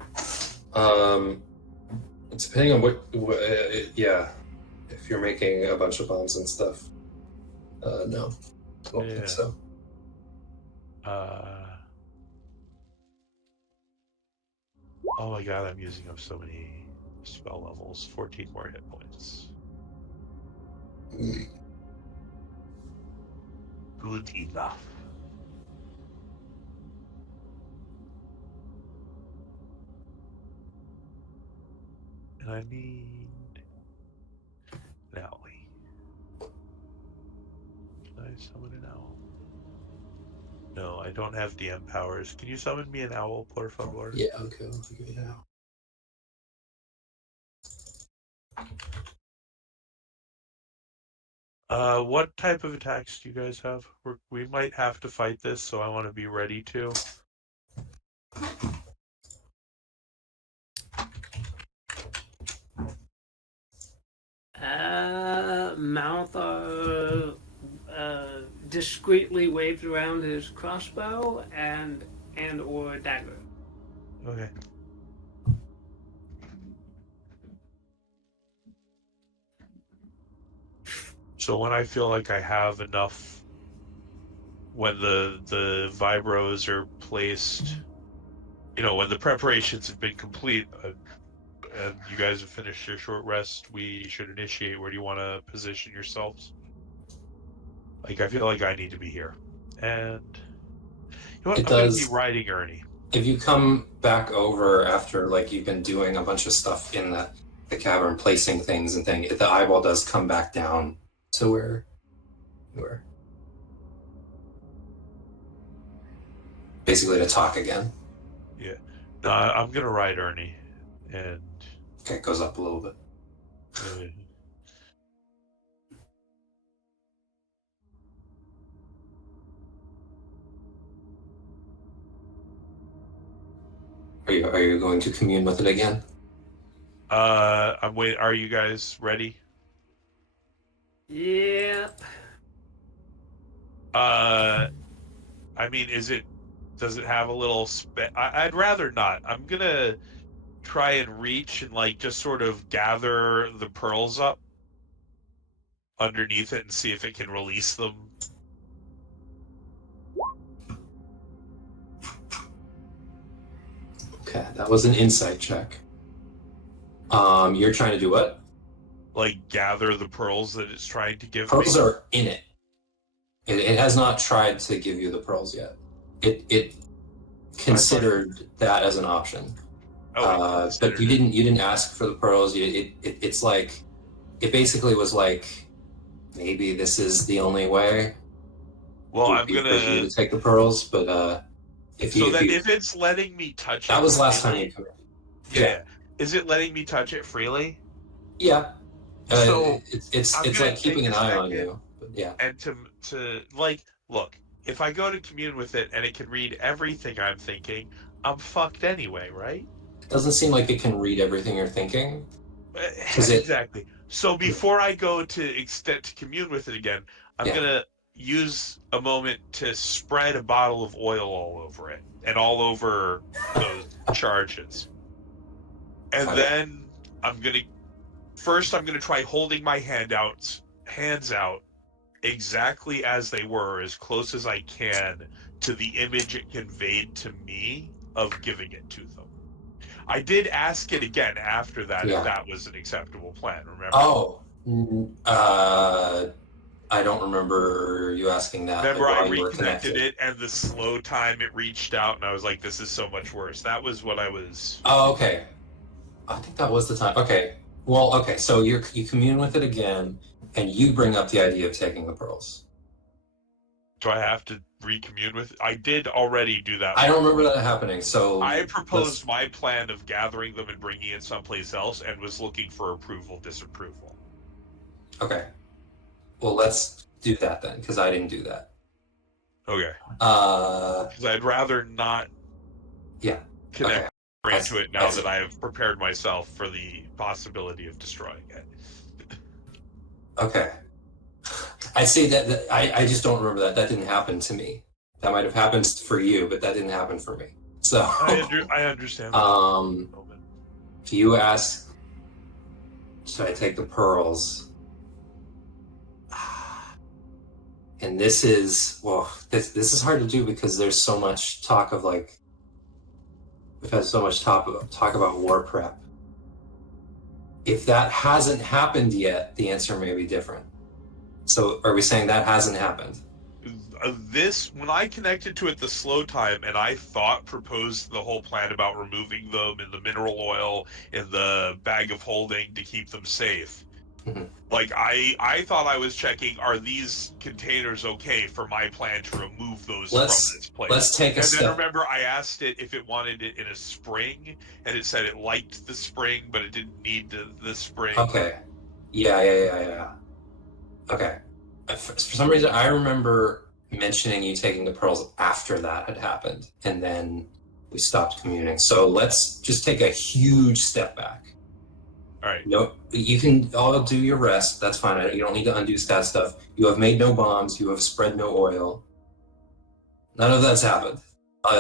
Depending on what yeah. If you're making a bunch of bombs and stuff, no, I don't think so. Oh my god, I'm using up so many spell levels. 14 more hit points. Good enough. And I need an owlie. Can I summon an owl? No, I don't have DM powers. Can you summon me an owl, por favor? Yeah, okay, I'll figure it out. What type of attacks do you guys have? We might have to fight this, so I want to be ready to. Malthar discreetly waved around his crossbow and or dagger. Okay. So when I feel like I have enough, when the vibros are placed, when the preparations have been complete, and you guys have finished your short rest, we should initiate. Where do you want to position yourselves? Like, I feel like I need to be here. And I'm going to be riding Ernie. If you come back over after, like, you've been doing a bunch of stuff in the cavern, placing things and things, the eyeball does come back down to where Where basically to talk again. Yeah. No, I'm gonna ride Ernie, and Okay, it goes up a little bit. Are you going to commune with it again? I'm waiting. Are you guys ready? Yep. I mean, does it have a little I'd rather not. I'm gonna try and reach and like just sort of gather the pearls up underneath it and see if it can release them. Okay, that was an insight check. You're trying to do what? Like gather the pearls that it's trying to give Pearls me. are in it. It has not tried to give you the pearls yet. It considered that as an option. But you didn't ask for the pearls. It's like it basically was like maybe this is the only way. Well, for I'm you gonna to take the pearls, but if it's letting me touch it. That was last time freely, you could. Yeah. Is it letting me touch it freely? Yeah. So it's like keeping an eye on you. But yeah. And to like look, if I go to commune with it and it can read everything I'm thinking, I'm fucked anyway, right? It doesn't seem like it can read everything you're thinking. Exactly. So before I go to commune with it again, I'm gonna use a moment to spread a bottle of oil all over it and all over those charges. And then I'm gonna try holding my hands out exactly as they were, as close as I can to the image it conveyed to me of giving it to them. I did ask it again after that if that was an acceptable plan, remember? Oh, I don't remember you asking that. Remember, I reconnected it, and the slow time it reached out, and I was like, this is so much worse. That was what I was... Oh, okay. I think that was the time. Okay. Well, okay, so you commune with it again, and you bring up the idea of taking the pearls. Do I have to recommune with it? I did already do that. I don't remember that happening, so... I proposed my plan of gathering them and bringing it someplace else, and was looking for approval, disapproval. Okay. Well, let's do that then, because I didn't do that. Okay. Because I'd rather not connect to it now that I have prepared myself for the possibility of destroying it. Okay. I see that I just don't remember that. That didn't happen to me. That might have happened for you, but that didn't happen for me. So I understand. If you ask, should I take the pearls? And this is this is hard to do because there's so much talk of like we've had so much talk about war prep. If that hasn't happened yet, the answer may be different. So are we saying that hasn't happened? When I connected to it the slow time and I proposed the whole plan about removing them in the mineral oil in the bag of holding to keep them safe. Mm-hmm. Like I thought I was checking, are these containers okay for my plan to remove those from this place? Let's take a step. And then remember I asked it if it wanted it in a spring, and it said it liked the spring, but it didn't need the spring. Okay. Yeah. Okay. For some reason, I remember mentioning you taking the pearls after that had happened, and then we stopped communing. So let's just take a huge step back. All right. No, you can all do your rest. That's fine. You don't need to undo stat stuff. You have made no bombs. You have spread no oil. None of that's happened.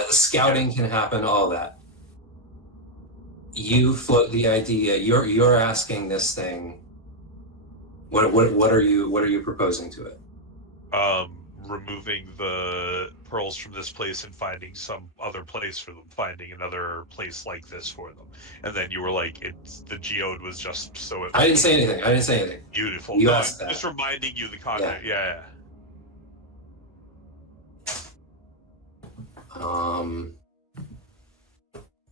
Scouting can happen. All that. You float the idea. You're asking this thing. What are you proposing to it? Removing the pearls from this place and finding some other place for them, finding another place like this for them. And then you were like, the geode was just so... I didn't say anything. Beautiful. You asked that. Just reminding you the content. Yeah.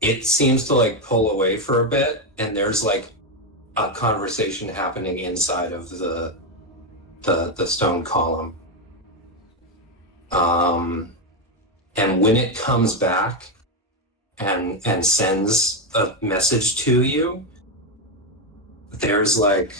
It seems to like pull away for a bit, and there's like a conversation happening inside of the stone column. And when it comes back and sends a message to you, there's like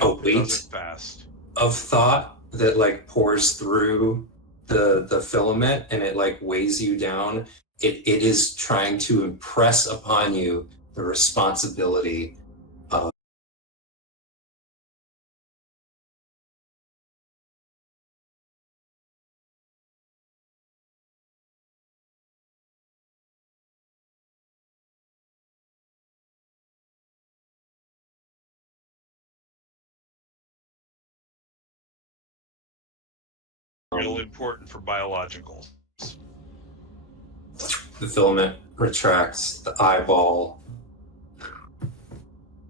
a weight fast of thought that like pours through the filament, and it like weighs you down. It is trying to impress upon you the responsibility of real important for biologicals. the filament retracts, the eyeball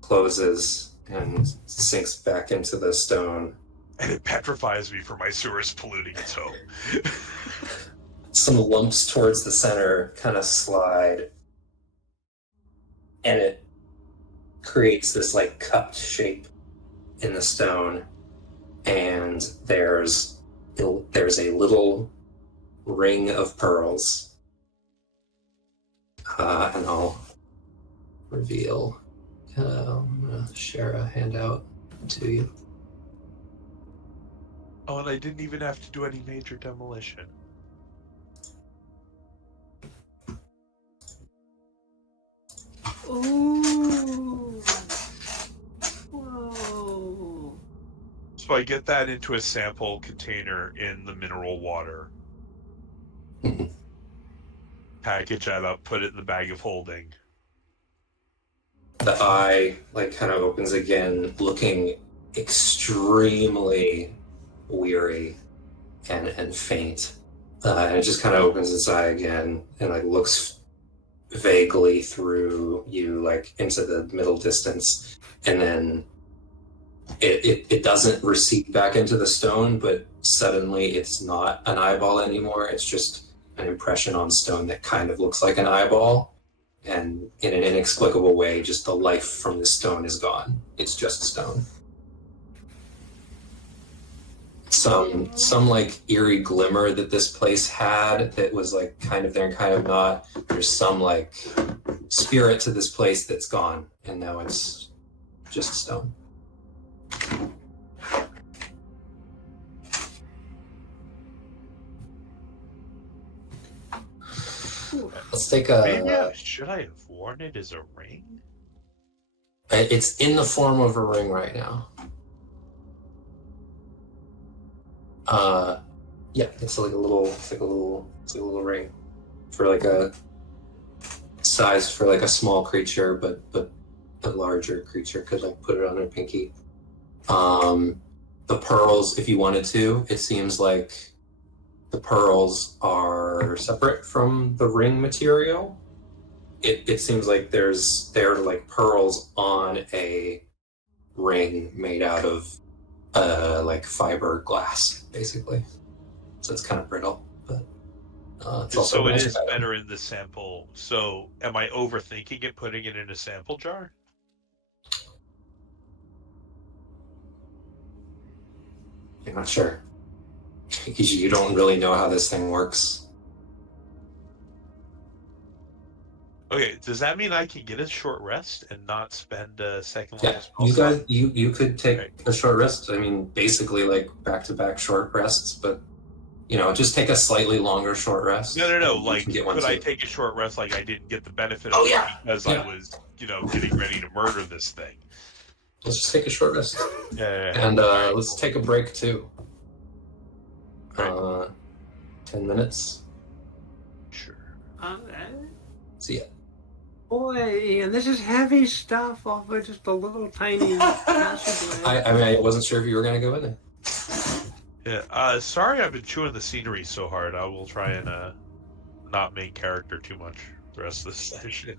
closes and sinks back into the stone. And it petrifies me for my sewers polluting its home. Some lumps towards the center kind of slide, and it creates this like cupped shape in the stone, and there's a little ring of pearls, and I'll reveal. I'm gonna share a handout to you. Oh, and I didn't even have to do any major demolition. Ooh. Whoa. So I get that into a sample container in the mineral water. Package that up, put it in the bag of holding. The eye like kind of opens again, looking extremely weary and faint. And it just kind of opens its eye again and like looks vaguely through you, like into the middle distance, and then it doesn't recede back into the stone, but suddenly it's not an eyeball anymore. It's just an impression on stone that kind of looks like an eyeball, and in an inexplicable way, just the life from the stone is gone. It's just stone. Some like eerie glimmer that this place had that was like kind of there and kind of not. There's some like spirit to this place that's gone, and now it's just stone. Let's take a... Should I have worn it as a ring? It's in the form of a ring right now. Yeah, it's like a little ring for like a size for like a small creature, but a larger creature could like put it on their pinky. The pearls, if you wanted to, it seems like the pearls are separate from the ring material. It seems like they're like pearls on a ring made out of like fiberglass, basically. So it's kind of brittle, but it's also so it is better in the sample. So am I overthinking it, putting it in a sample jar? I'm not sure, because you don't really know how this thing works. Okay, does that mean I can get a short rest and not spend a second Yeah, level spell you slot? guys, you could take a short rest. I mean, basically like back-to-back short rests, but you know, just take a slightly longer short rest. No. You Like, can get one could I too. take a short rest? Like, I didn't get the benefit Oh, of yeah. it because I was, getting ready to murder this thing. Let's just take a short rest. Yeah. And let's take a break too. 10 minutes. Sure. See ya. Boy, Ian, this is heavy stuff off of just a little tiny passageway. I mean, I wasn't sure if you were going to go in there. Yeah. Sorry, I've been chewing the scenery so hard. I will try and not main character too much the rest of the session.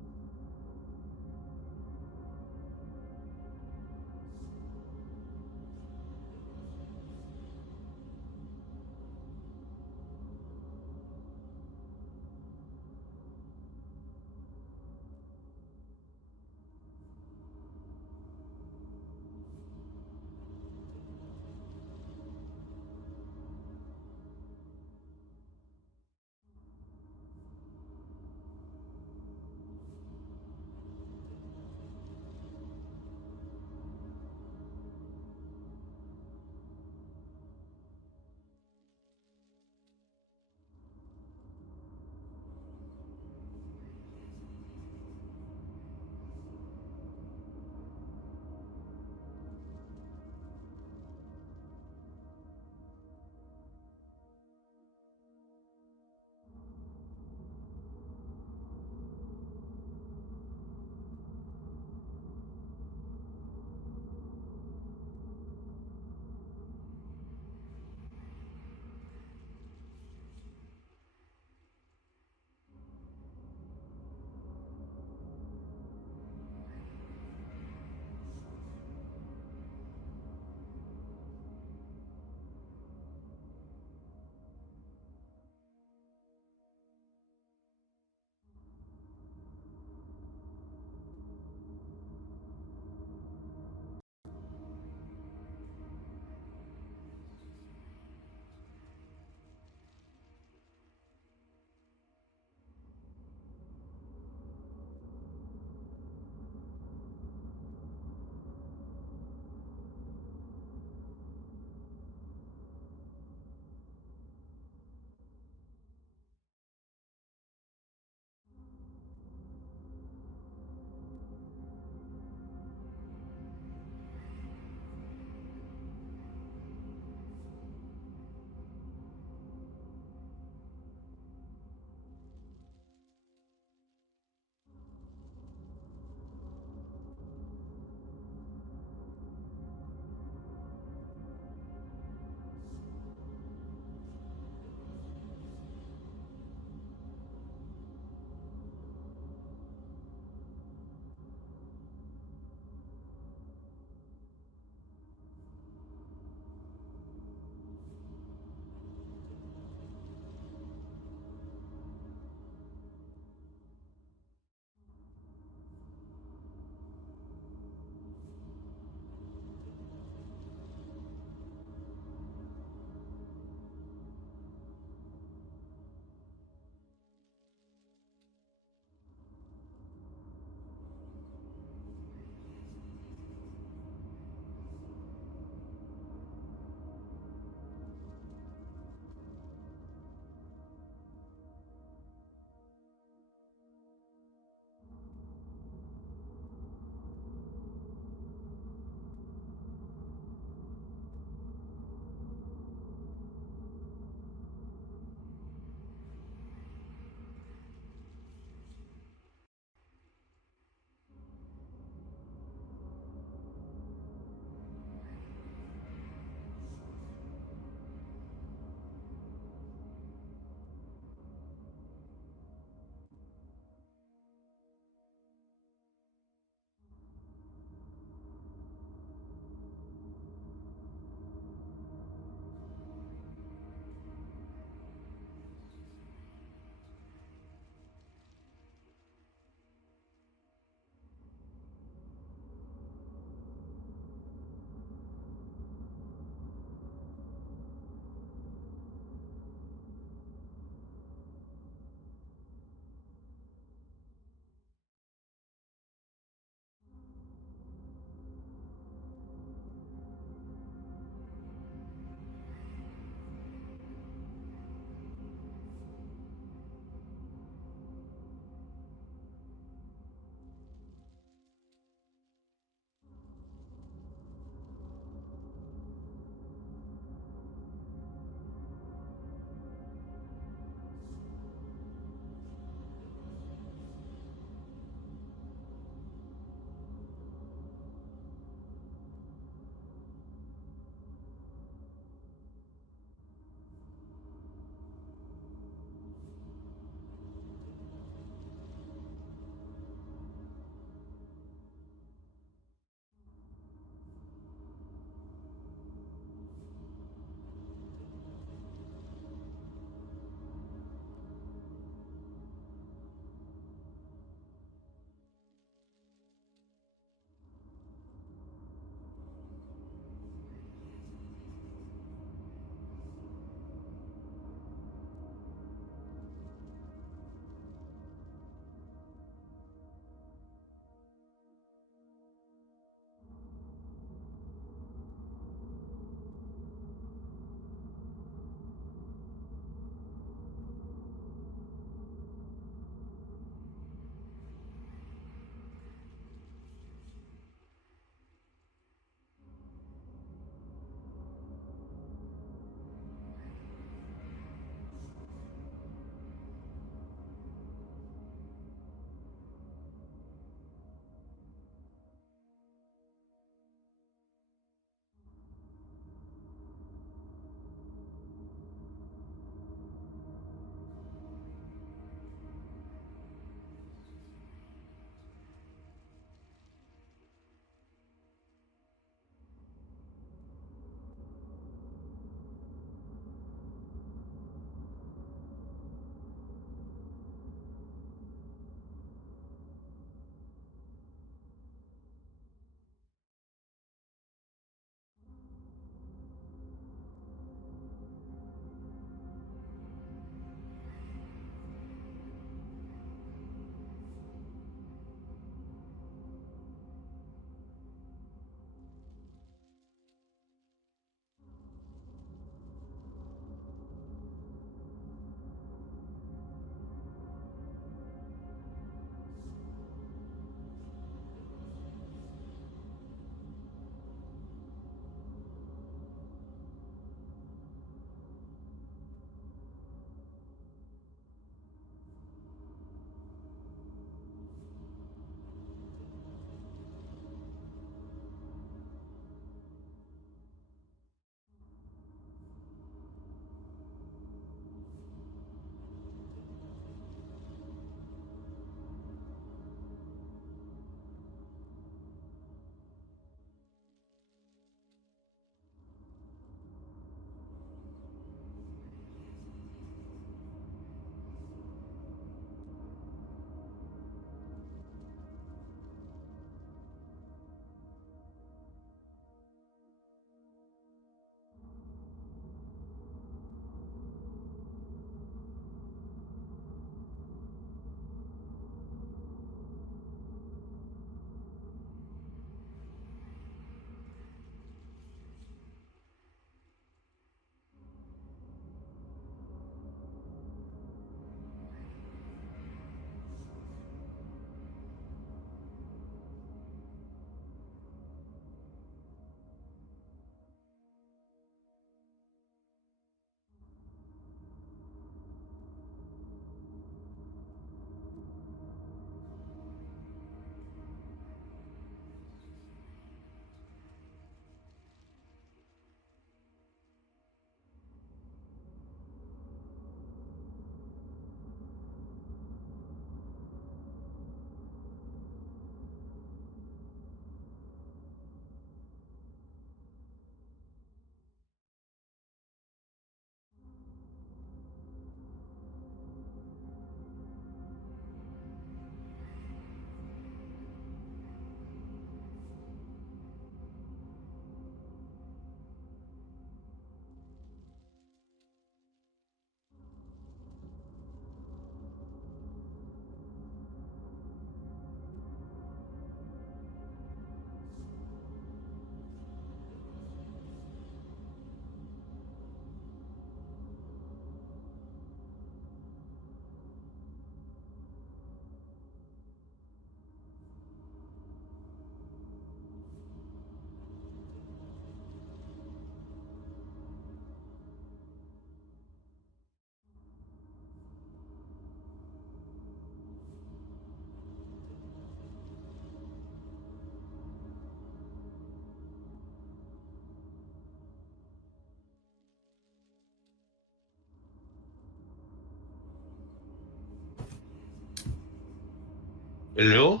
Hello?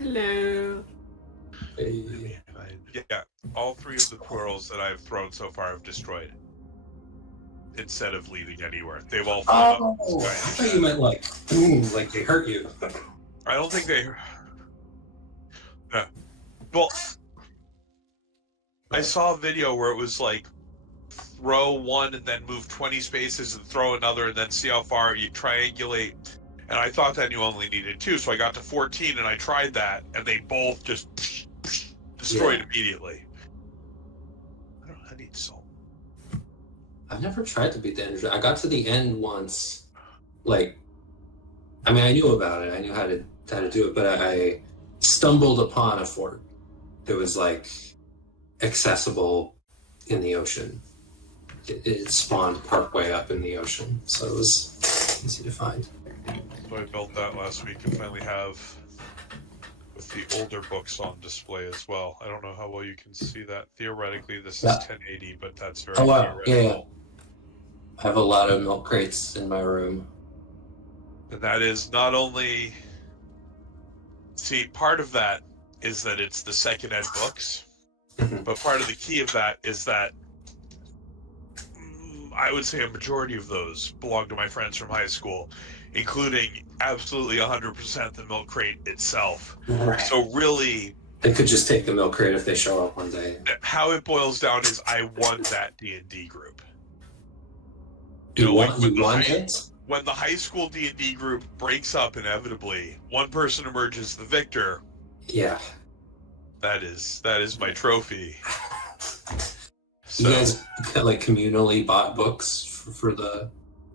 Hello. Hey. Yeah, all 3 of the squirrels that I've thrown so far have destroyed. Instead of leaving anywhere. They've all flown up. Oh, I thought you meant like they hurt you. I don't think they... Well, I saw a video where it was like, throw one and then move 20 spaces and throw another and then see how far you triangulate. And I thought that you only needed 2, so I got to 14 and I tried that, and they both just destroyed immediately. I need salt. I've never tried to beat the energy. I got to the end once. Like, I mean, I knew about it. I knew how to do it, but I stumbled upon a fort that was like accessible in the ocean. It spawned partway up in the ocean, so it was easy to find. So I built that last week and finally have with the older books on display as well. I don't know how well you can see that. Theoretically, this is 1080, but that's very theoretical. Yeah. I have a lot of milk crates in my room. And that is not only... See, part of that is that it's the second ed books, but part of the key of that is that I would say a majority of those belong to my friends from high school, including absolutely 100% the milk crate itself. Right. So really... They could just take the milk crate if they show up one day. How it boils down is I won that D&D group. You won it? When the high school D&D group breaks up inevitably, one person emerges the victor. Yeah. That is my trophy. So, you guys like communally bought books for the...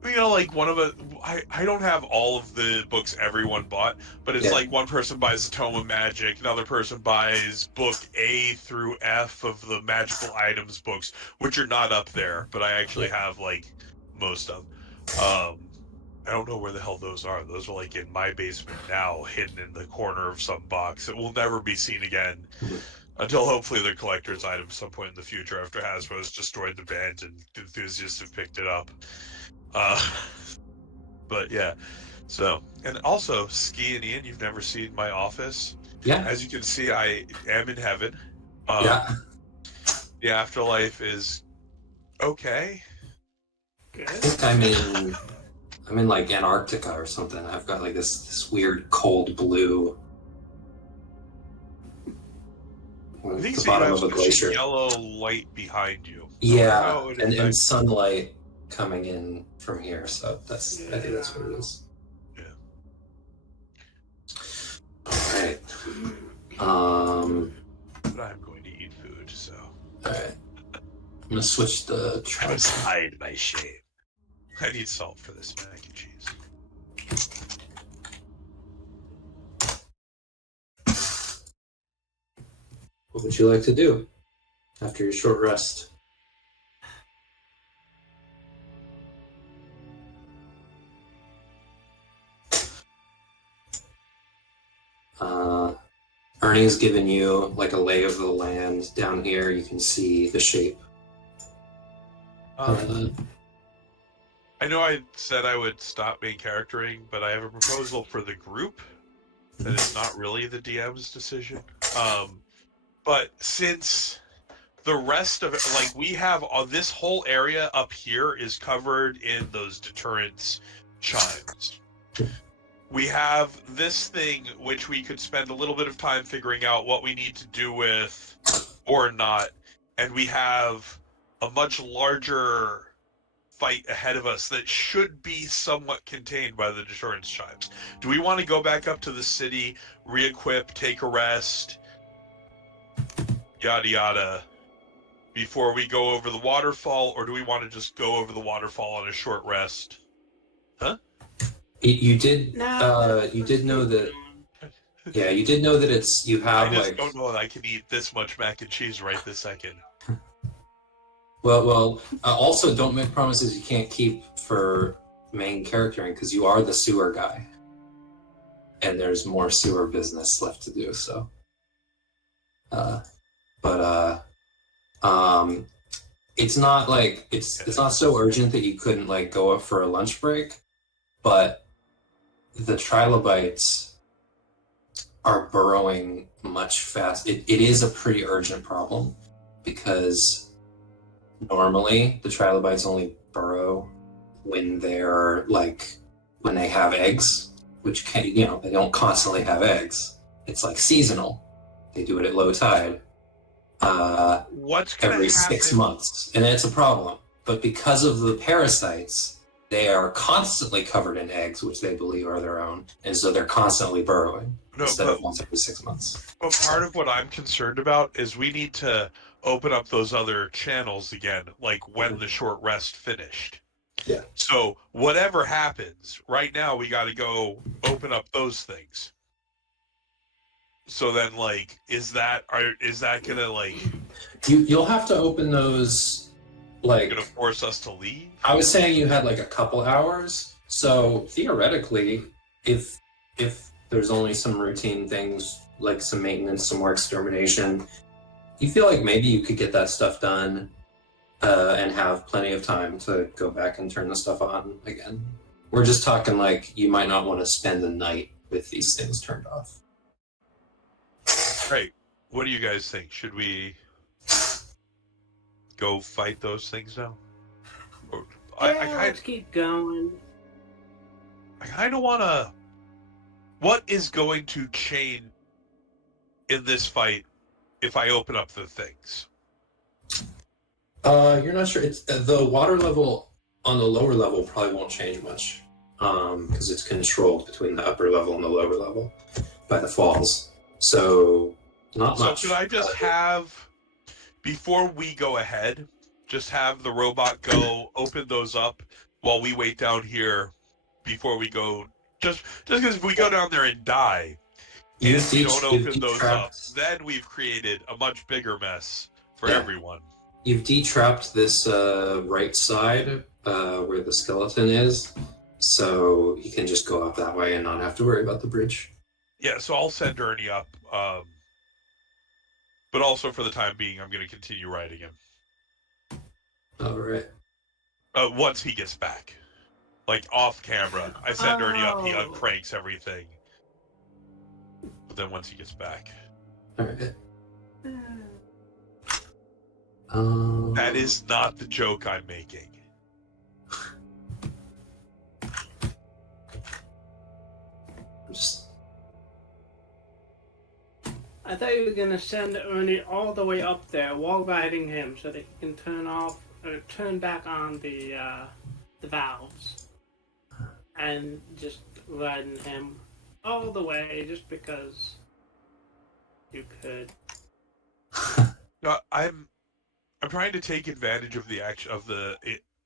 You know, like one of the... I don't have all of the books everyone bought, but it's like one person buys the Tome of Magic, another person buys book A through F of the magical items books, which are not up there, but I actually have like most of them. I don't know where the hell those are. Those are like in my basement now, hidden in the corner of some box. It will never be seen again until hopefully they're collector's items at some point in the future after Hasbro has destroyed the band and enthusiasts have picked it up. But yeah, so, and also, Ski and Ian, you've never seen my office. Yeah. As you can see, I am in heaven. Yeah. The afterlife is okay. I think I'm in like Antarctica or something. I've got like this weird cold blue. I think the bottom of a glacier. Yellow light behind you. Yeah, and sunlight coming in from here. So I think that's what it is. Yeah. All right. But I'm going to eat food, so. All right. I'm gonna switch the tracks. Hide my shame. I need salt for this mac and cheese. What would you like to do after your short rest? Ernie's given you like a lay of the land down here. You can see the shape. I know I said I would stop main charactering, but I have a proposal for the group that is not really the DM's decision. But since the rest of it, like we have this whole area up here is covered in those deterrence chimes. We have this thing which we could spend a little bit of time figuring out what we need to do with or not, and we have a much larger fight ahead of us that should be somewhat contained by the deterrence chimes. Do we want to go back up to the city, re-equip, take a rest, yada yada, before we go over the waterfall, or do we want to just go over the waterfall on a short rest? Huh? You did know that. Yeah, you did know that you have I just like. don't know that I can eat this much mac and cheese right this second. Well. Also, don't make promises you can't keep for main charactering because you are the sewer guy, and there's more sewer business left to do. So. It's not like it's not so urgent that you couldn't like go up for a lunch break, but the trilobites are burrowing much fast. It is a pretty urgent problem because normally the trilobites only burrow when they're when they have eggs, which can, they don't constantly have eggs. It's like seasonal. They do it at low tide. What's gonna every happen? 6 months, and it's a problem. But because of the parasites, they are constantly covered in eggs, which they believe are their own, and so they're constantly burrowing instead of once every 6 months. But part of what I'm concerned about is we need to open up those other channels again, like when the short rest finished. Yeah. So whatever happens, right now we got to go open up those things. So then, is that gonna You'll have to open those. Gonna force us to leave? I was saying you had a couple hours, so theoretically, if there's only some routine things like some maintenance, some more extermination, you feel like maybe you could get that stuff done and have plenty of time to go back and turn the stuff on again. We're just talking you might not want to spend the night with these things turned off. Right. What do you guys think? Should we go fight those things now? Or, let's keep going. I kind of want to... What is going to change in this fight if I open up the things? You're not sure. It's the water level on the lower level probably won't change much because it's controlled between the upper level and the lower level by the falls. So not much. So could I just have, before we go ahead, just have the robot go open those up while we wait down here before we go? Just because if we go down there and die, and if we don't open those up, then we've created a much bigger mess for everyone. You've detrapped this right side where the skeleton is, so you can just go up that way and not have to worry about the bridge. Yeah, so I'll send Ernie up. But also for the time being, I'm going to continue riding him. All right. Once he gets back. Off camera. I send Ernie up, he uncranks everything. But then once he gets back. All right. That is not the joke I'm making. I thought you were gonna send Ernie all the way up there while riding him, so that he can turn back on the valves, and just riding him all the way, just because you could. No, I'm trying to take advantage of the action of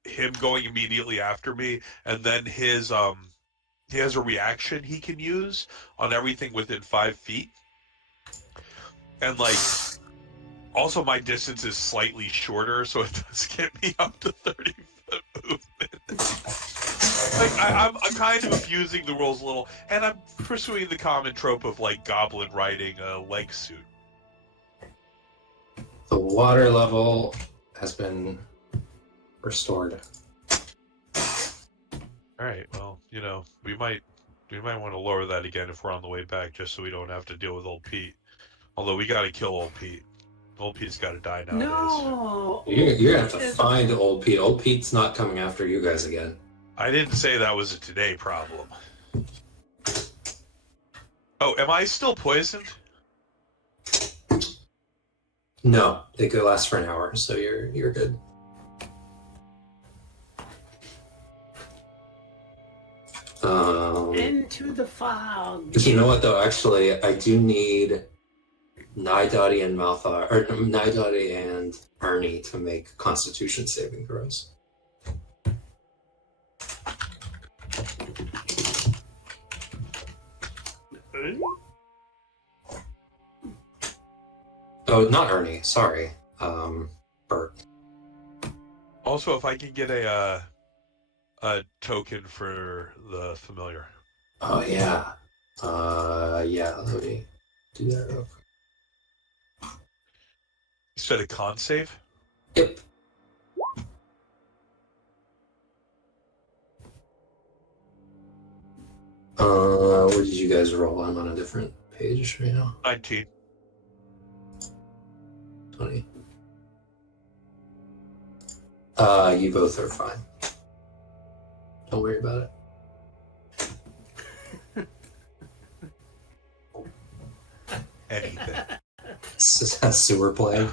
him going immediately after me, and then his he has a reaction he can use on everything within 5 feet. And also my distance is slightly shorter, so it does get me up to 30-foot movement. I'm kind of abusing the rules a little, and I'm pursuing the common trope of goblin riding a leg suit. The water level has been restored. All right, well, we might want to lower that again if we're on the way back, just so we don't have to deal with old Pete. Although we got to kill old Pete. Old Pete's got to die nowadays. No! You're going to have to find old Pete. Old Pete's not coming after you guys again. I didn't say that was a today problem. Oh, am I still poisoned? No, they could last for an hour, so you're good. Into the fog. You know what though? Actually, I do need Naidaadi and Naidaadi and Ernie to make Constitution saving throws. Ernie? Oh, not Ernie. Sorry, Bert. Also, if I can get a token for the familiar. Oh yeah. Yeah. Let me do that real quick. You said a con save? Yep. What did you guys roll? I'm on a different page right now? 19. 20. You both are fine. Don't worry about it. Anything. This is a sewer plague.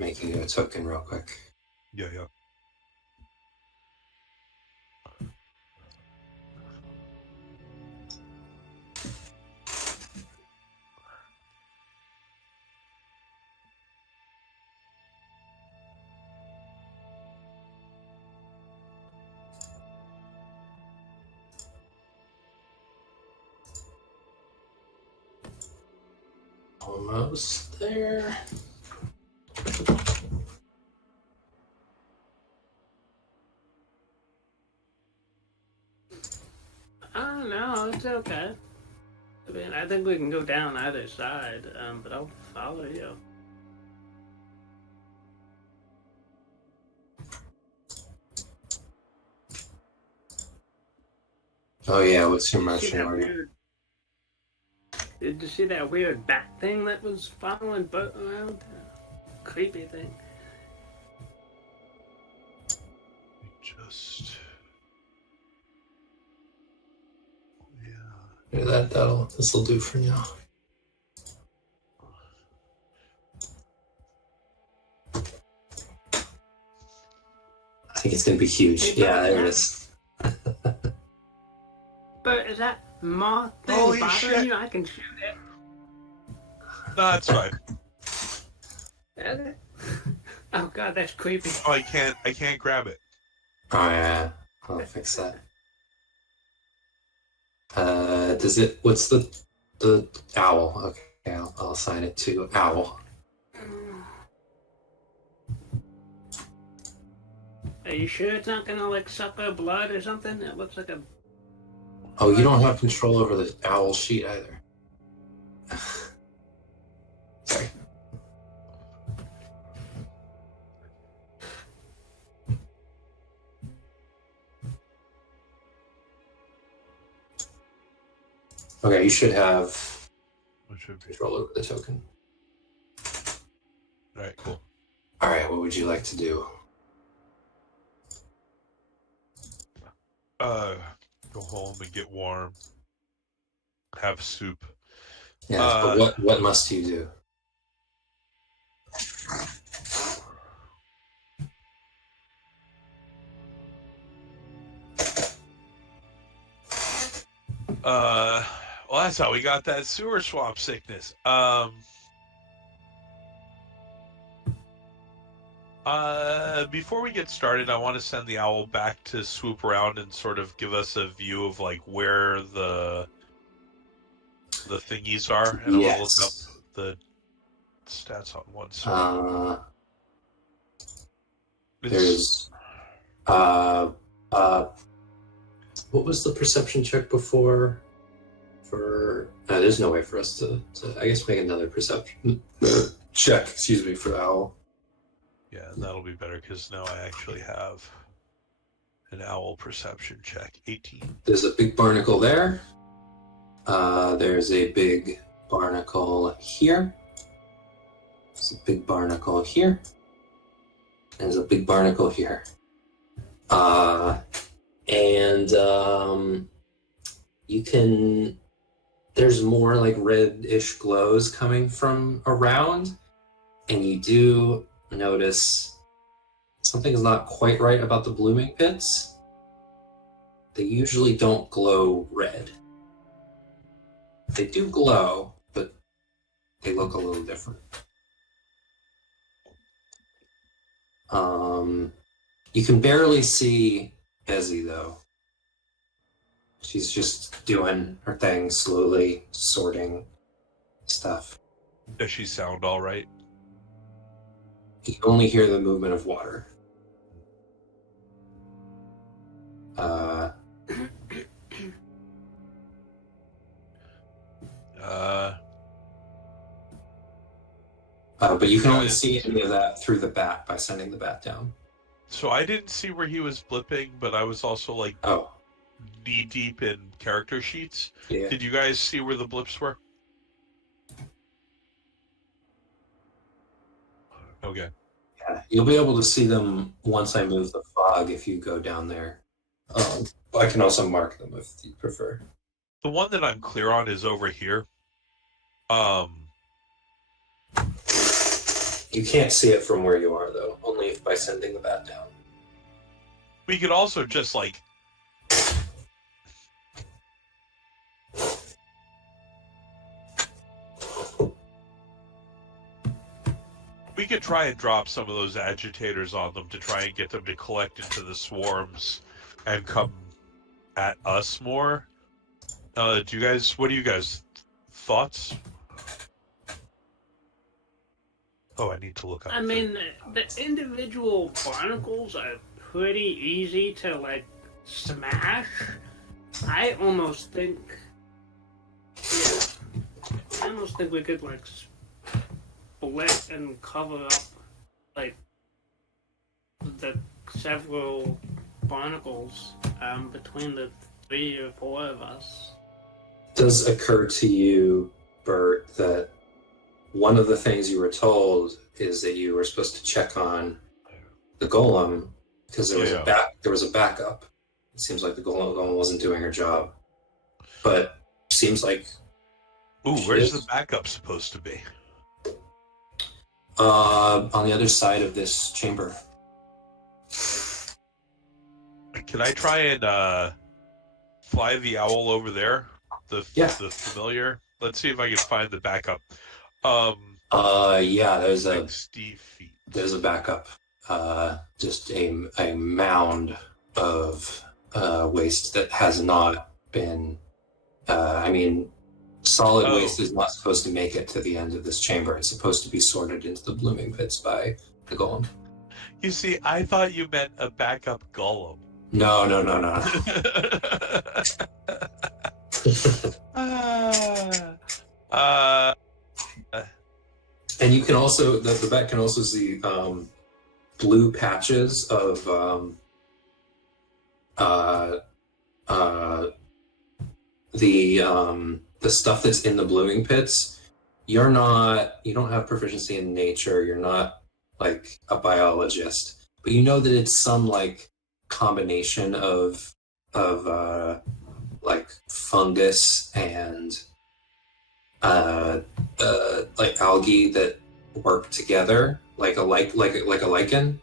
Making a token real quick. Yeah. Almost there. Oh no, it's okay. I mean, I think we can go down either side, but I'll follow you. Oh yeah, what's your See marching that order? weird? Did you see that weird bat thing that was following Bert around? Creepy thing. Just... Yeah, this'll do for now. I think it's gonna be huge. Hey, yeah, Bert, there it is. Bert, is that moth thing Holy bothering shit. you? I can shoot it. No, that's fine. Okay. Oh god, that's creepy. Oh, I can't grab it. Oh yeah, I'll fix that. Does it? What's the owl? Okay, I'll assign it to owl. Are you sure it's not gonna like suck our blood or something? It looks like a. Oh, you don't have control over the owl sheet either. Sorry. Okay, you should have control over the token. Alright, cool. Alright, what would you like to do? Go home and get warm. Have soup. Yeah, but what must you do? Well, that's how we got that sewer swamp sickness. Before we get started, I want to send the owl back to swoop around and sort of give us a view of like where the thingies are, and Yes. I'll look up the stats on one side. There's what was the perception check before? There's no way for us to I guess make another perception check. Excuse me, for the owl. Yeah, that'll be better because now I actually have an owl perception check. 18. There's a big barnacle there. There's a big barnacle here. There's a big barnacle here. There's a big barnacle here. You can. There's more like reddish glows coming from around, and you do notice something's not quite right about the blooming pits. They usually don't glow red. They do glow, but they look a little different. You can barely see Ezzy though. She's just doing her thing, slowly sorting stuff. Does she sound all right? You only hear the movement of water. But you can only see any of that through the bat by sending the bat down. So I didn't see where he was blipping, but I was also like knee deep in character sheets. Yeah. Did you guys see where the blips were? Okay. Yeah, you'll be able to see them once I move the fog if you go down there. I can also mark them if you prefer. The one that I'm clear on is over here. You can't see it from where you are, though. Only if by sending the bat down. We could also just, like... We could try and drop some of those agitators on them to try and get them to collect into the swarms and come at us more. What do you guys thoughts? Oh, I need to look up. I mean, the individual barnacles are pretty easy to, like, smash. I almost think we could, like, split and cover up, like, the several barnacles between the 3 or 4 of us. Does occur to you, Bert, that one of the things you were told is that you were supposed to check on the golem because there was a backup. It seems like the golem wasn't doing her job, but seems like. Ooh, where's the backup supposed to be? On the other side of this chamber. Can I try and fly the owl over there? The familiar. Let's see if I can find the backup. There's 60 feet. There's a backup. Just a mound of waste that has not been. Solid waste is not supposed to make it to the end of this chamber. It's supposed to be sorted into the blooming pits by the golem. You see, I thought you meant a backup golem. No. And you can also, the bat can also see blue patches of the stuff that's in the blooming pits. You don't have proficiency in nature. You're not like a biologist, but you know that it's some like combination of like fungus and like algae that work together, like a lichen.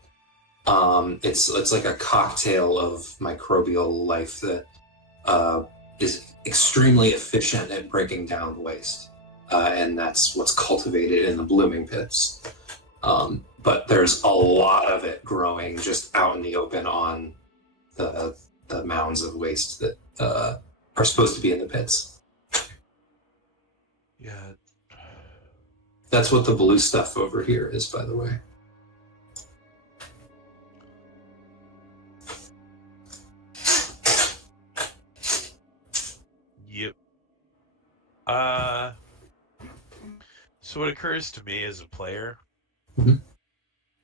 It's like a cocktail of microbial life that is extremely efficient at breaking down waste, and that's what's cultivated in the blooming pits. But there's a lot of it growing just out in the open on the mounds of waste that are supposed to be in the pits. Yeah. That's what the blue stuff over here is, by the way. Yep. So what occurs to me as a player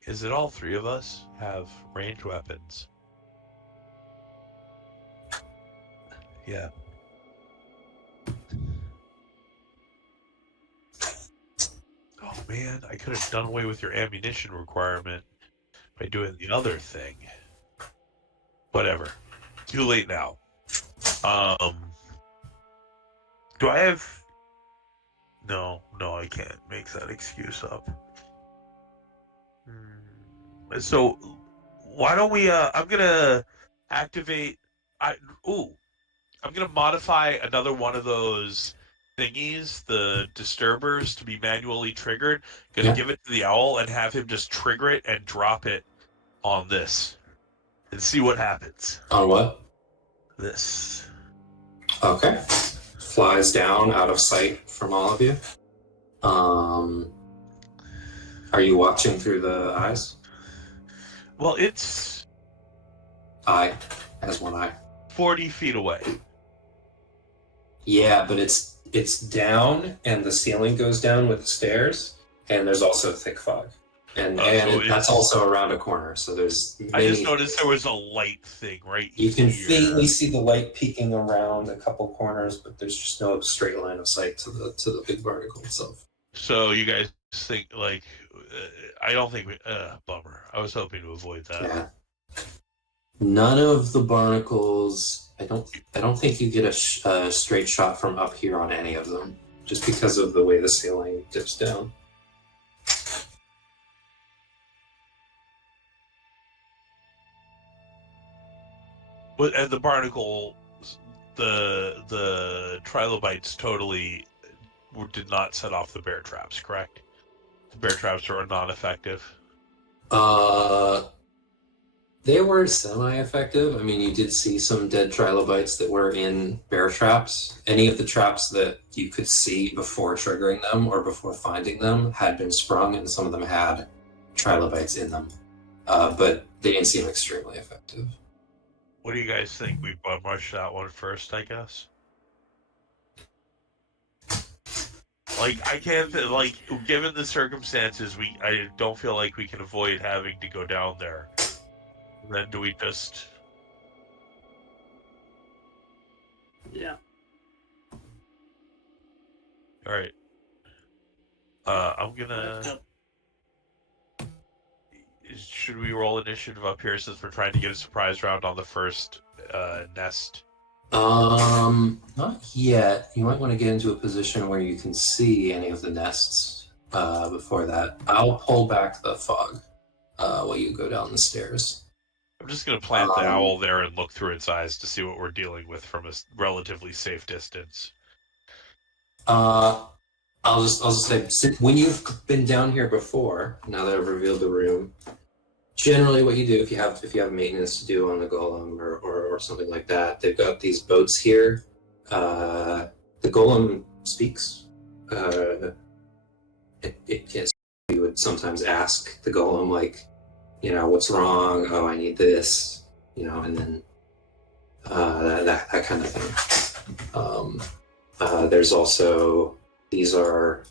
is that all 3 of us have ranged weapons. Yeah. Oh man, I could have done away with your ammunition requirement by doing the other thing. Whatever. Too late now. Do I have... No, I can't make that excuse up. So, why don't we, I'm gonna activate... I'm gonna modify another one of those thingies, the disturbers, to be manually triggered. Gonna give it to the owl and have him just trigger it and drop it on this. And see what happens. On what? This. Okay. Flies down out of sight from all of you. Are you watching through the eyes? Well, it's... Eye. Has one eye. 40 feet away. Yeah, but it's down, and the ceiling goes down with the stairs, and there's also thick fog, and that's also around a corner. So there's I just noticed there was a light thing right You can here. faintly see the light peeking around a couple corners, but there's just no straight line of sight to the big barnacle itself. So you guys think like I don't think we bummer. I was hoping to avoid that. Yeah. None of the barnacles. I don't think you get a straight shot from up here on any of them, just because of the way the ceiling dips down. But and the barnacle, the trilobites totally did not set off the bear traps, correct? The bear traps were non-effective. They were semi-effective. I mean, you did see some dead trilobites that were in bear traps. Any of the traps that you could see before triggering them or before finding them had been sprung, and some of them had trilobites in them. But they didn't seem extremely effective. What do you guys think? We bum rush that one first, I guess? Like, I can't, like, given the circumstances, I don't feel like we can avoid having to go down there. Then do we just... Yeah. Alright. I'm gonna... Should we roll initiative up here since we're trying to get a surprise round on the first nest? Not yet. You might want to get into a position where you can see any of the nests before that. I'll pull back the fog while you go down the stairs. I'm just going to plant the owl there and look through its eyes to see what we're dealing with from a relatively safe distance. I'll just say, when you've been down here before, now that I've revealed the room, generally what you do if you have maintenance to do on the golem or something like that, they've got these boats here. The golem speaks. You would sometimes ask the golem, like, what's wrong? Oh, I need this, and then that kind of thing. There's also, these are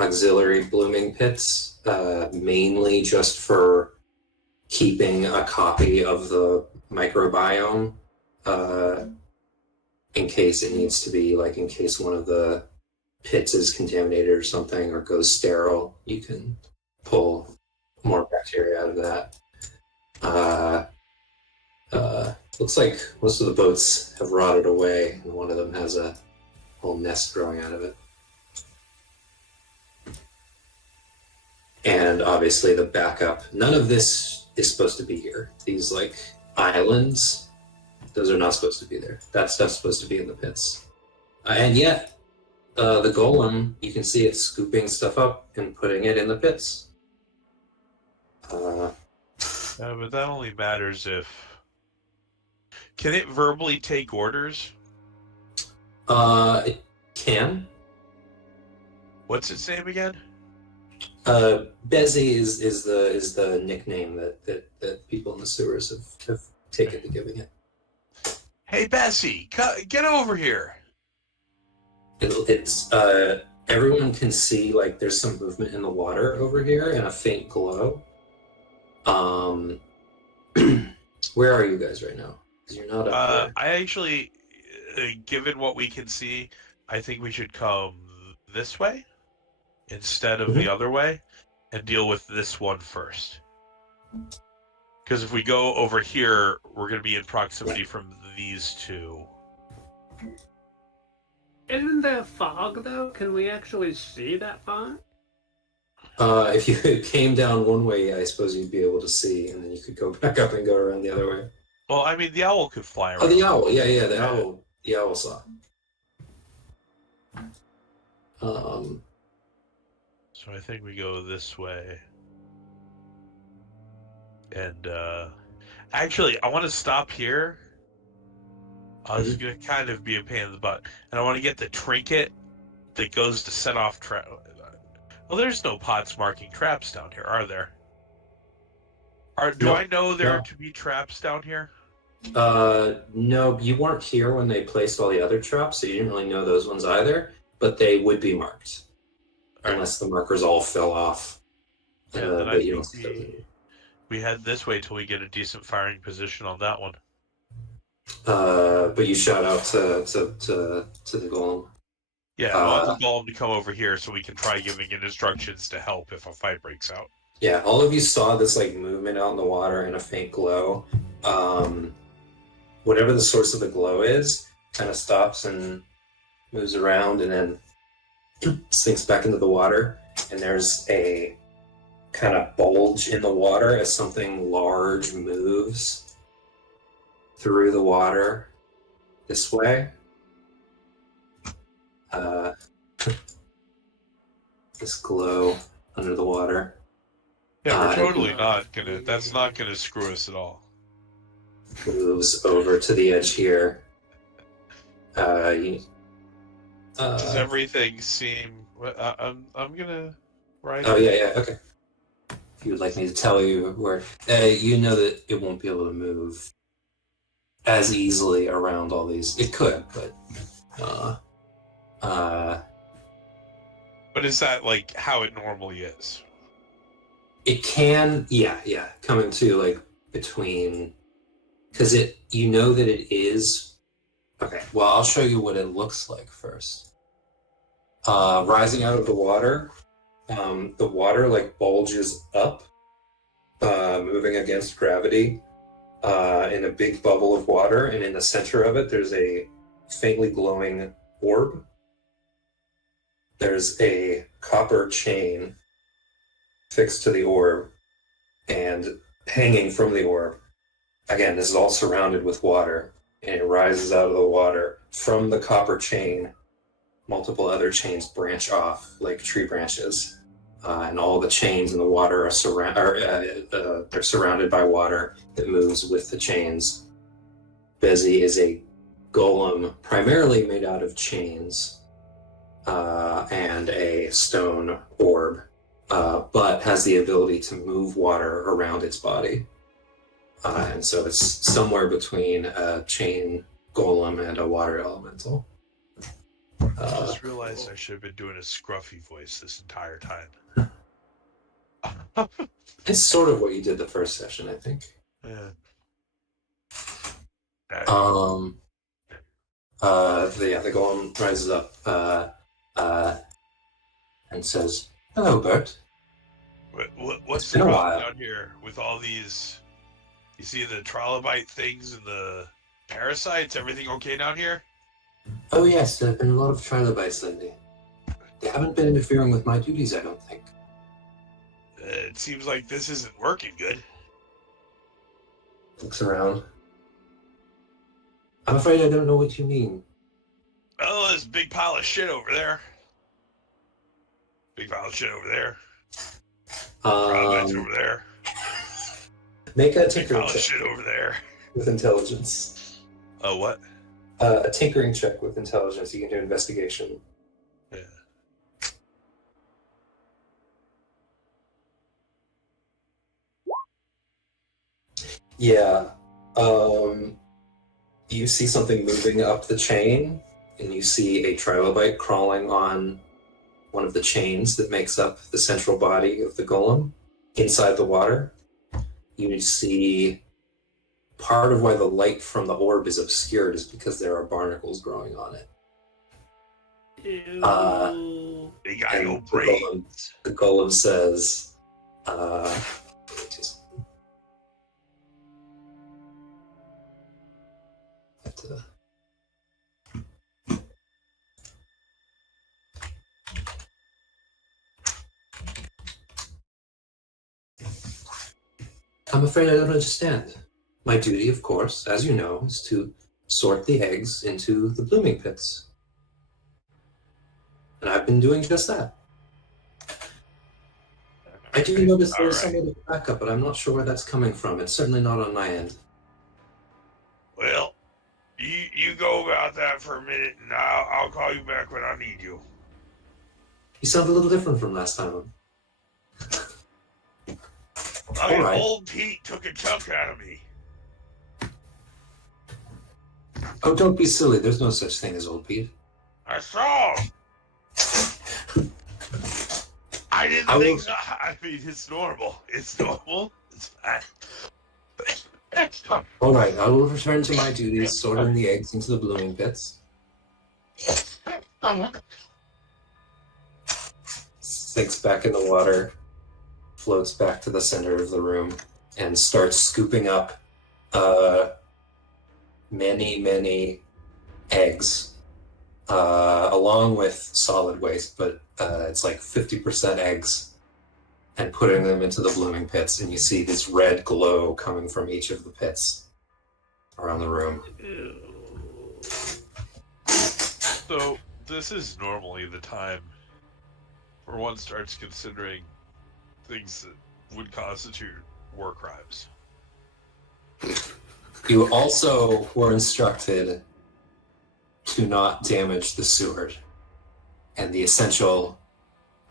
auxiliary blooming pits, mainly just for keeping a copy of the microbiome in case it needs to be, like, in case one of the pits is contaminated or something or goes sterile, you can pull more bacteria out of that. Looks like most of the boats have rotted away, and one of them has a whole nest growing out of it. And obviously the backup, none of this is supposed to be here. These, like, islands, those are not supposed to be there. That stuff's supposed to be in the pits. And yet, the golem, you can see it scooping stuff up and putting it in the pits. But that only matters if... Can it verbally take orders? It can. What's its name again? Bezzy is the nickname that people in the sewers have taken to giving it. Hey, Bessie, get over here. It's everyone can see, like, there's some movement in the water over here and a faint glow. Where are you guys right now? Because you're not up here. I actually, given what we can see, I think we should come this way instead of the other way and deal with this one first. Because if we go over here, we're going to be in proximity from these two. Isn't there fog, though? Can we actually see that fog? If you came down one way, I suppose you'd be able to see, and then you could go back up and go around the other way. Well, I mean, the owl could fly around. Oh, the owl. Yeah, the owl saw. So I think we go this way. And, actually, I want to stop here. This is going to kind of be a pain in the butt. And I want to get the trinket that goes to set off Well, there's no pots marking traps down here, are there? Do I know there to be traps down here? No, you weren't here when they placed all the other traps, so you didn't really know those ones either, but they would be marked. All unless the markers all fell off. Right. Yeah, then I But you think don't we head this way till we get a decent firing position on that one. but you shout out to the golem. Yeah, I want the golem to come over here so we can try giving it instructions to help if a fight breaks out. Yeah, all of you saw this like movement out in the water and a faint glow. Whatever the source of the glow is, kind of stops and moves around and then sinks back into the water. And there's a kind of bulge in the water as something large moves through the water this way. This glow under the water. Yeah, we're totally not gonna. That's not gonna screw us at all. Moves over to the edge here. Does everything seem? I'm gonna write. Oh yeah, okay. If you would like me to tell you where, you know that it won't be able to move as easily around all these. It could, but. But is that like how it normally is? It can, yeah, coming to like between, because you know that it is. Okay, well, I'll show you what it looks like first. Rising out of the water like bulges up, moving against gravity, in a big bubble of water, and in the center of it, there's a faintly glowing orb. There's a copper chain fixed to the orb, and hanging from the orb. Again, this is all surrounded with water, and it rises out of the water. From the copper chain, multiple other chains branch off like tree branches, and all the chains in the water are they're surrounded by water that moves with the chains. Bezi is a golem primarily made out of chains and a stone orb, but has the ability to move water around its body. And so it's somewhere between a chain golem and a water elemental. I just realized I should have been doing a scruffy voice this entire time. It's sort of what you did the first session, I think. Yeah. The golem rises up and says, "Hello, Bert. What's the problem down here with all these? You see the trilobite things and the parasites? Everything okay down here?" "Oh yes, there have been a lot of trilobites lately. They haven't been interfering with my duties, I don't think." It seems like this isn't working good. Looks around. "I'm afraid I don't know what you mean." "Oh, there's a big pile of shit over there. Big pile of shit over there. Trilobites over there. Make a Big tinkering pile of check shit over there. with intelligence. Oh, what? A tinkering check with intelligence. You can do investigation. Yeah. Yeah. You see something moving up the chain, and you see a trilobite crawling on one of the chains that makes up the central body of the golem inside the water. You see part of why the light from the orb is obscured is because there are barnacles growing on it. They got no brains. The golem says, "I'm afraid I don't understand. My duty, of course, as you know, is to sort the eggs into the blooming pits. And I've been doing just that. I do notice there's some other backup, but I'm not sure where that's coming from. It's certainly not on my end." Well, you go about that for a minute, and I'll call you back when I need you. You sound a little different from last time. I mean, Old Pete took a chunk out of me. Oh, don't be silly. There's no such thing as old Pete. I saw. I didn't think so. I mean, it's normal. It's normal. It's fine. All right, I will return to my duties, sorting the eggs into the blooming pits. Sinks back in the water, floats back to the center of the room, and starts scooping up many eggs, along with solid waste, but it's like 50% eggs, and putting them into the blooming pits, and you see this red glow coming from each of the pits around the room. So, this is normally the time where one starts considering things that would constitute war crimes. You also were instructed to not damage the sewer and the essential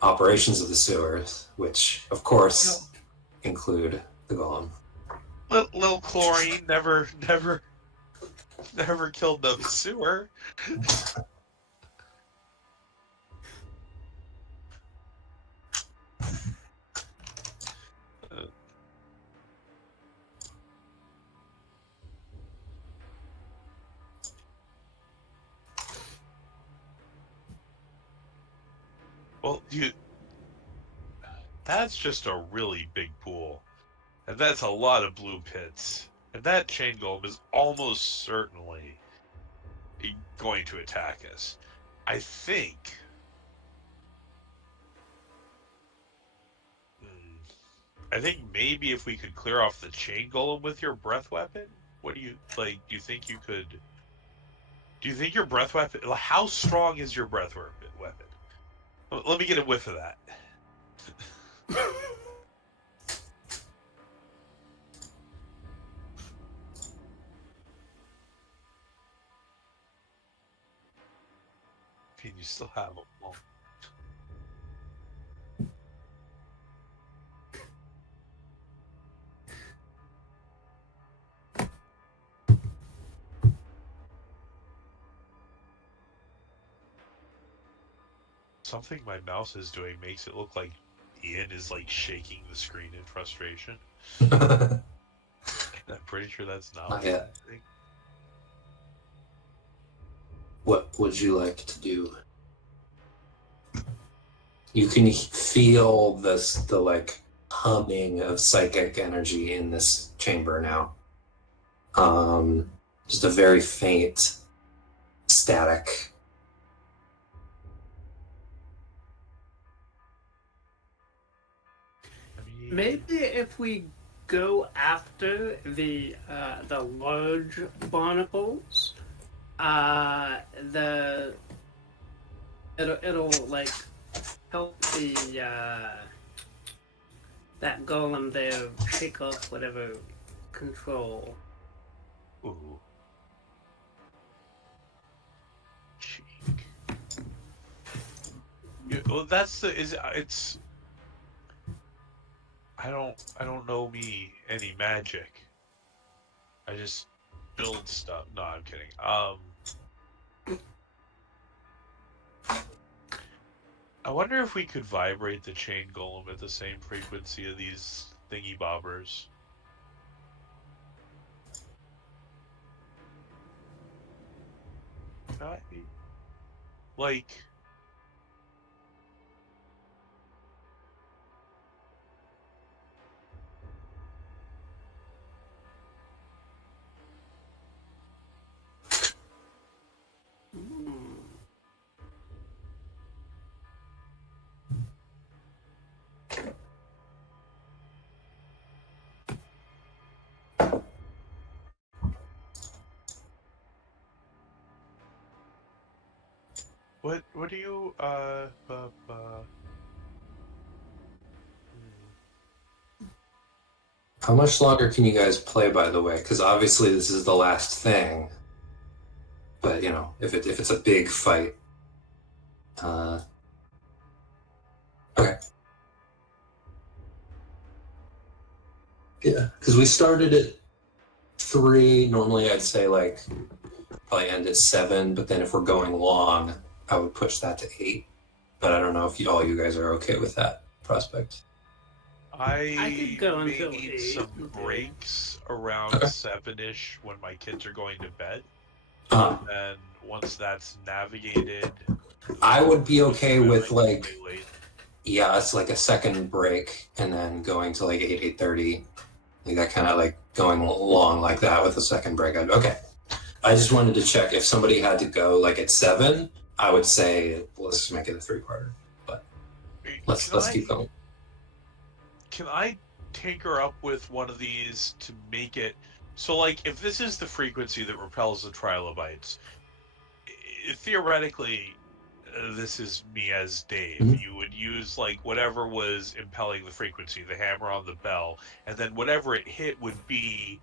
operations of the sewers, which, of course, include the golem. Little chlorine never killed the sewer. Well, that's just a really big pool. And that's a lot of blue pits. And that chain golem is almost certainly going to attack us. I think... I think maybe if we could clear off the chain golem with your breath weapon? What do you, do you think you could... Do you think your breath weapon... How strong is your breath weapon? Let me get a whiff of that. Can you still have them? Well, something my mouse is doing makes it look like Ian is shaking the screen in frustration. I'm pretty sure that's not yet. What would you like to do? You can feel the humming of psychic energy in this chamber now. Just a very faint static. Maybe if we go after the large barnacles, it'll help the that golem there shake off whatever control. Ooh. Cheek. Yeah, well, it's. I don't know any magic. I just build stuff. No, I'm kidding. I wonder if we could vibrate the chain golem at the same frequency of these thingy bobbers. Like... What do you, How much longer can you guys play, by the way? Because obviously this is the last thing. But, if it's a big fight. Okay. Yeah, because we started at 3. Normally I'd say probably end at 7. But then if we're going long, I would push that to 8. But I don't know if all you guys are okay with that prospect. I could go may until need 8. some breaks around 7-ish when my kids are going to bed. And once that's navigated, I would be okay with late. Yeah, it's like a second break and then going to like 8:30. Like that kind of like going long like that with a second break. Okay. I just wanted to check if somebody had to go like at 7, I would say let's just make it a 3-parter. But let's keep going. Can I tinker up with one of these to make it so, like, if this is the frequency that repels the trilobites, theoretically, this is me as Dave. Mm-hmm. You would use like whatever was impelling the frequency, the hammer on the bell, and then whatever it hit would be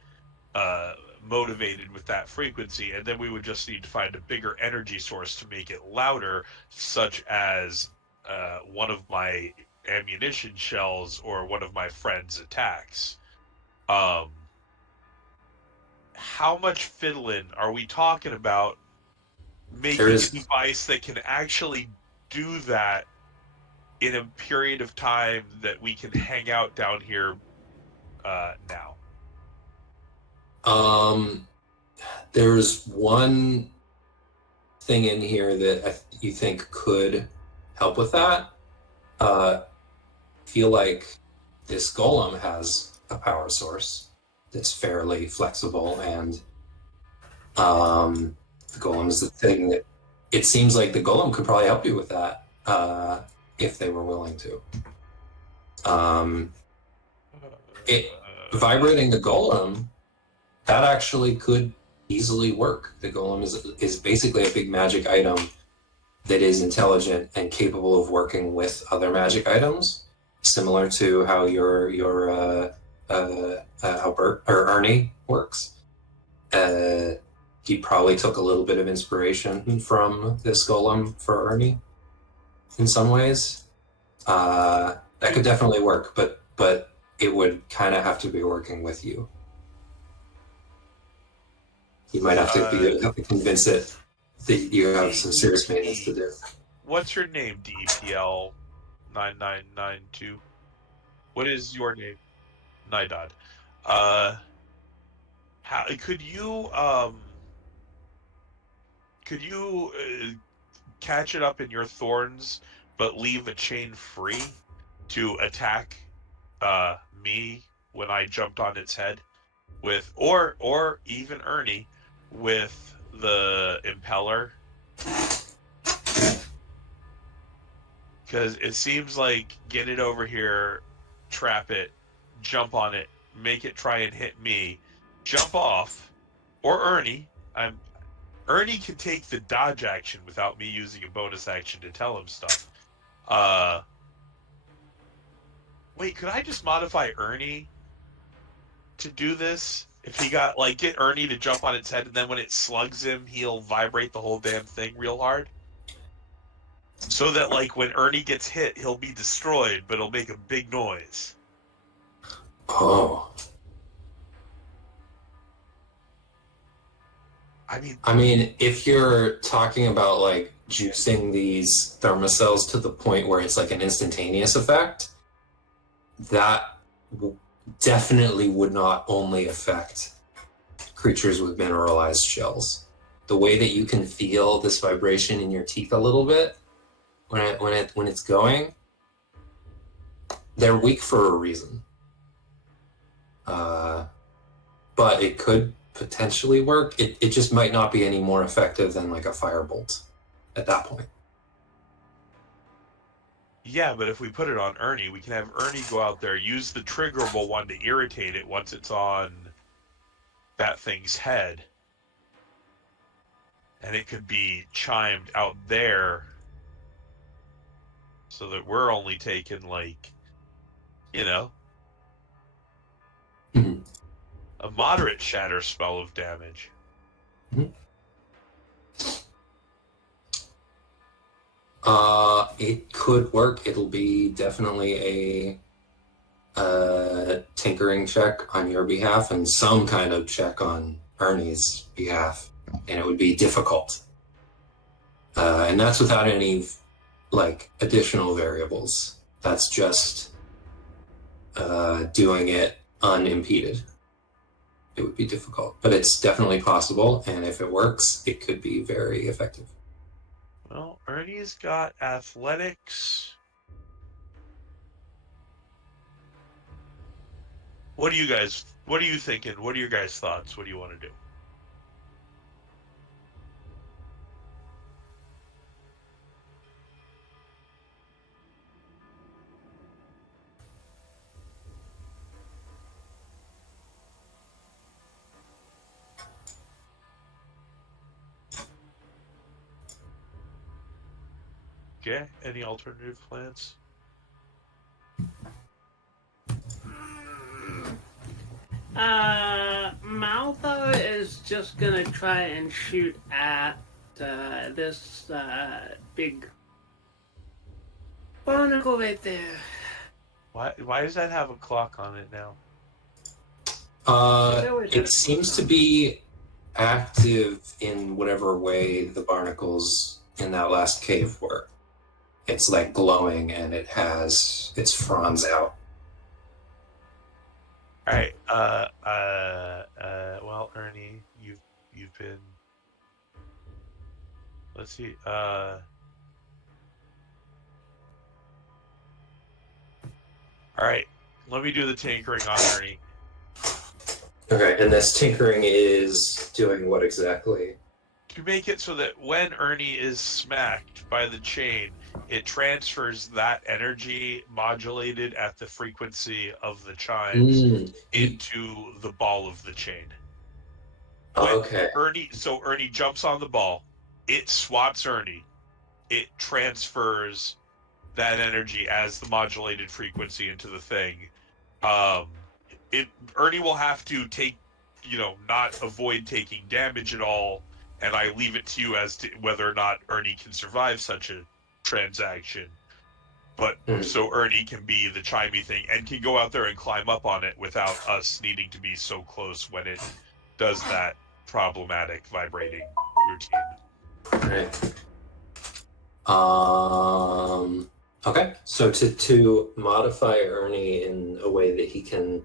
motivated with that frequency, and then we would just need to find a bigger energy source to make it louder, such as one of my ammunition shells or one of my friend's attacks. How much fiddling are we talking about making a device that can actually do that in a period of time that we can hang out down here now? There's one thing in here that you think could help with that. Feel like this golem has a power source that's fairly flexible, and the golem is the thing that it seems like the golem could probably help you with that if they were willing to. Vibrating the golem, that actually could easily work. The golem is basically a big magic item that is intelligent and capable of working with other magic items, similar to how your Albert or Ernie works. He probably took a little bit of inspiration from this golem for Ernie in some ways. That could definitely work, but it would kind of have to be working with you. You might have to convince it that you have some serious maintenance to do. What's your name, DEPL 9992? What is your name? Naidaadi. How could you catch it up in your thorns, but leave a chain free to attack me when I jumped on its head with, or even Ernie with the impeller? Because it seems like get it over here, trap it, jump on it, make it try and hit me, jump off, or Ernie. Ernie can take the dodge action without me using a bonus action to tell him stuff. Wait, could I just modify Ernie to do this? If he got, like, get Ernie to jump on its head, and then when it slugs him, he'll vibrate the whole damn thing real hard? So that, like, when Ernie gets hit, he'll be destroyed, but it'll make a big noise. Oh. I mean, if you're talking about, like, juicing these thermocells to the point where it's, like, an instantaneous effect, that definitely would not only affect creatures with mineralized shells. The way that you can feel this vibration in your teeth a little bit when it's going, they're weak for a reason. But it could potentially work. It just might not be any more effective than like a firebolt at that point. Yeah, but if we put it on Ernie, we can have Ernie go out there, use the triggerable one to irritate it once it's on that thing's head. And it could be chimed out there so that we're only taking, like, you know, a moderate shatter spell of damage. It could work. It'll be definitely a tinkering check on your behalf and some kind of check on Ernie's behalf. and it would be difficult. And that's without any like additional variables. That's just doing it unimpeded. It would be difficult, but it's definitely possible, and if it works, it could be very effective. Well, Ernie's got athletics. What are you thinking? What are your guys' thoughts? What do you want to do? Okay, any alternative plans? Maltha is just gonna try and shoot at this big barnacle right there. Why does that have a clock on it now? It seems to be active in whatever way the barnacles in that last cave were. It's like glowing, and it has its fronds out. All right. Well, Ernie, you've been. Let's see. All right. Let me do the tinkering on Ernie. Okay, and this tinkering is doing what exactly? To make it so that when Ernie is smacked by the chain, it transfers that energy modulated at the frequency of the chimes into the ball of the chain. Okay. Ernie jumps on the ball. It swats Ernie. It transfers that energy as the modulated frequency into the thing. Ernie will have to take, not avoid taking damage at all. And I leave it to you as to whether or not Ernie can survive such a transaction. But so Ernie can be the chimey thing and can go out there and climb up on it without us needing to be so close when it does that problematic vibrating routine. Right. Okay. So to modify Ernie in a way that he can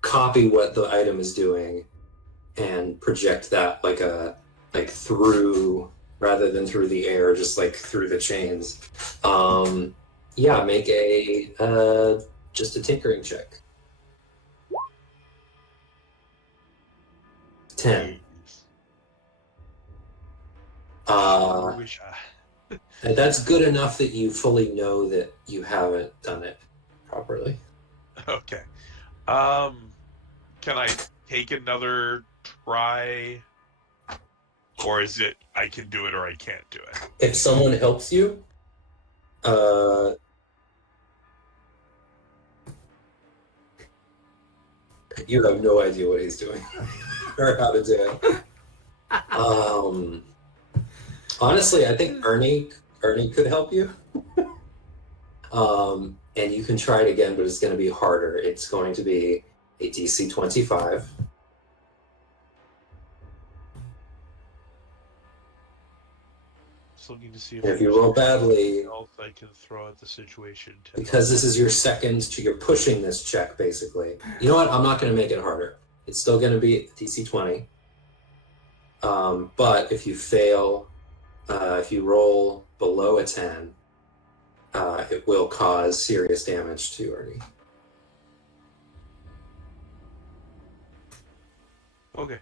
copy what the item is doing and project that like through, rather than through the air, just like through the chains. Make just a tinkering check. 10. That's good enough that you fully know that you haven't done it properly. Okay. Can I take another try? Or is it I can do it or I can't do it? If someone helps you, you have no idea what he's doing or how to do it. Honestly, I think Ernie could help you. And you can try it again, but it's going to be harder. It's going to be a DC 25. Just looking to see if you roll badly, I can throw at the situation. Because this is your second, you're pushing this check basically. You know what? I'm not going to make it harder. It's still going to be DC 20. But if you fail, if you roll below a 10, it will cause serious damage to Ernie. Okay.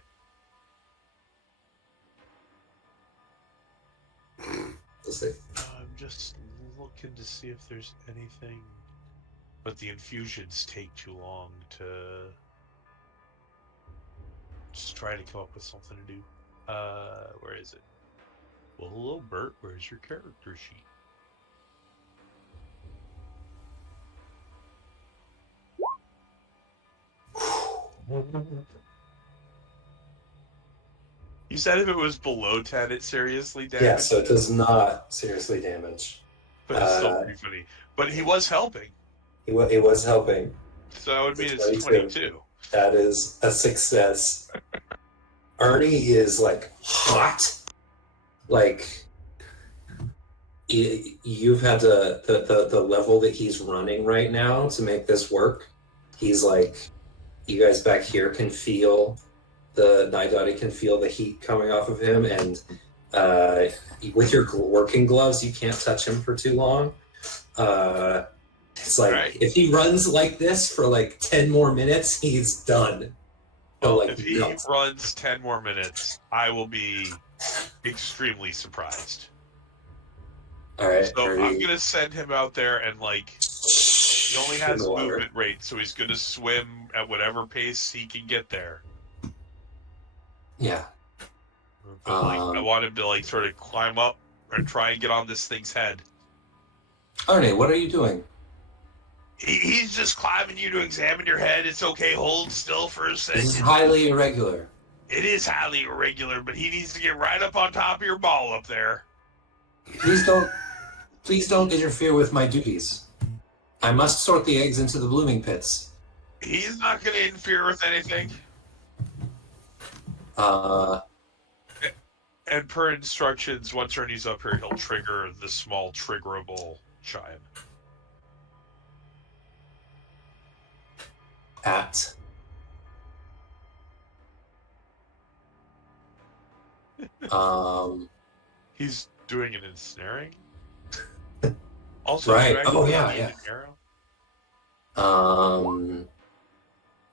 Let's see. I'm just looking to see if there's anything, but the infusions take too long to just try to come up with something to do. Where is it? Well, hello, Bert. Where's your character sheet? You said if it was below 10, it seriously damaged? Yeah, so it does not seriously damage. But it's still pretty funny. But he was helping. He was helping. So that would mean it's 22. That is a success. Ernie is like hot. Like you've had the level that he's running right now to make this work. He's like, you guys back here can feel the Naidaadi can feel the heat coming off of him, and with your working gloves, you can't touch him for too long. It's like Right. if he runs like this for like 10 more minutes, he's done. Well, like, if he runs 10 more minutes, I will be extremely surprised. All right. So I'm gonna send him out there and like he only has movement rate, so he's gonna swim at whatever pace he can get there. Yeah. But I want him to like sort of climb up and try and get on this thing's head. Arnie, what are you doing? He's just climbing you to examine your head. It's okay, hold still for a second. This is highly irregular. It is highly irregular, but he needs to get right up on top of your ball up there. Please don't interfere with my duties. I must sort the eggs into the blooming pits. He's not going to interfere with anything. And per instructions, once Ernie's up here, he'll trigger the small triggerable chime. He's doing an ensnaring. Also, right. Oh yeah. An arrow.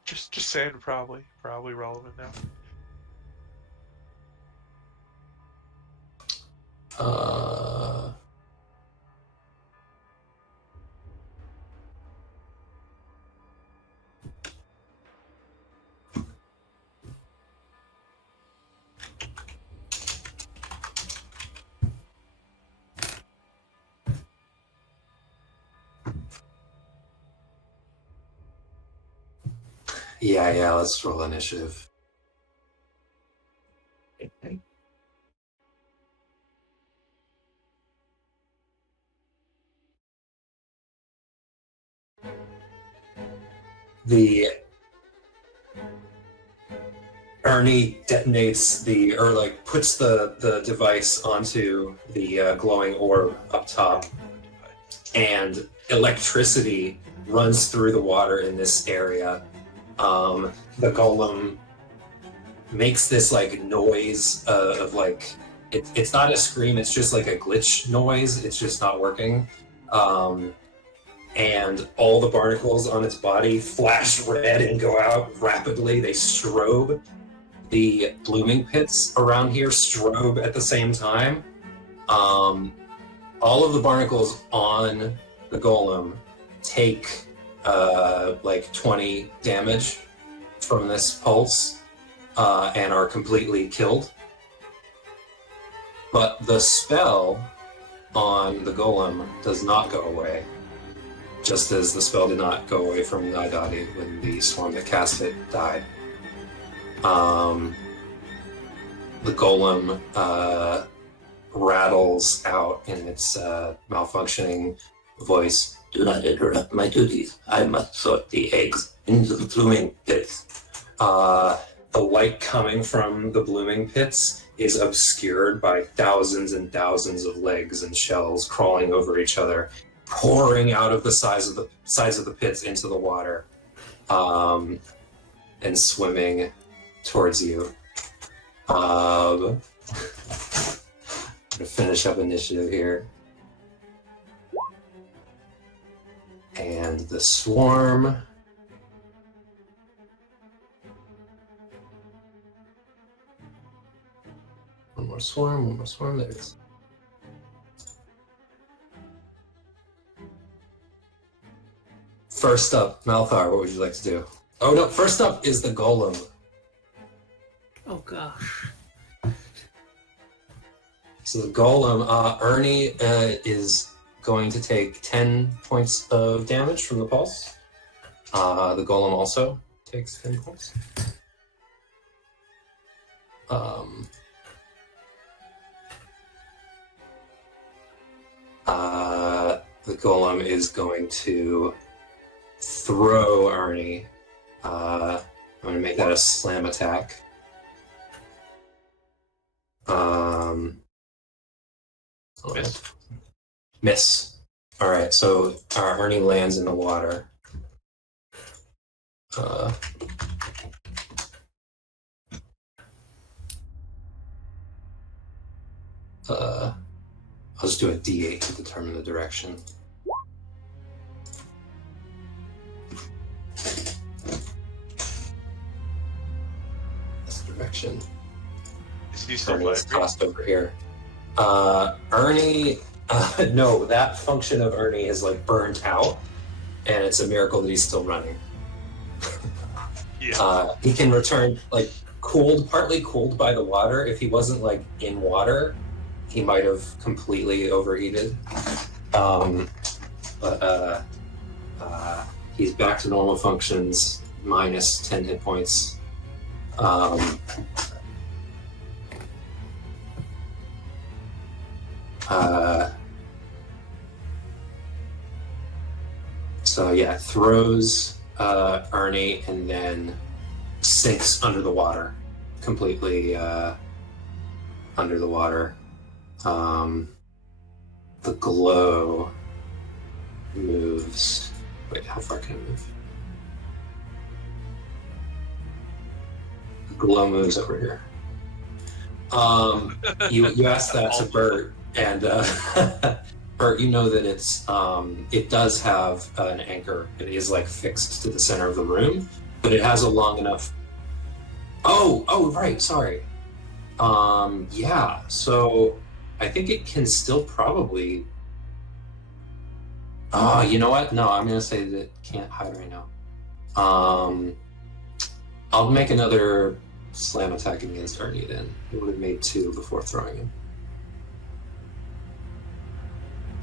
Just saying, probably relevant now. Yeah, let's roll initiative. The Ernie detonates puts the device onto the glowing orb up top, and electricity runs through the water in this area. The golem makes this like noise of like it's not a scream, it's just like a glitch noise. It's just not working. And all the barnacles on its body flash red and go out rapidly. They strobe. The blooming pits around here strobe at the same time. All of the barnacles on the golem take like 20 damage from this pulse and are completely killed. But the spell on the golem does not go away, just as the spell did not go away from Naidaadi when the swarm that cast it died. The golem rattles out in its malfunctioning voice, "Do not interrupt my duties. I must sort the eggs into the blooming pits." The light coming from the blooming pits is obscured by thousands and thousands of legs and shells crawling over each other, pouring out of the sides of the pits into the water, and swimming towards you. I'm gonna finish up initiative here. And the swarm. One more swarm, there it is. First up, Malthar, what would you like to do? Oh no, first up is the golem. Oh gosh. So the golem, Ernie is going to take 10 points of damage from the pulse. The golem also takes 10 points. The golem is going to throw Ernie I'm gonna make that a slam attack. Miss. Miss. All right, so Ernie lands in the water. I'll just do a D8 to determine the direction. This direction. Is he still Ernie is vibrating? tossed over here. Ernie, no, that function of Ernie is like burnt out, and it's a miracle that he's still running. Yeah. He can return like partly cooled by the water. If he wasn't like in water, he might have completely overheated. But he's back to normal functions, minus 10 hit points. So yeah, throws Ernie and then sinks under the water, completely under the water. The glow moves. Wait, how far can it move? The glow moves over here. You asked that to Bert, and Bert, you know that it does have an anchor. It is like fixed to the center of the room, but it has a long enough. Oh, right. Sorry. Yeah. So I think it can still probably. Oh, you know what? No, I'm gonna say that it can't hide right now. I'll make another slam attack against Ernie then. It would have made 2 before throwing him.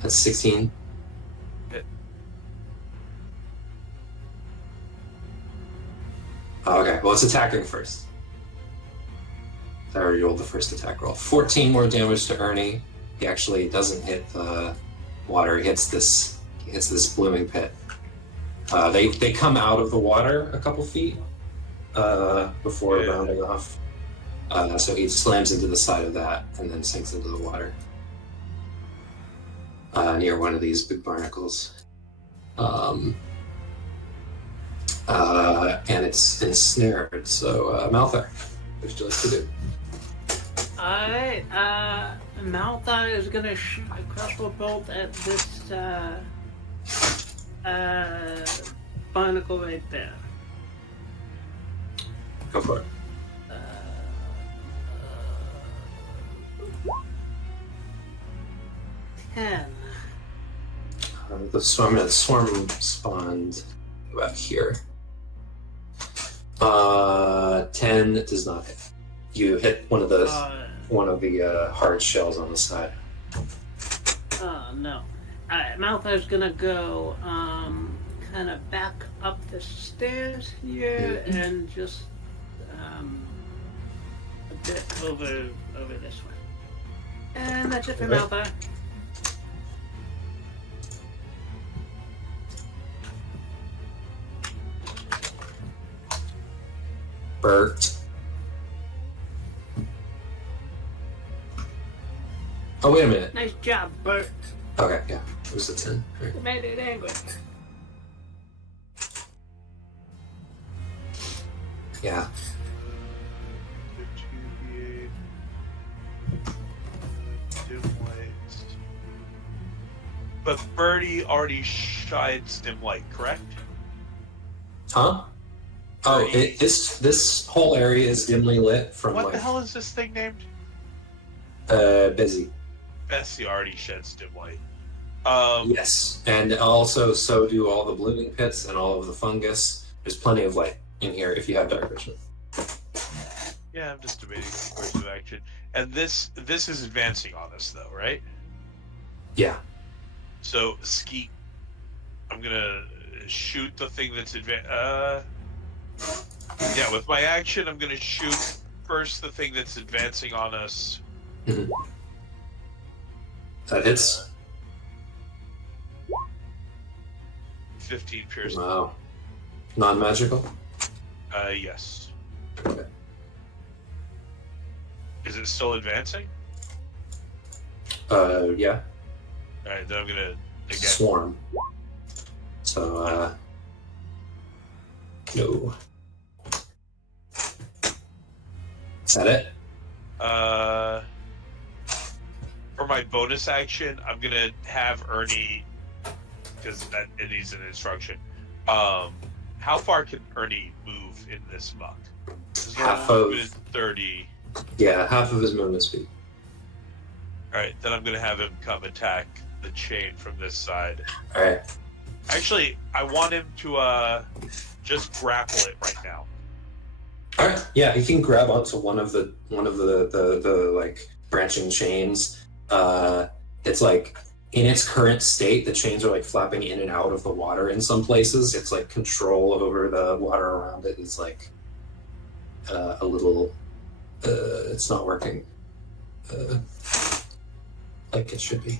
That's 16. Hit. Okay, well, it's attacking first. I already rolled the first attack roll. 14 more damage to Ernie. He actually doesn't hit the water. He hits this blooming pit. They come out of the water a couple feet before rounding off. So he slams into the side of that and then sinks into the water near one of these big barnacles. And it's ensnared. So Malthar, what would you like to do? Alright, Malthar is gonna shoot a crossbow bolt at this barnacle right there. Go for it. Ten. The swarm spawned about here. 10 does not hit. You hit one of the hard shells on the side. Oh no. Alright, Malthar's gonna go kind of back up the stairs here and just a bit over this way. And that's it for Malthar. Bert. Oh, wait a minute. Nice job, Bert. Okay, yeah. It was a 10. Right. You made it angry. Yeah. But Birdie already shied stim light, correct? Huh? Oh, this whole area is dimly lit from What the hell is this thing named? Busy. Bessie already shed stim light. Yes, and also so do all the blooming pits and all of the fungus. There's plenty of light in here if you have dark vision. Yeah, I'm just debating the course of action. And this is advancing on us, though, right? Yeah. So, Skeet, I'm gonna shoot the thing that's yeah, with my action, I'm gonna shoot first the thing that's advancing on us. Mm-hmm. That hits. 15 piercing. Wow. Non-magical? Yes. Okay. Is it still advancing? Yeah. Alright, then I'm gonna again. Swarm. So, no. Is that it? For my bonus action, I'm gonna have Ernie, because it needs an instruction. How far can Ernie move in this muck? Half of 30. Yeah, half of his movement speed. Alright, then I'm gonna have him come attack the chain from this side. Alright. Actually, I want him to just grapple it right now. Alright, yeah, he can grab onto one of the like branching chains. It's like in its current state, the chains are like flapping in and out of the water in some places. It's like control over the water around it is like a little it's not working like it should be.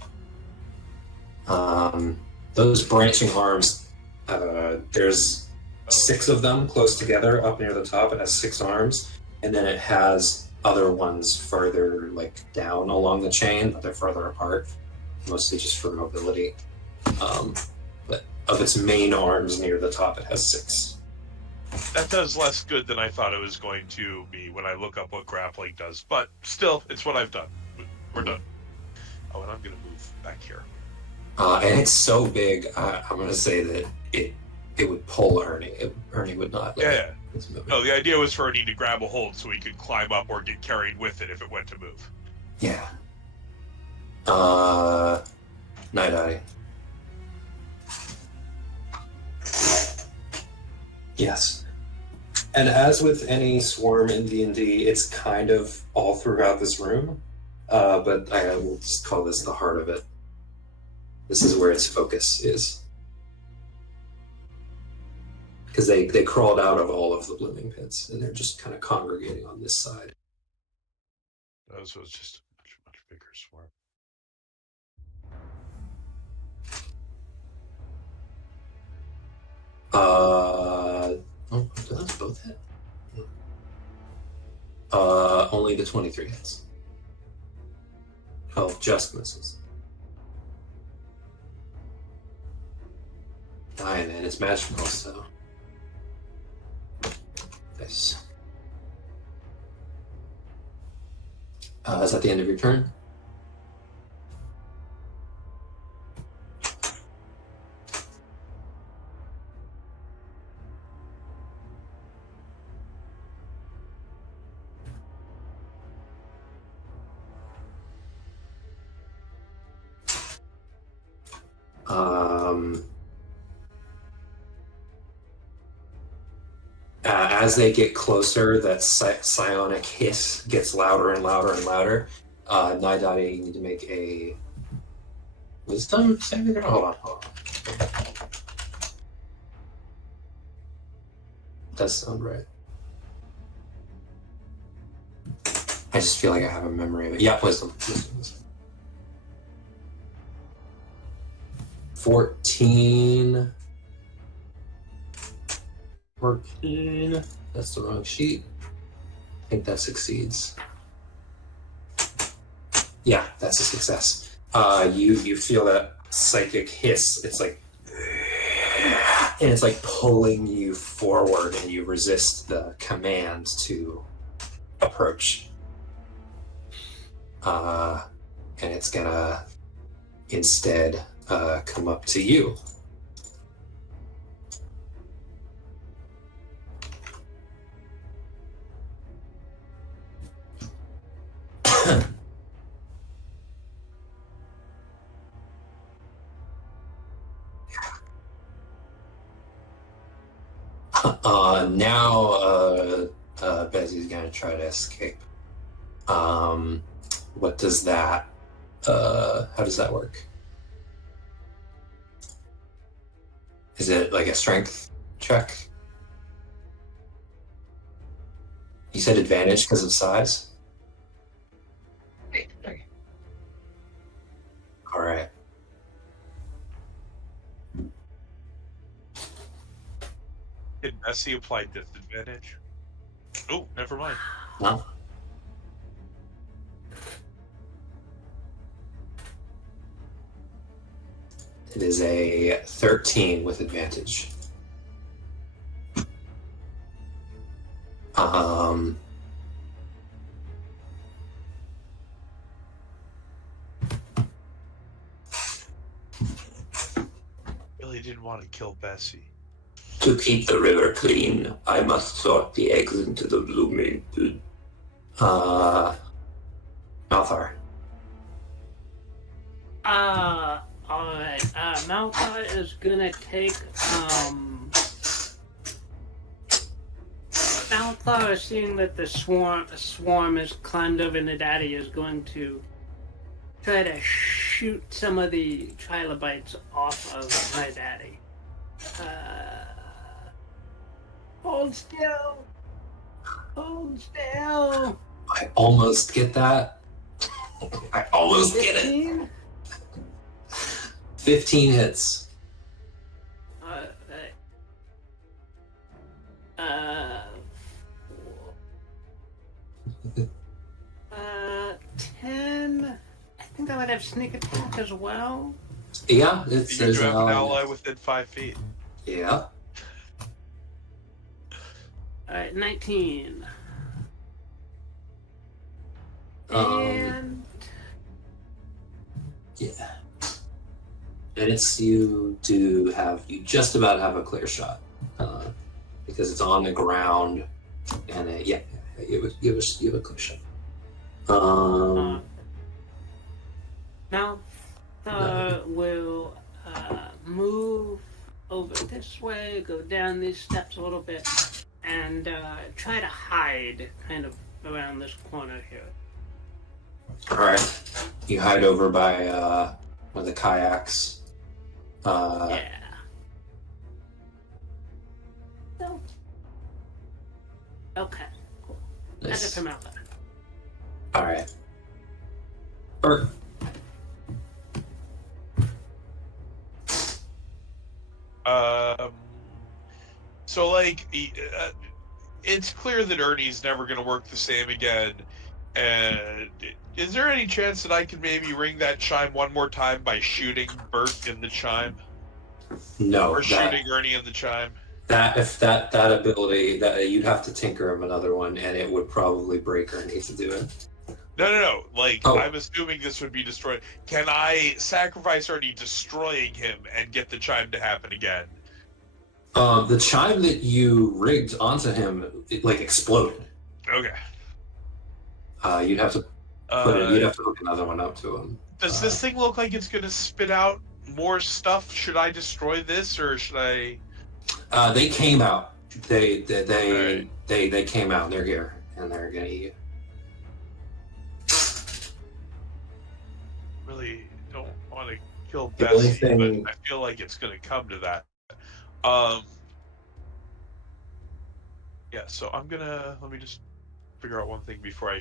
Those branching arms, there's 6 of them close together up near the top. It has 6 arms, and then it has other ones further like down along the chain, but they're further apart, mostly just for mobility. But of its main arms near the top, it has 6. That does less good than I thought it was going to be when I look up what grappling does, but still, it's what I've done. We're done. Oh, and I'm going to move back here. And it's so big, I'm going to say that it would pull Ernie. Ernie would not. Yeah. No, the idea was for Ernie to grab a hold so he could climb up or get carried with it if it went to move. Yeah. Naidaadi. Yes. And as with any swarm in D&D, it's kind of all throughout this room, but I will just call this the heart of it. This is where its focus is. Because they crawled out of all of the blooming pits, and they're just kind of congregating on this side. Oh, so it's just a much bigger swarm. Do those both hit? Only the 23 hits. 12 just misses. Die, man. It's magical, so. Nice. Is that the end of your turn? As they get closer, that psionic hiss gets louder and louder and louder. Naidaadi, you need to make a wisdom saving throw. Hold on. Does sound right. I just feel like I have a memory of it. Yeah, wisdom. 14. 14. That's the wrong sheet. I think that succeeds. Yeah, that's a success. You feel that psychic hiss. It's like, and it's like pulling you forward, and you resist the command to approach. And it's gonna instead come up to you. Now Bezzy's gonna try to escape. What does that, how does that work? Is it like a strength check? You said advantage because of size? Okay. All right. Did Bessie apply disadvantage. Oh, never mind. No. It is a 13 with advantage. Really didn't want to kill Bessie. To keep the river clean, I must sort the eggs into the blooming. Malthar. Alright. Malthar is gonna take, Malthar, seeing that the swarm has climbed over Naidaadi, is going to try to shoot some of the trilobites off of Naidaadi. Hold still! Hold still! I almost get that. I almost get it. 15? 15 hits. 10. I think I would have sneak attack as well. Yeah, You there's have an ally within 5 feet. Yeah. Alright, 19. And yeah. And it's you just about have a clear shot. Because it's on the ground and you have a clear shot. Now will move over this way, go down these steps a little bit, and try to hide kind of around this corner here. Alright. You hide over by one of the kayaks. Yeah. No. Okay, cool. That's it Nice. from out there. Alright. Bert. So like, it's clear that Ernie's never going to work the same again. And is there any chance that I can maybe ring that chime one more time by shooting Bert in the chime? No. Or shooting Ernie in the chime? If that ability, that you'd have to tinker him another one, and it would probably break Ernie to do it. No. Like, Oh. I'm assuming this would be destroyed. Can I sacrifice Ernie destroying him and get the chime to happen again? The chime that you rigged onto him, exploded. Okay. You'd have to you'd have to hook another one up to him. Does this thing look like it's going to spit out more stuff? Should I destroy this, or should I? They came out. They Right. came out. They're here, and they're gonna eat you. Really don't want to kill The Bessie, only thing- but I feel like it's going to come to that. Yeah, so let me just figure out one thing before I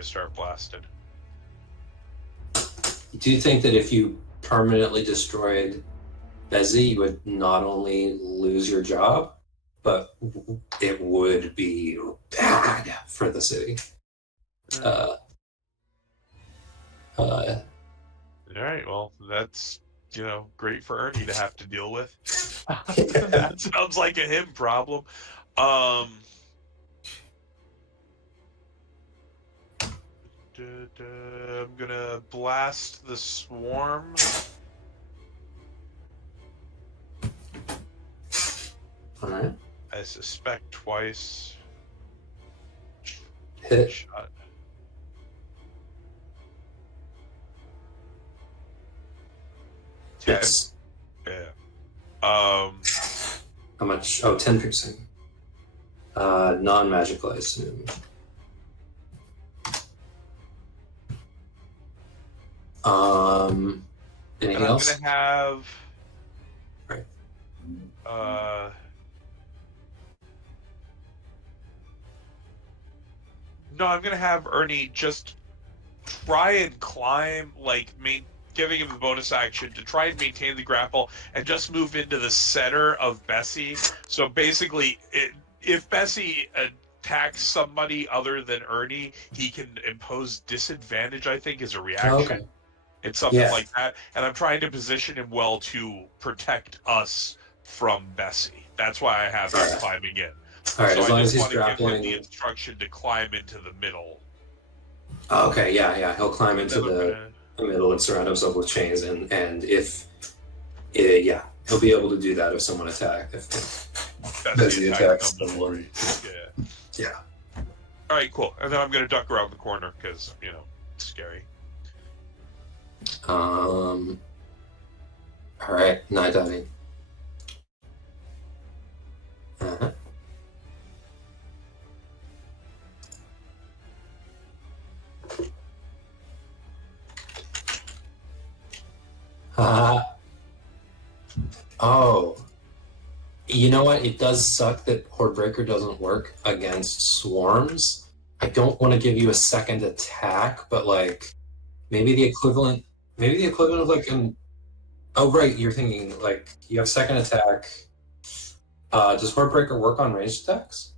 start blasting. Do you think that if you permanently destroyed Bezzy, you would not only lose your job, but it would be bad for the city? All right, well, that's great for Ernie to have to deal with. That sounds like a him problem. I'm gonna blast the swarm. All right. I suspect twice. Hit. Shot. Yes. Yeah. How much? Oh, 10 piercing. Non-magical, I assume. Anything And I'm else? gonna have. Right. No, I'm gonna have Ernie just try and climb, giving him the bonus action to try and maintain the grapple and just move into the center of Bessie. So basically, if Bessie attacks somebody other than Ernie, he can impose disadvantage, I think, as a reaction. Okay. It's something like that. And I'm trying to position him well to protect us from Bessie. That's why I have him climbing in. All right, So as I long as just he's want to give grappling. him the instruction to climb into the middle. Okay, yeah. He'll climb into the middle and surround himself with chains, and if he'll be able to do that if someone attacks. If Bessie attacks someone. Yeah. All right, cool. And then I'm going to duck around the corner because, it's scary. All right, Naidaadi. Uh-huh. Oh. You know what? It does suck that Hordebreaker doesn't work against swarms. I don't want to give you a second attack, but like maybe the equivalent of like an. Oh right, you're thinking like you have second attack. Does Hordebreaker work on ranged attacks?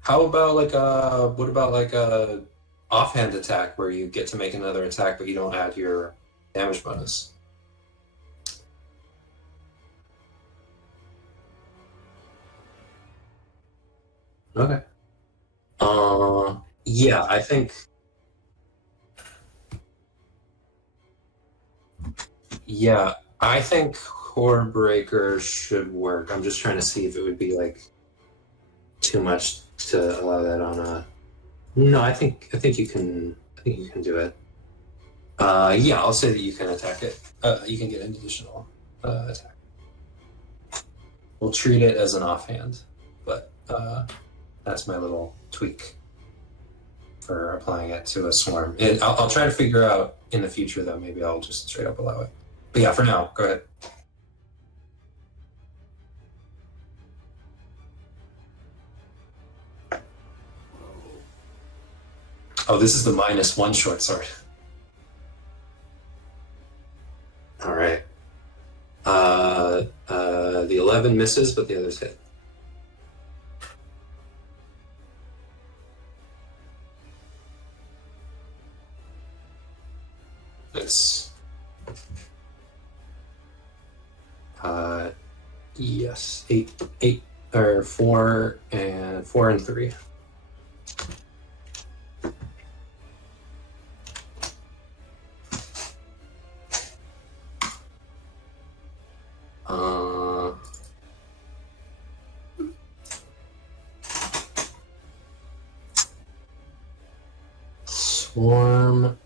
How about like what about like a offhand attack where you get to make another attack but you don't add your damage bonus? Okay. Yeah, I think. Yeah, I think Hornbreaker should work. I'm just trying to see if it would be like too much to allow that on a. No, I think you can. I think you can do it. Yeah, I'll say that you can attack it. You can get an additional attack. We'll treat it as an offhand, but that's my little tweak for applying it to a swarm. I'll try to figure out in the future, though. Maybe I'll just straight up allow it. But yeah, for now, go ahead. Oh, this is the -1 short sword. All right. The 11 misses, but the others hit. It's yes, 8 or 4 and 3. Swarm.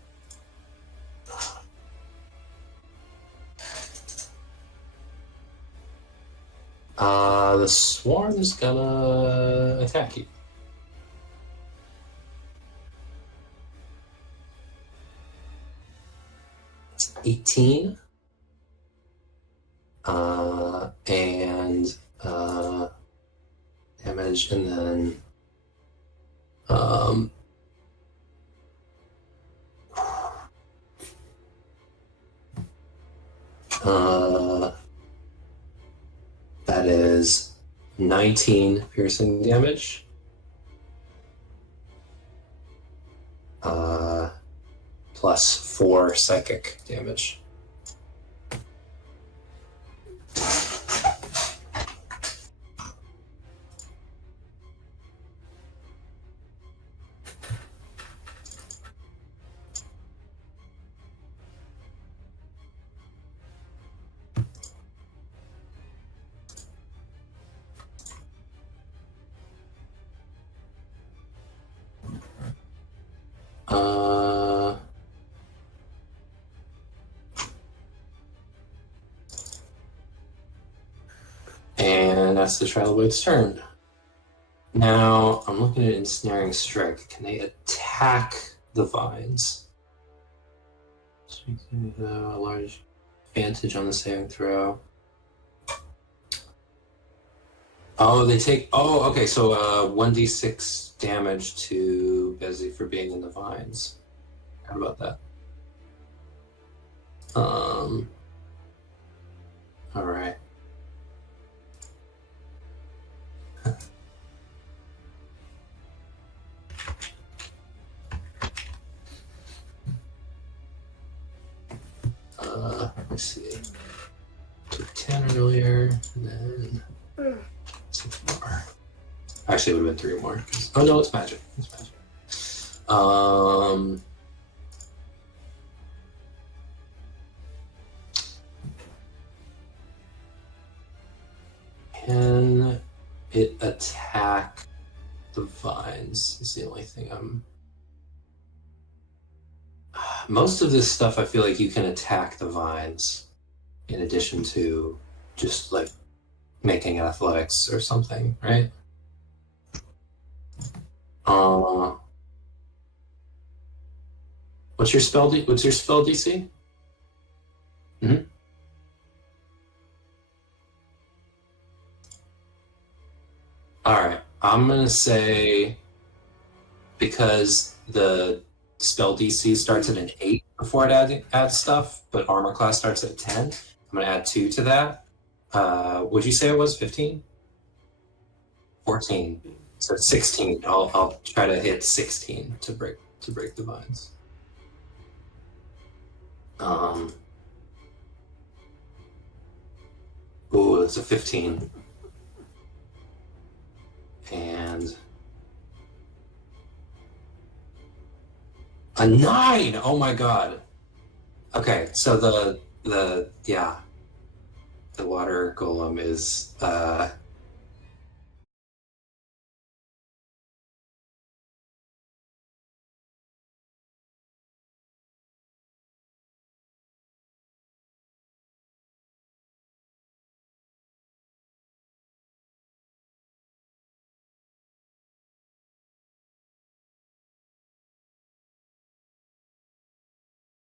The swarm's gonna attack you. It's 18. And damage, and then that is 19 piercing damage. Plus 4 psychic damage. And that's the Trilobites' turn. Now, I'm looking at Ensnaring Strike. Can they attack the vines? A large advantage on the saving throw. Oh, they take... Oh, okay, so 1d6 damage to Bessie for being in the vines. How about that? Alright. Let's see. Took 10 earlier, and then 6 more. Actually, it would have been 3 more. Oh no, it's magic. It's magic. Can it attack the vines? Is the only thing I'm. Most of this stuff, I feel like you can attack the vines, in addition to just like making athletics or something, right? What's your spell DC? Mm-hmm. All right, I'm gonna say because the spell DC starts at an 8 before it adds stuff, but armor class starts at 10. I'm gonna add 2 to that. Would you say it was 15? 14. So 16. I'll try to hit 16 to break the vines. Ooh, it's a 15. And a 9! Oh my god. Okay, so the water golem is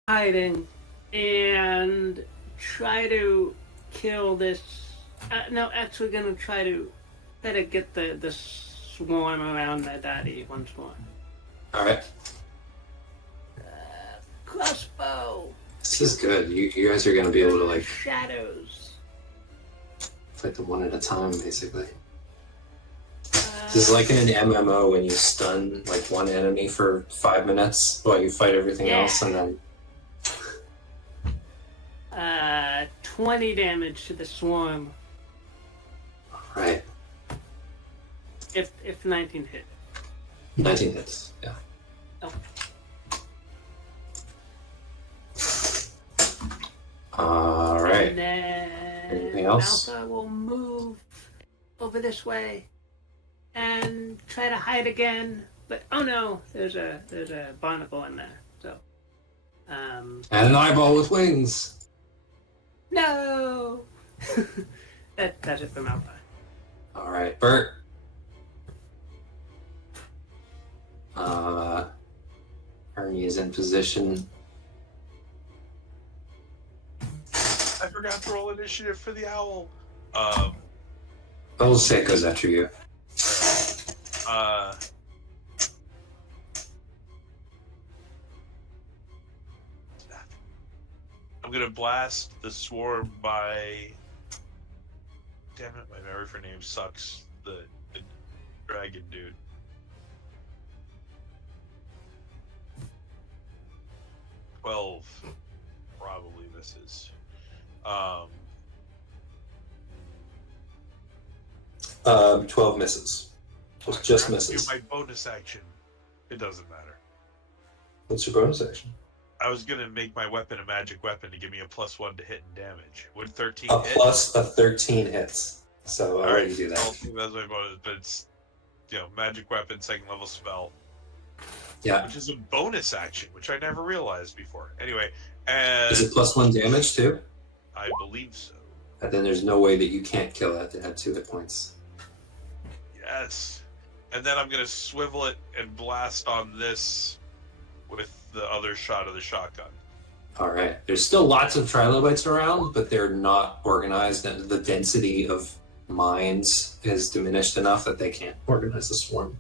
hiding and try to kill this. No, actually, gonna try to get the swarm around Naidaadi once more. all right. Crossbow. This is good. You guys are gonna be able to like shadows. fight them one at a time, basically. This is like in an MMO when you stun like one enemy for 5 minutes while you fight everything else, and then 20 damage to the swarm. Right. If 19 hit. 19 hits, yeah. Oh. Alright. And then anything else? Malta will move over this way and try to hide again. But oh no, there's a barnacle in there. So and an eyeball with wings. No. That's it for Malta. Alright, Bert. Ernie is in position. I forgot to roll initiative for the owl. I'll say it goes after you. I'm gonna blast the swarm by. Damn it, my memory for names sucks. The dragon dude. Probably misses. 12 misses. Just I misses. do my bonus action. It doesn't matter. What's your bonus action? I was gonna make my weapon a magic weapon to give me a +1 to hit and damage. Would 13 A hit? plus a 13 hits. So I'll let you do that. That's my bonus, but it's magic weapon, 2nd level spell. Yeah. Which is a bonus action, which I never realized before. Anyway, and Is it +1 damage too? I believe so. And then there's no way that you can't kill it. It had 2 hit points. Yes. And then I'm gonna swivel it and blast on this with the other shot of the shotgun. Alright. There's still lots of trilobites around, but they're not organized, and the density of mines is diminished enough that they can't organize a swarm.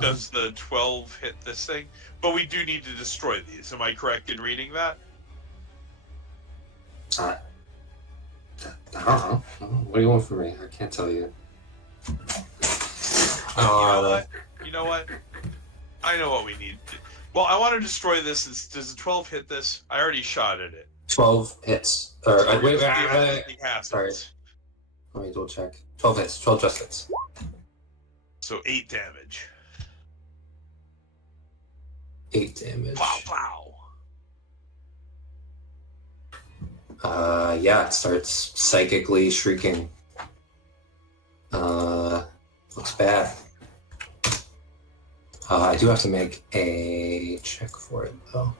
Does the 12 hit this thing? But we do need to destroy these. Am I correct in reading that? I don't know. What do you want from me? I can't tell you. You know what? I know what we need. Well, I want to destroy this. Does the 12 hit this? I already shot at it. 12 hits. Or wait, sorry. Happens. Let me double check. 12 hits. 12 just hits. So 8 damage. 8 damage. Pow, pow. Yeah, it starts psychically shrieking. Looks bad. I do have to make a check for it, though.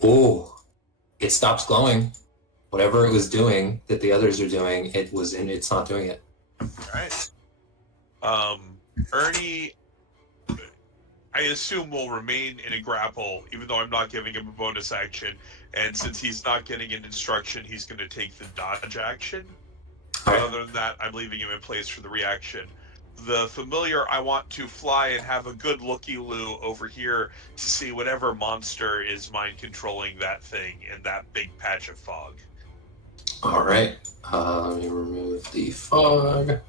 Oh, it stops glowing. Whatever it was doing that the others are doing, it's not doing it. All right. Ernie, I assume will remain in a grapple, even though I'm not giving him a bonus action. And since he's not getting an instruction, he's going to take the dodge action. Right. Other than that, I'm leaving him in place for the reaction. The familiar, I want to fly and have a good looky-loo over here to see whatever monster is mind controlling that thing in that big patch of fog. All right. Let me remove the fog.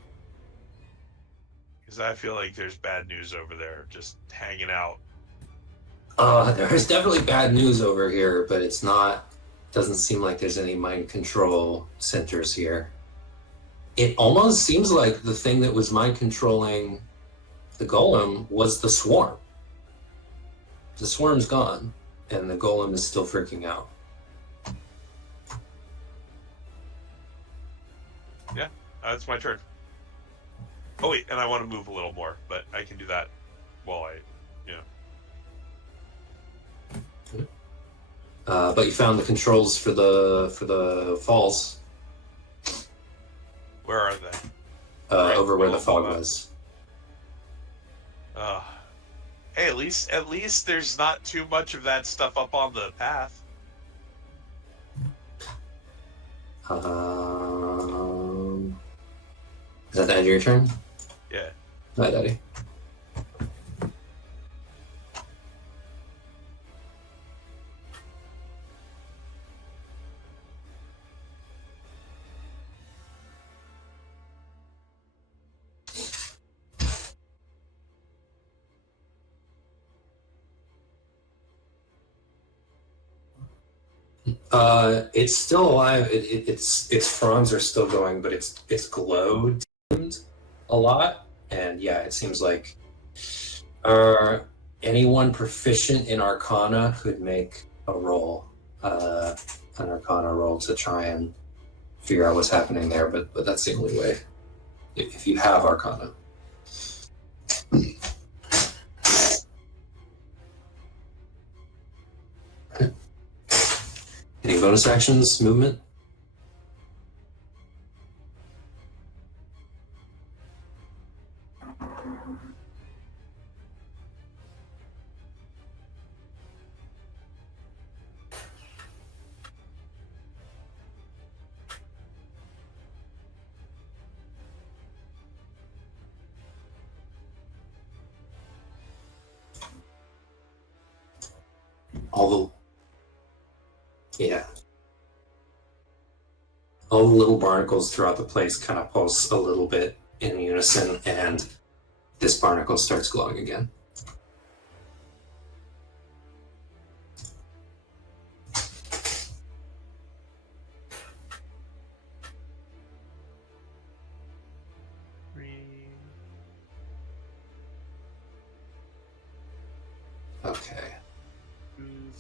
Because I feel like there's bad news over there, just hanging out. There's definitely bad news over here, but it's not. Doesn't seem like there's any mind control centers here. It almost seems like the thing that was mind controlling the golem was the swarm. The swarm's gone, and the golem is still freaking out. Yeah, it's my turn. Oh wait, and I want to move a little more, but I can do that while But you found the controls for the falls. Where are they? Right, over where the fog was. Hey, at least there's not too much of that stuff up on the path. Is that the end of your turn? Yeah. Naidaadi. It's still alive. Its fronds are still going, but it's glow dimmed a lot, and yeah, it seems like anyone proficient in Arcana could make a roll, an Arcana roll to try and figure out what's happening there. But that's the only way if you have Arcana. Any bonus actions, movement? All the little barnacles throughout the place kind of pulse a little bit in unison, and this barnacle starts glowing again. Okay.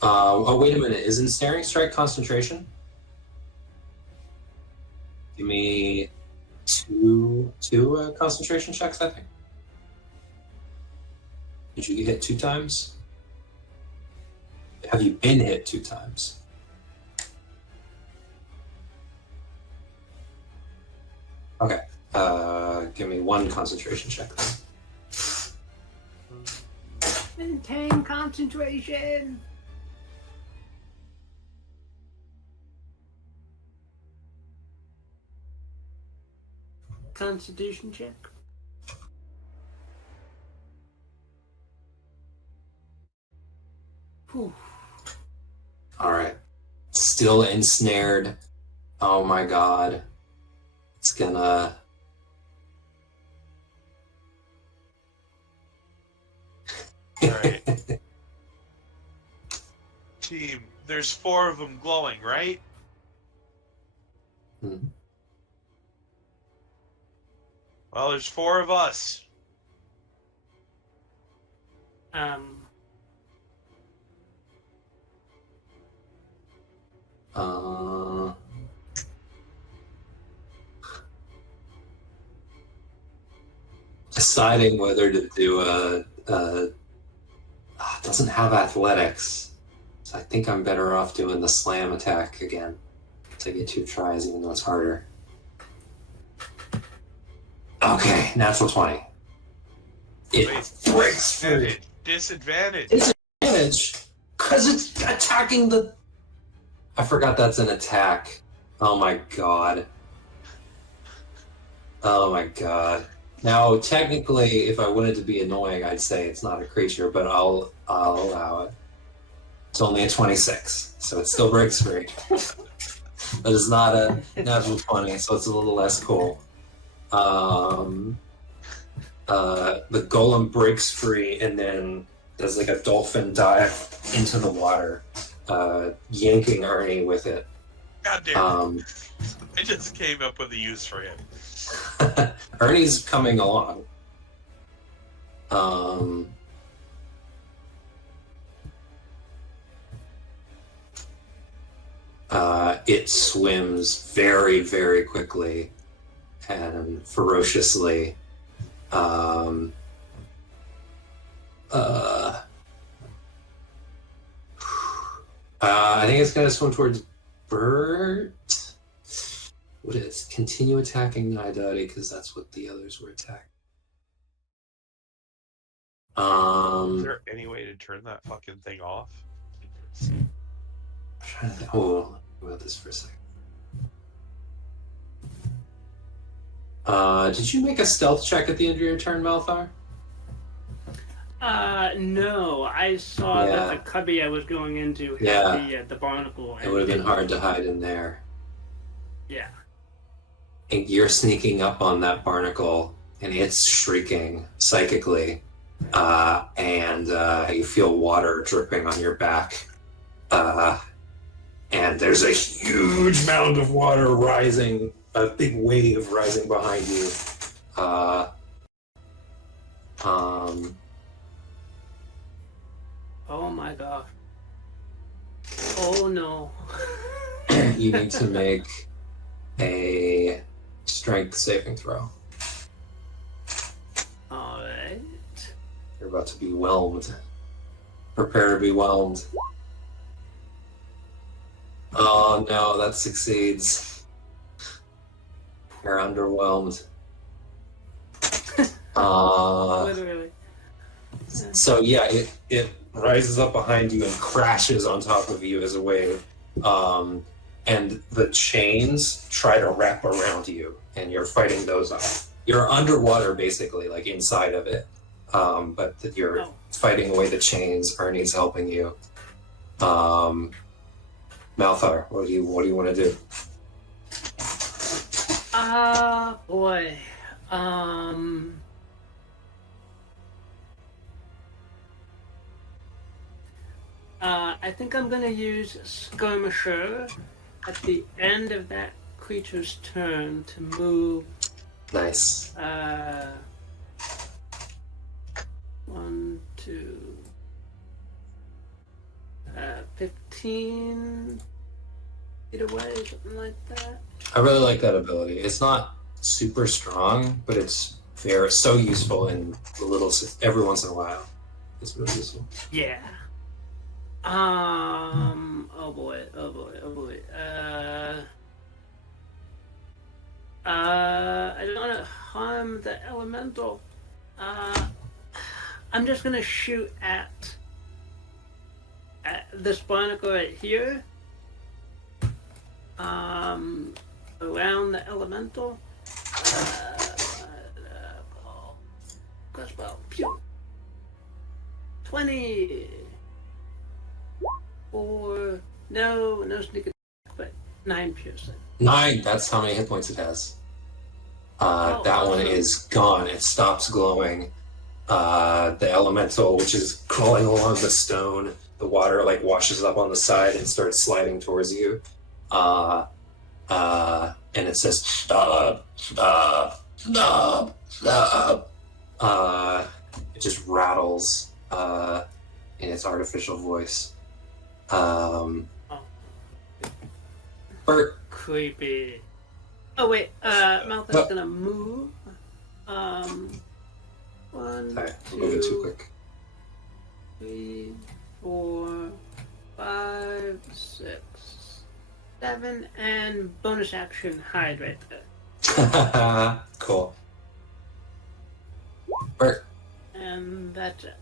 Oh, wait a minute. Is Ensnaring Strike concentration? Give me two concentration checks, I think. Did you get hit 2 times? Have you been hit 2 times? Okay. Give me 1 concentration check then. Maintain concentration. Constitution check. Whew. All right. Still ensnared. Oh my god. It's gonna... All right. team. There's 4 of them glowing, right? Hmm. Well, there's 4 of us. Deciding whether to do it doesn't have athletics, so I think I'm better off doing the slam attack again. To get 2 tries, even though it's harder. Okay, natural 20. It breaks through. Disadvantage. Disadvantage, because it's attacking the. I forgot that's an attack. Oh my god. Oh my god. Now, technically, if I wanted to be annoying, I'd say it's not a creature, but I'll allow it. It's only a 26, so it still breaks free. But it's not a natural 20, so it's a little less cool. The golem breaks free and then does like a dolphin dive into the water, yanking Ernie with it. God damn it. I just came up with a use for him. Ernie's coming along. It swims very, very quickly and ferociously. I think it's gonna swim towards Bert. Would it continue attacking Naidaadi because that's what the others were attacking? Is there any way to turn that fucking thing off? I'm trying to think. Oh, about this for a second. Did you make a stealth check at the end of your turn, Malthar? No. I saw that the cubby I was going into had the barnacle. It would have been hard to hide in there. Yeah. And you're sneaking up on that barnacle, and it's shrieking psychically, and you feel water dripping on your back. And there's a huge mound of water rising, a big wave rising behind you. Oh my god. Oh no. You need to make a strength saving throw. Alright. You're about to be whelmed. Prepare to be whelmed. Oh no, that succeeds. You're underwhelmed. Literally. So yeah, it rises up behind you and crashes on top of you as a wave. And the chains try to wrap around you, and you're fighting those off. You're underwater, basically, like inside of it. But you're fighting away the chains. Ernie's helping you. Malthar, what do you want to do? Boy. I think I'm gonna use Skirmisher at the end of that creature's turn to move. Nice. 1, 2, 15 feet away, something like that. I really like that ability. It's not super strong, but it's so useful in the little every once in a while. It's really useful. Yeah. Oh boy. I don't want to harm the elemental. I'm just gonna shoot at this barnacle right here. Around the elemental. Crossbow. Pew. 20. Or no sneak attack, but 9 piercing. 9. That's how many hit points it has. That awesome. one is gone. It stops glowing. The elemental, which is crawling along the stone, the water like washes up on the side and starts sliding towards you. And it says stop, stop, stop, stop. It just rattles in its artificial voice. Bert. Creepy. Oh wait, Malthus gonna move. One, Sorry, I'm two, moving too quick. 3, 4, 5, 6, 7, and bonus action hide right there. Cool. Bert. And that's it.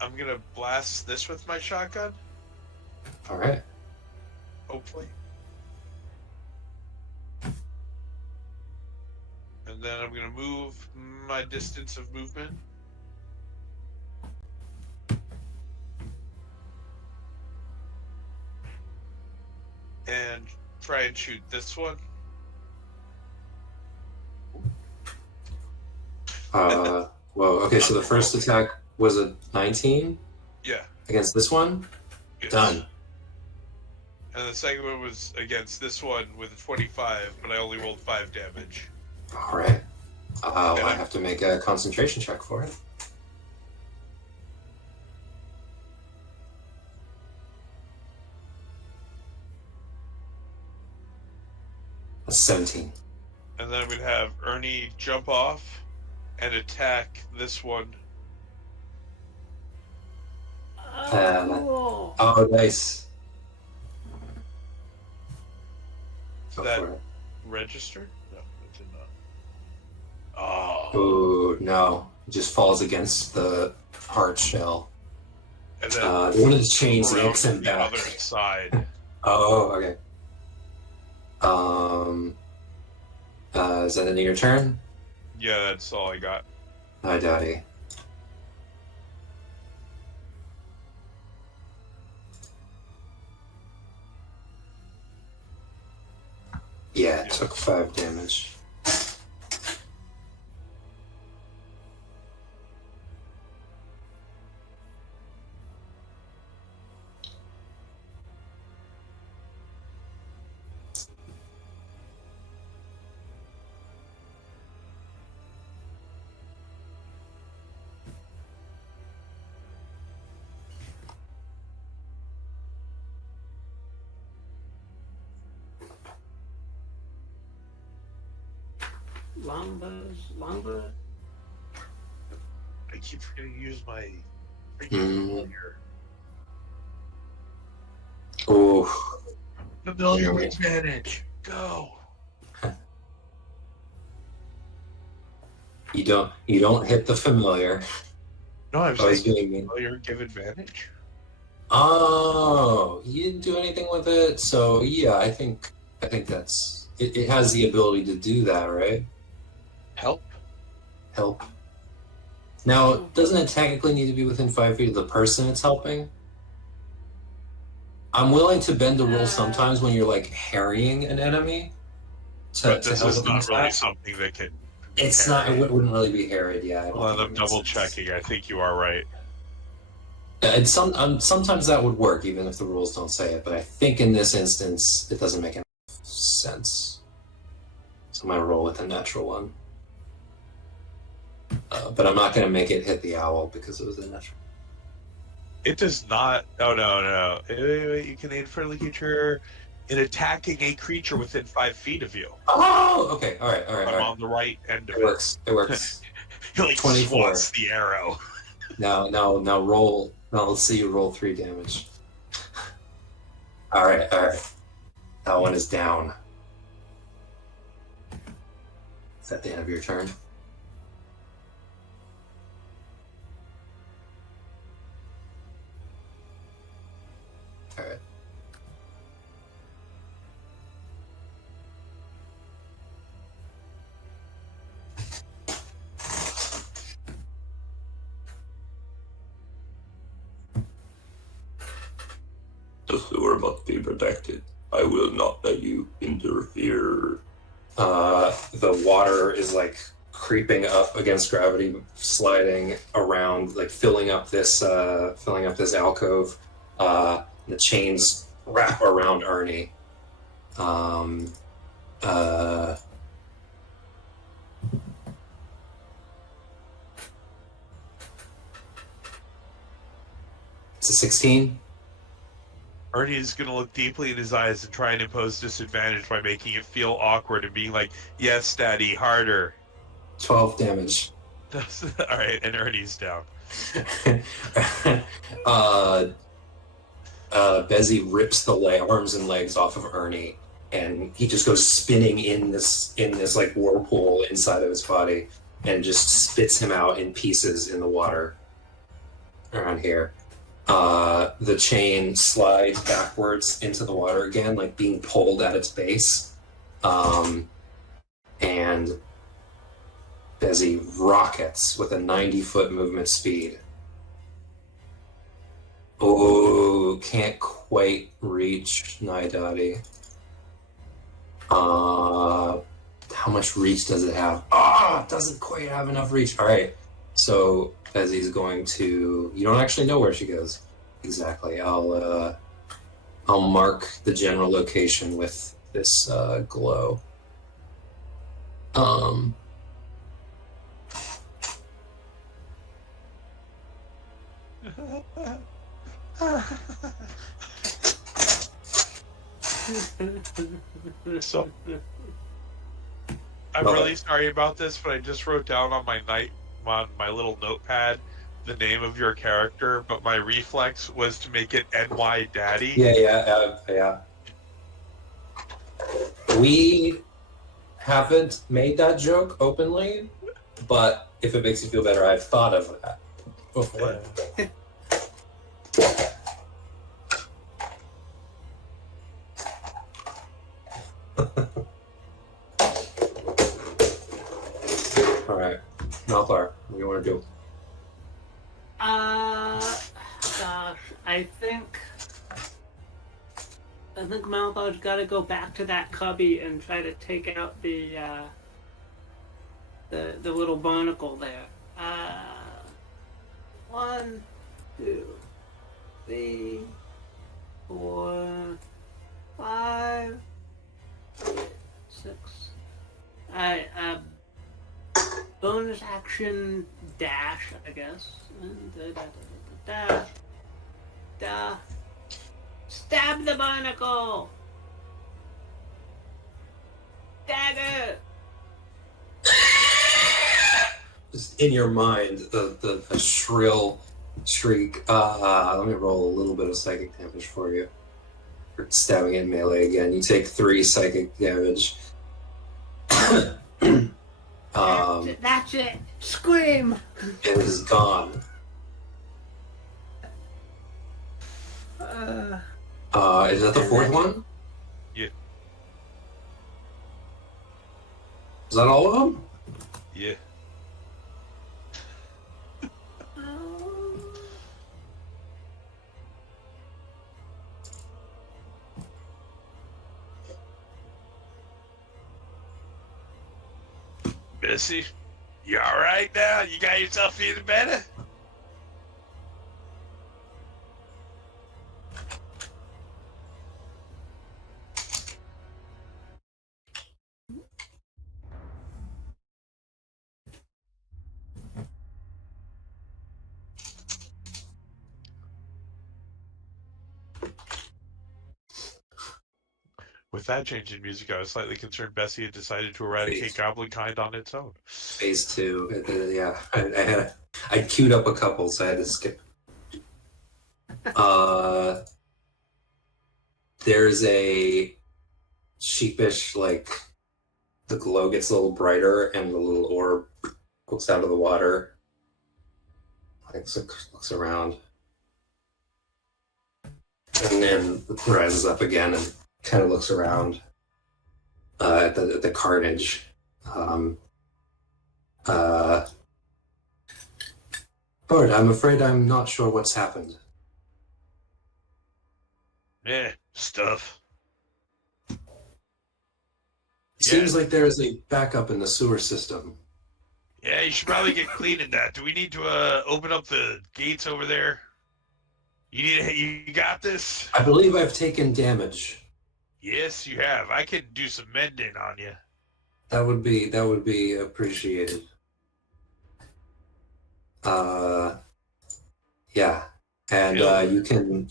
I'm gonna blast this with my shotgun. All right. Hopefully. And then I'm gonna move my distance of movement. And try and shoot this one. Whoa. Okay, so the first attack was a 19? Yeah. Against this one? Yes. Done. And the second one was against this one with a 25, but I only rolled 5 damage. All right. I have to make a concentration check for it. That's 17. And then I'm going to have Ernie jump off and attack this one. Cool. Oh, nice. Did that register? No, it did not. Oh. Ooh, no. It just falls against the hard shell. And then one of the chains around yanks him the back. other side. Oh, okay. Is that the end of your turn? Yeah, that's all I got. Naidaadi. Yeah, it took 5 damage. Longbow. I keep forgetting to use my Familiar. Ooh. familiar advantage. Go. You don't hit the familiar. No, I'm Always saying doing mean. familiar give advantage. Oh, you didn't do anything with it, so yeah, I think that's it has the ability to do that, right? Help. Now, doesn't it technically need to be within 5 feet of the person it's helping? I'm willing to bend the rule sometimes when you're like harrying an enemy. But this help is with not attack. really something that can. It's not. It wouldn't really be harried. Yeah. I don't Well, think I'm it makes double sense. checking. I think you are right. Yeah, it's sometimes that would work even if the rules don't say it, but I think in this instance it doesn't make enough sense. So I'm gonna roll with a natural one. But I'm not gonna make it hit the owl because it was a natural. It does not. Oh no. Wait, you can aid friendly creature in attacking a creature within 5 feet of you. Oh, okay. All right. I'm on the right end of It works. It works. He like 24. swats the arrow. Now roll. Now let's see you roll 3 damage. All right. That one is down. Is that the end of your turn? All right. The sewer must be protected. I will not let you interfere. The water is like creeping up against gravity, sliding around, like filling up this alcove. The chains wrap around Ernie. It's a 16. Ernie is going to look deeply in his eyes and try and impose disadvantage by making it feel awkward and being like, "Yes, Daddy, harder." 12 damage. All right, and Ernie's down. Bezzy rips the arms and legs off of Ernie, and he just goes spinning in this like whirlpool inside of his body, and just spits him out in pieces in the water around here. The chain slides backwards into the water again, like being pulled at its base, and Bezzy rockets with a 90-foot movement speed. Oh, can't quite reach Naidaadi. How much reach does it have? It doesn't quite have enough reach. All right, so Bezzy's going to. You don't actually know where she goes exactly. I'll mark the general location with this glow. So, I'm really sorry about this, but I just wrote down on my little notepad the name of your character, but my reflex was to make it NY Daddy. Yeah. We haven't made that joke openly, but if it makes you feel better, I've thought of that before. All right, Malthar, what do you want to do? Gosh, I think Malthar's got to go back to that cubby and try to take out the little barnacle there. 1, 2, 3, 4, 5, 6. Bonus action dash, I guess. Dash. Stab the barnacle! Dagger! Just in your mind, the shrill shriek. Let me roll a little bit of psychic damage for you. For stabbing it in melee again. You take 3 psychic damage. That's it! Scream! It is gone. Is that the 4th one? Yeah. Is that all of them? Yeah. Missy, you alright now? You got yourself feeling better? With that change in music, I was slightly concerned Bessie had decided to eradicate Goblinkind on its own. Phase 2. Yeah, I queued up a couple, so I had to skip. There's a sheepish, like, the glow gets a little brighter and the little orb looks out of the water. Looks around. And then rises up again and kind of looks around at the carnage. Bard, I'm afraid I'm not sure what's happened. Stuff. Seems like there is a backup in the sewer system. Yeah, you should probably get cleaning that. Do we need to open up the gates over there? You got this? I believe I've taken damage. Yes, you have. I can do some mending on you. That would be appreciated. Yeah. And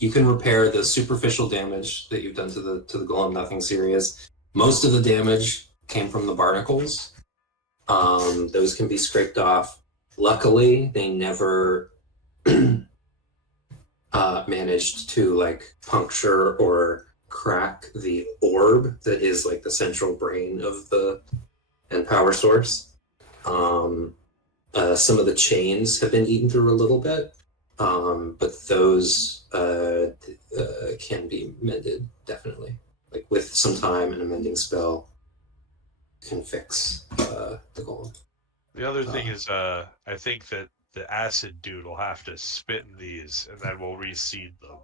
you can repair the superficial damage that you've done to the golem. Nothing serious. Most of the damage came from the barnacles. Those can be scraped off. Luckily, they never managed to like puncture or crack the orb that is like the central brain of the and power source. Some of the chains have been eaten through a little bit, but those can be mended definitely. Like with some time and a mending spell, can fix the golem. The other thing is, I think that the acid dude will have to spit in these, and then we'll reseed them.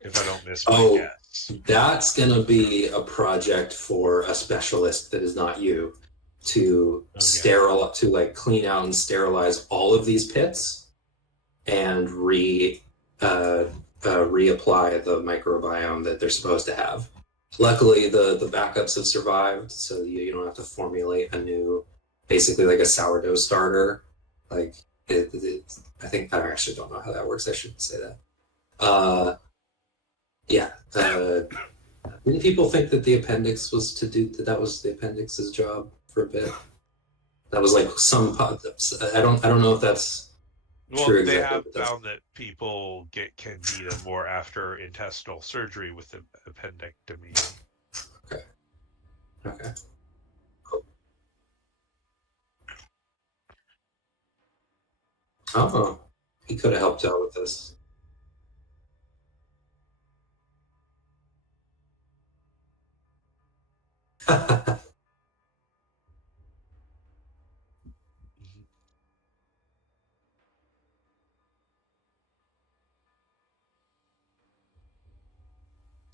If I don't miss my guess. That's gonna be a project for a specialist that is not you to to like clean out and sterilize all of these pits and reapply the microbiome that they're supposed to have. Luckily, the backups have survived, so you don't have to formulate a new, basically like a sourdough starter. Like I think I actually don't know how that works. I shouldn't say that. Didn't people think that the appendix was to do that was the appendix's job for a bit? That was like some. I don't know if that's true. They exactly, have found that people get candida more after intestinal surgery with the appendectomy. Okay. Oh, he could have helped out with this.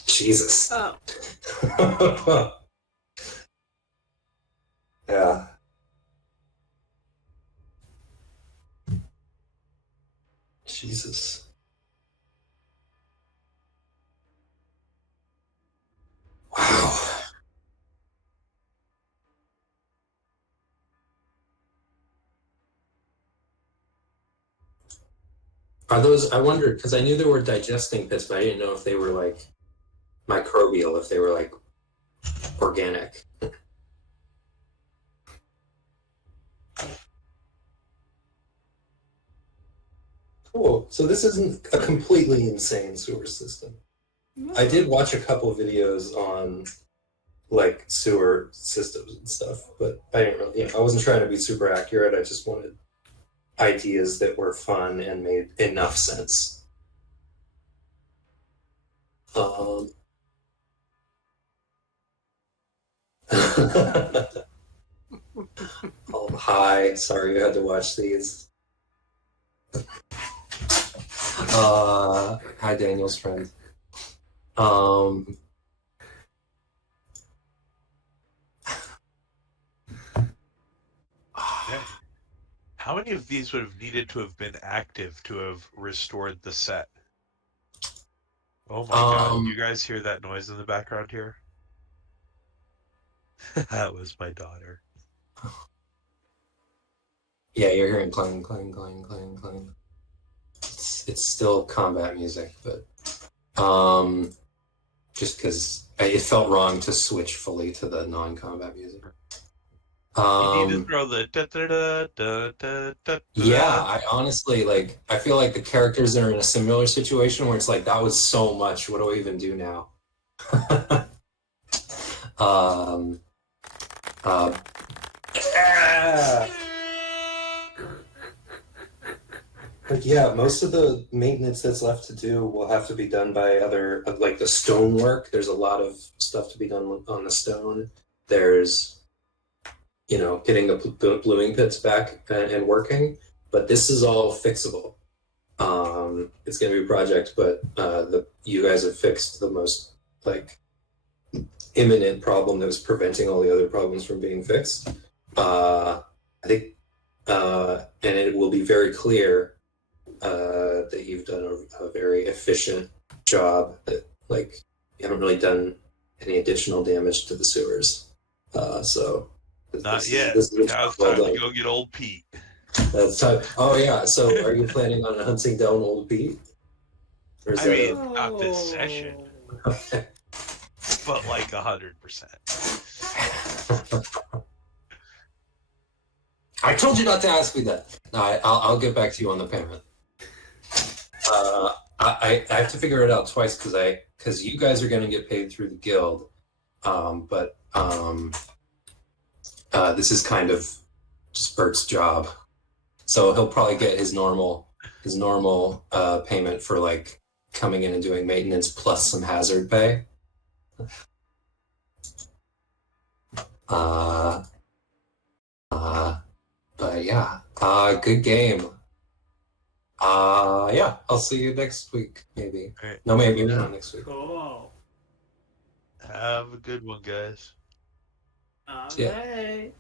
Jesus. Oh. Yeah. Jesus. Wow. Are those, I wondered, because I knew there were digesting pits, but I didn't know if they were like microbial, if they were like organic. Cool. So this isn't a completely insane sewer system. No. I did watch a couple of videos on like sewer systems and stuff, but I didn't really, I wasn't trying to be super accurate. I just wanted ideas that were fun and made enough sense. Oh, hi. Sorry you had to watch these. Hi, Daniel's friend. How many of these would have needed to have been active to have restored the set? Oh my god, you guys hear that noise in the background here? That was my daughter. Yeah, you're hearing clang, clang, clang, clang, clang. It's still combat music, but just because it felt wrong to switch fully to the non-combat music. You need to throw the yeah, I honestly like. I feel like the characters are in a similar situation where it's like that was so much. What do I even do now? But yeah, most of the maintenance that's left to do will have to be done by other, like the stonework. There's a lot of stuff to be done on the stone. There's, getting the blooming pits back and working. But this is all fixable. It's going to be a project, but you guys have fixed the most like imminent problem that was preventing all the other problems from being fixed. I think, and it will be very clear that you've done a very efficient job. That like you haven't really done any additional damage to the sewers. So Not yet. This is Now it's well time done. to go get old Pete. That's time. Oh yeah. So are you planning on hunting down old Pete? Or is I that mean, not this session, okay. but like 100%. I told you not to ask me that. No, I'll get back to you on the payment. I have to figure it out twice because you guys are going to get paid through the guild, but this is kind of just Bert's job, so he'll probably get his normal payment for like coming in and doing maintenance plus some hazard pay. But yeah, good game. Yeah, I'll see you next week, maybe. Right. No, maybe not next week. Cool. Have a good one, guys. All Yeah. right.